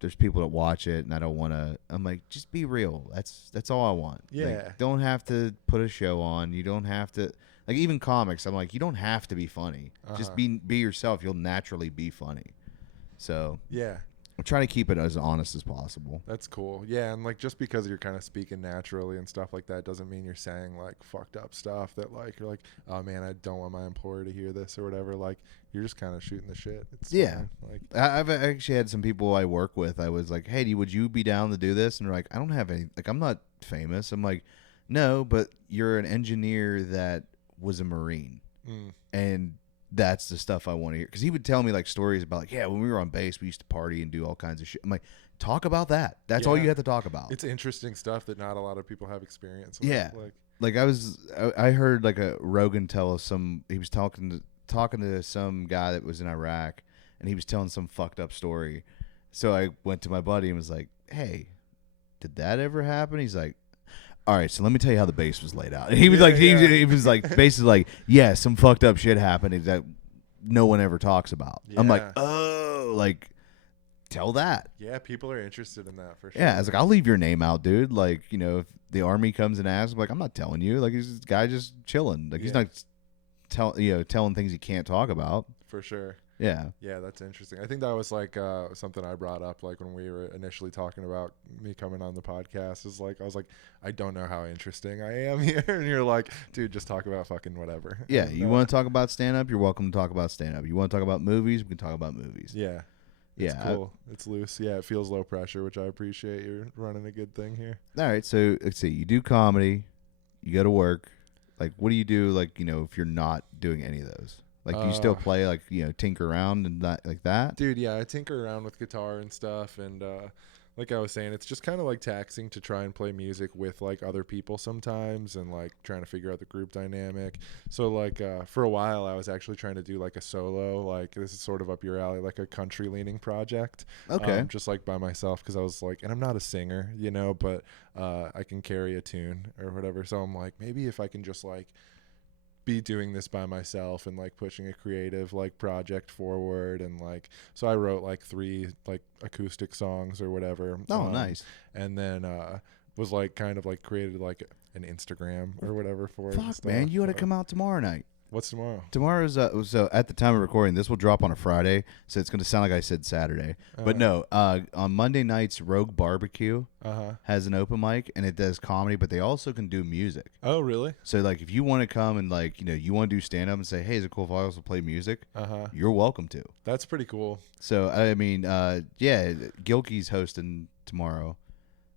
there's people that watch it, and I don't want to. I'm like, just be real. That's all I want. Yeah. Like, don't have to put a show on. You don't have to. Like even comics, I'm like, you don't have to be funny. Just be yourself. You'll naturally be funny. So Yeah. I'm trying to keep it as honest as possible. That's cool. Yeah, and like just because you're kind of speaking naturally and stuff like that doesn't mean you're saying like fucked up stuff that like you're like, oh man, I don't want my employer to hear this or whatever. Like you're just kind of shooting the shit. It's fine. Like I've actually had some people I work with. I was like, hey, would you be down to do this? And they're like, I don't have any. Like I'm not famous. I'm like, no, but you're an engineer that was a Marine, and that's the stuff I want to hear. Because he would tell me like stories about like, yeah, when we were on base, we used to party and do all kinds of shit. I'm like, talk about that. That's all you have to talk about. It's interesting stuff that not a lot of people have experience with. Yeah. Like I heard like a Rogan tell us he was talking to some guy that was in Iraq, and he was telling some fucked up story. So I went to my buddy and was like, hey, did that ever happen? He's like, all right, so let me tell you how the base was laid out. And he was he was like basically like, yeah, some fucked up shit happened that no one ever talks about. Yeah. I'm like, oh, like tell that. Yeah, people are interested in that for sure. Yeah, I was like, I'll leave your name out, dude. Like, if the army comes and asks, I'm like, I'm not telling you. Like, he's this guy just chilling. Like, he's not telling things he can't talk about. For sure. Yeah. Yeah, that's interesting. I think that was like something I brought up like when we were initially talking about me coming on the podcast. Is like I was like, I don't know how interesting I am here, and you're like, dude, just talk about fucking whatever. Yeah, And, you want to talk about stand-up, you're welcome to talk about stand-up. You want to talk about movies, we can talk about movies. Yeah, it's Yeah, cool. It's loose. Yeah, it feels low pressure, which I appreciate. You're running a good thing here. All right, so let's see. You do comedy, you go to work. Like, what do you do, like, if you're not doing any of those? Like, do you still play, like, tinker around and that, like that? Dude, yeah, I tinker around with guitar and stuff, and like I was saying, it's just kind of like taxing to try and play music with like other people sometimes, and like trying to figure out the group dynamic. So like for a while, I was actually trying to do like a solo, like this is sort of up your alley, like a country leaning project. Okay. Just like by myself, because I was like, and I'm not a singer, but I can carry a tune or whatever. So I'm like, maybe if I can just like be doing this by myself and like pushing a creative like project forward, and like so I wrote like 3 like acoustic songs or whatever. Oh, nice. And then was like kind of like created like an Instagram or whatever for it. and Fuck, stuff. man, you ought to come out tomorrow night. What's tomorrow? Tomorrow's so at the time of recording, this will drop on a Friday, so it's going to sound like I said Saturday. But no, on Monday nights, Rogue Barbecue has an open mic, and it does comedy, but they also can do music. Oh, really? So like, if you want to come and like, you want to do stand up and say, hey, is it cool if I also play music? You're welcome to. That's pretty cool. So I mean, yeah, Gilkey's hosting tomorrow,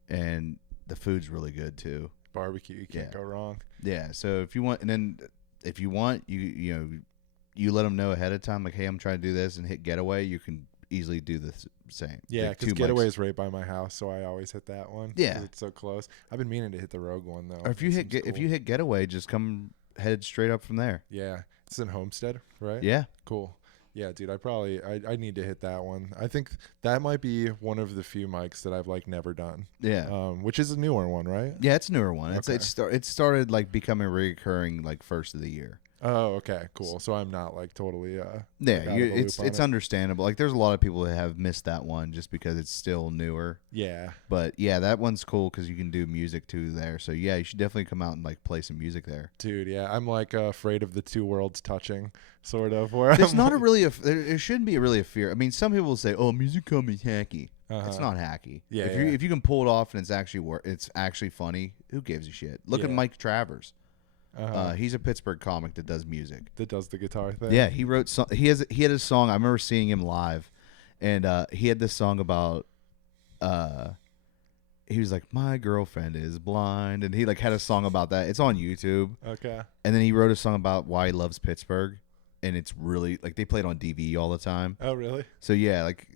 and the food's really good too. Barbecue, you can't go wrong. Yeah. So if you want, and then if you want, you let them know ahead of time, like, hey, I'm trying to do this, and hit Getaway. You can easily do the same. Yeah, like, because 2 Getaway mics. is right by my house, so I always hit that one. Yeah. It's so close. I've been meaning to hit the Rogue one though. Or if you hit Getaway, just come head straight up from there. Yeah, it's in Homestead, right? Yeah. Cool. Yeah, dude, I need to hit that one. I think that might be one of the few mics that I've like never done. Yeah. Which is a newer one, right? Yeah, it's a newer one. Okay. It started like becoming recurring like first of the year. Oh, okay, cool. So I'm not like totally Yeah, out of the it's loop on it. understandable. Like, there's a lot of people that have missed that one just because it's still newer. Yeah. But yeah, that one's cool because you can do music too there. So yeah, you should definitely come out and like play some music there. Dude, yeah, I'm like afraid of the two worlds touching, sort of. Where It's I'm not like, it shouldn't be really a fear. I mean, some people will say, "Oh, music company's hacky." It's not hacky. Yeah, if you can pull it off and it's actually funny, who gives a shit? Look at Yeah. Mike Travers. He's a Pittsburgh comic that does music. that does the guitar thing. Yeah, he wrote he had a song. I remember seeing him live, and he had this song about he was like, my girlfriend is blind, and he like had a song about that. It's on YouTube. Okay. And then he wrote a song about why he loves Pittsburgh, and it's really like they play it on DV all the time. Oh, really? So yeah, like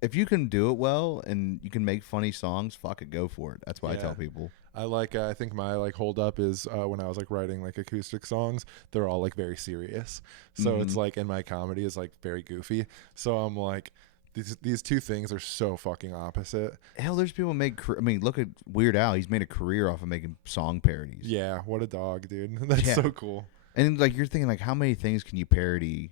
if you can do it well and you can make funny songs, fuck it, go for it. That's what I tell people. I think my like hold up is when I was like writing like acoustic songs, they're all like very serious. So it's like, and my comedy is like very goofy. So I'm like, these two things are so fucking opposite. Hell, there's people look at Weird Al. He's made a career off of making song parodies. Yeah, what a dog, dude. That's so cool. And like you're thinking like, how many things can you parody?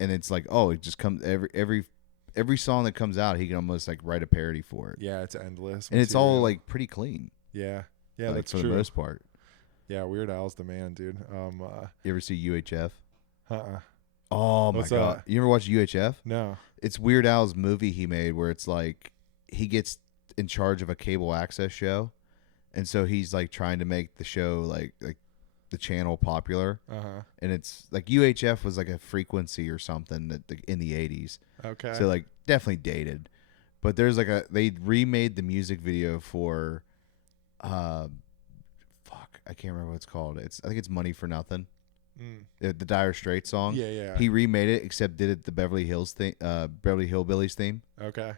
And it's like, oh, it just comes every song that comes out, he can almost like write a parody for it. Yeah, it's endless. And it's all material. like pretty clean. Yeah. Yeah, like, that's for true. the most part. Yeah, Weird Al's the man, dude. You ever see UHF? Oh my What's god! that? You ever watch UHF? No. It's Weird Al's movie he made where it's like he gets in charge of a cable access show, and so he's like trying to make the show like the channel popular. And it's like UHF was like a frequency or something that in the 80s. Okay. So like definitely dated, but there's like they remade the music video for, I can't remember what it's called. I think it's Money for Nothing. The Dire Straits song. Yeah. He remade it, except did it the Beverly Hillbillies theme. Okay.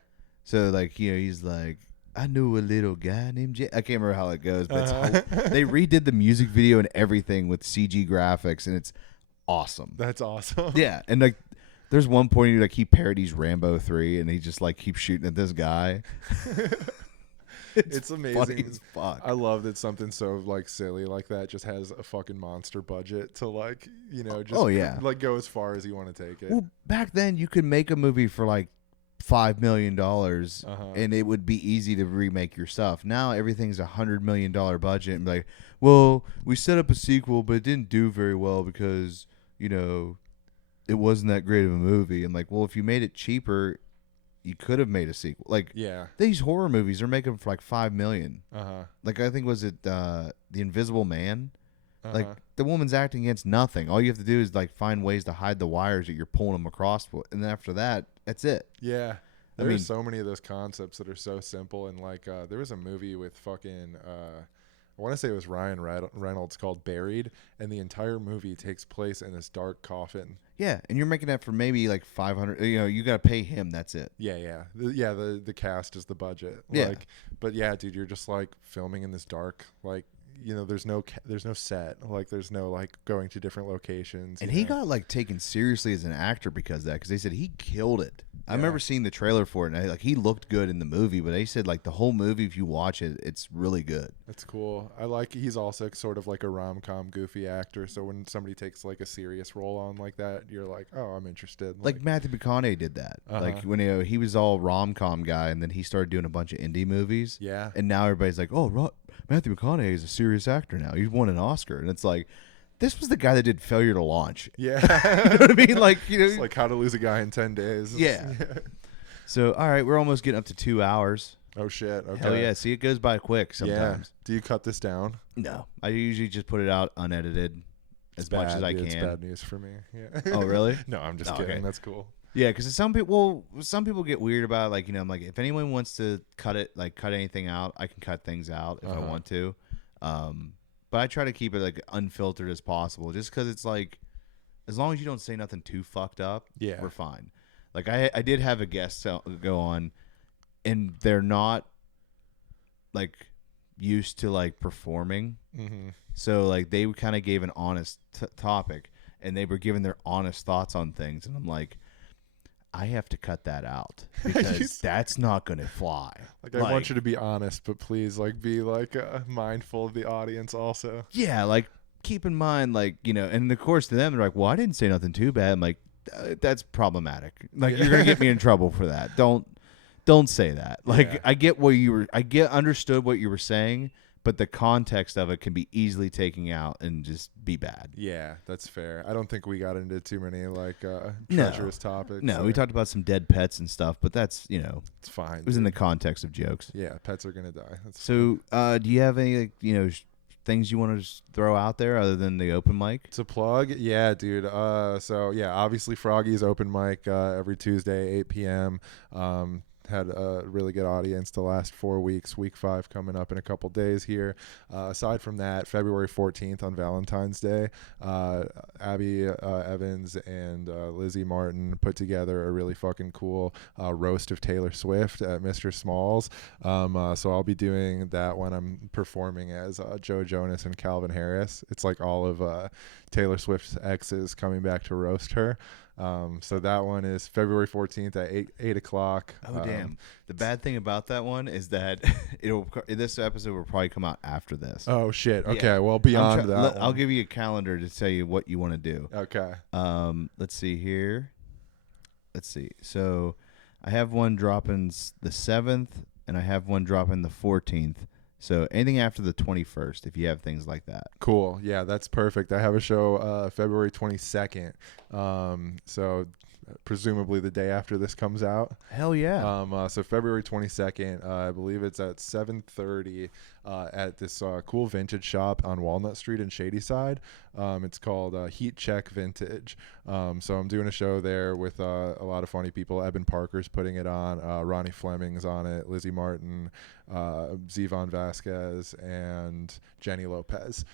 So like he's like, I knew a little guy named Jay. I can't remember how it goes, but they redid the music video and everything with CG graphics, and it's awesome. That's awesome. Yeah, and like there's one point like he parodies Rambo 3, and he just like keeps shooting at this guy. It's amazing. Funny as fuck. I love that something so like silly like that just has a fucking monster budget to like just like go as far as you want to take it. Well, back then you could make a movie for like $5 million, and it would be easy to remake your stuff. Now everything's $100 million budget, and be like, well, we set up a sequel, but it didn't do very well because it wasn't that great of a movie. I'm like, well, if you made it cheaper, you could have made a sequel. Like, Yeah. these horror movies are making for like $5 million. Uh-huh. Like, I think was it The Invisible Man? Uh-huh. Like, the woman's acting against nothing. All you have to do is like find ways to hide the wires that you're pulling them across, and then after that, that's it. Yeah. I There mean- are so many of those concepts that are so simple, and like there was a movie with fucking I want to say it was Ryan Reynolds called Buried, and the entire movie takes place in this dark coffin. Yeah, and you're making that for maybe like 500. You know, you got to pay him. That's it. Yeah. The cast is the budget. Yeah. Like, but yeah, dude, you're just like filming in this dark, like, you know, there's no set, like there's no like going to different locations. And you he know? got like taken seriously as an actor because of that, because they said he killed it. I Yeah. remember seeing the trailer for it, and like he looked good in the movie, but they said like the whole movie, if you watch it, it's really good. That's cool. I like. He's also sort of like a rom-com goofy actor. So when somebody takes like a serious role on like that, you're like, oh, I'm interested. Like Matthew McConaughey did that. Like Uh-huh. when he was all rom-com guy, and then he started doing a bunch of indie movies. yeah, And now everybody's like, oh, Matthew McConaughey is a serious actor now. He's won an Oscar. And it's like, this was the guy that did Failure to Launch. yeah. You know what I mean? Like, you know. It's like How to Lose a Guy in 10 Days. Yeah. So, all right, we're almost getting up to 2 hours. Oh shit. Okay. Hell yeah. See, it goes by quick sometimes. Yeah. Do you cut this down? No. I usually just put it out unedited as much as I Dude, can. It's bad news for me. Yeah. Oh, really? No, I'm just Oh, kidding. okay. That's cool. Yeah, because some people get weird about it. Like, you know, I'm like, if anyone wants to cut anything out, I can cut things out if I Uh-huh. want to. But I try to keep it like unfiltered as possible, just because it's like, as long as you don't say nothing too fucked up, Yeah. we're fine. Like I did have a guest go on, and they're not like used to like performing, Mm-hmm. so like they kind of gave an honest topic, and they were giving their honest thoughts on things, and I'm like, I have to cut that out because that's not going to fly. Like, I want you to be honest, but please, like, be like mindful of the audience also. Yeah, like keep in mind, like, you know, and of course to them they're like, well, I didn't say nothing too bad. I'm like, that's problematic. Like, you're gonna get me in trouble for that. Don't say that. Like, Yeah. I understood what you were saying, but the context of it can be easily taken out and just be bad. Yeah, that's fair. I don't think we got into too many like treacherous topics. No, we talked about some dead pets and stuff, but that's, you know, It's fine. it was in the context of jokes. Yeah, pets are gonna die. That's So, do you have any, like, you know, things you want to just throw out there other than the open mic? to plug. Yeah, dude. So yeah, obviously Froggy's open mic every Tuesday, 8 p.m. Had a really good audience the last 4 weeks. Week 5 coming up in a couple days here. Aside from that, February 14th on Valentine's Day, Abby Evans and Lizzie Martin put together a really fucking cool roast of Taylor Swift at Mr. Smalls. So I'll be doing that when I'm performing as Joe Jonas and Calvin Harris. It's like all of Taylor Swift's exes coming back to roast her. So that one is February 14th at 8 o'clock. Oh, damn. The bad thing about that one is that this episode will probably come out after this. Oh, shit. Okay. Yeah. Well, beyond that, I'll give you a calendar to tell you what you want to do. Okay. Let's see here. So I have one dropping the 7th, and I have one dropping the 14th. So anything after the 21st, if you have things like that. Cool. Yeah, that's perfect. I have a show February 22nd. So presumably the day after this comes out. Hell yeah. So February 22nd, I believe it's at 7:30 at this cool vintage shop on Walnut Street in Shadyside. It's called Heat Check Vintage. So I'm doing a show there with a lot of funny people. Eben Parker's putting it on. Ronnie Fleming's on it. Lizzie Martin, Zevon Vasquez, and Jenny Lopez.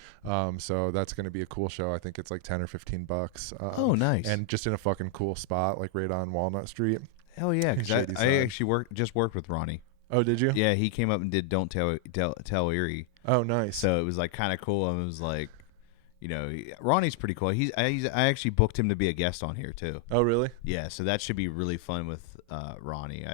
So that's going to be a cool show. I think it's like $10 or $15. Oh, nice. And just in a fucking cool spot, like right on Walnut Street. Hell yeah. Because Shady I side. actually worked with Ronnie. Oh, did you? Yeah, he came up and did Don't Tell Erie. Oh, nice. So it was like kind of cool. And it was like, you know, Ronnie's pretty cool. I actually booked him to be a guest on here too. Oh, really? Yeah, so that should be really fun with Ronnie.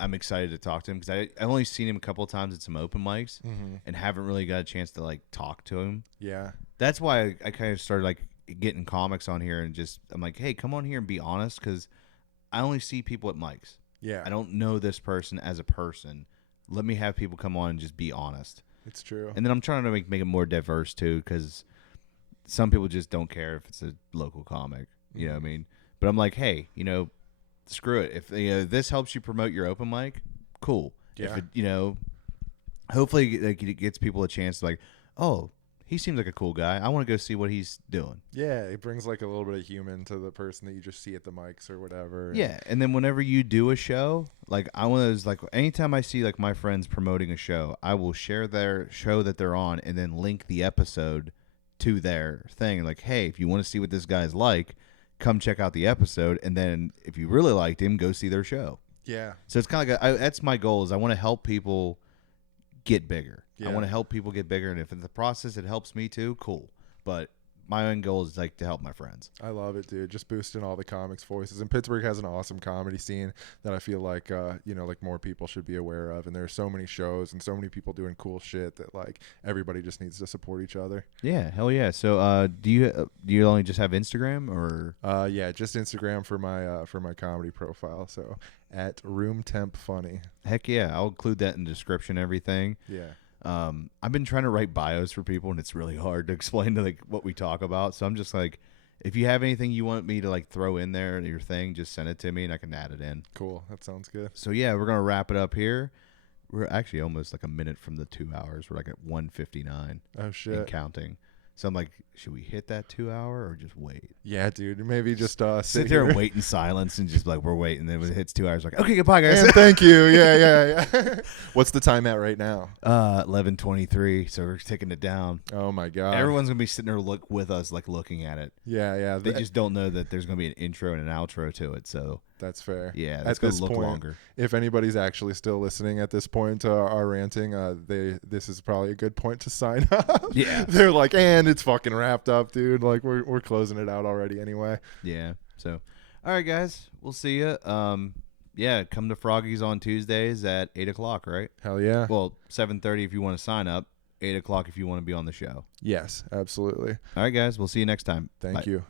I'm excited to talk to him because I've only seen him a couple of times at some open mics and haven't really got a chance to like talk to him. Yeah. That's why I kind of started like getting comics on here and just I'm like, hey, come on here and be honest, because I only see people at mics. Yeah. I don't know this person as a person. Let me have people come on and just be honest. It's true. And then I'm trying to make it more diverse too, because some people just don't care if it's a local comic. You know what I mean? But I'm like, hey, screw it. If this helps you promote your open mic, cool. Yeah. If it, hopefully it gets people a chance to like, oh, he seems like a cool guy. I want to go see what he's doing. Yeah, it brings like a little bit of human to the person that you just see at the mics or whatever. Yeah, and then whenever you do a show, like I want to like anytime I see like my friends promoting a show, I will share their show that they're on and then link the episode to their thing. Like, hey, if you want to see what this guy's like, come check out the episode, and then if you really liked him, go see their show. Yeah. So it's kind of like that's my goal. Is I want to help people get bigger. Yeah. I want to help people get bigger, and if in the process it helps me too, cool. But my own goal is like to help my friends. I love it, dude. Just boosting all the comics' voices. And Pittsburgh has an awesome comedy scene that I feel like, like more people should be aware of. And there are so many shows and so many people doing cool shit that like everybody just needs to support each other. Yeah, hell yeah. So, do you only just have Instagram or? Yeah, just Instagram for my comedy profile. So at Room Temp Funny. Heck yeah, I'll include that in the description and everything. Yeah. I've been trying to write bios for people, and it's really hard to explain to like what we talk about. So I'm just like, if you have anything you want me to like throw in there your thing, just send it to me and I can add it in. Cool. That sounds good. So yeah, we're gonna wrap it up here. We're actually almost like a minute from the 2 hours. We're like at 1:59 Oh shit. and counting. So I'm like, should we hit that 2 hour or just wait? Yeah, dude. Maybe just Sit there and wait in silence and just like we're waiting. Then when it hits 2 hours, like okay, goodbye guys. And thank you. Yeah. What's the time at right now? 11:23. So we're taking it down. Oh my god. Everyone's gonna be sitting there with us, like looking at it. Yeah. They just don't know that there's gonna be an intro and an outro to it. So that's fair. yeah, At that's gonna this look point, longer. If anybody's actually still listening at this point to our ranting, this is probably a good point to sign up. Yeah. They're like, and it's fucking wrapped up, dude. Like we're closing it out already anyway. Yeah. So, all right, guys, we'll see you. Yeah, come to Froggy's on Tuesdays at 8:00, right? Hell yeah. Well, 7:30 if you want to sign up. 8:00 if you want to be on the show. Yes, absolutely. All right, guys, we'll see you next time. Thank Bye. you.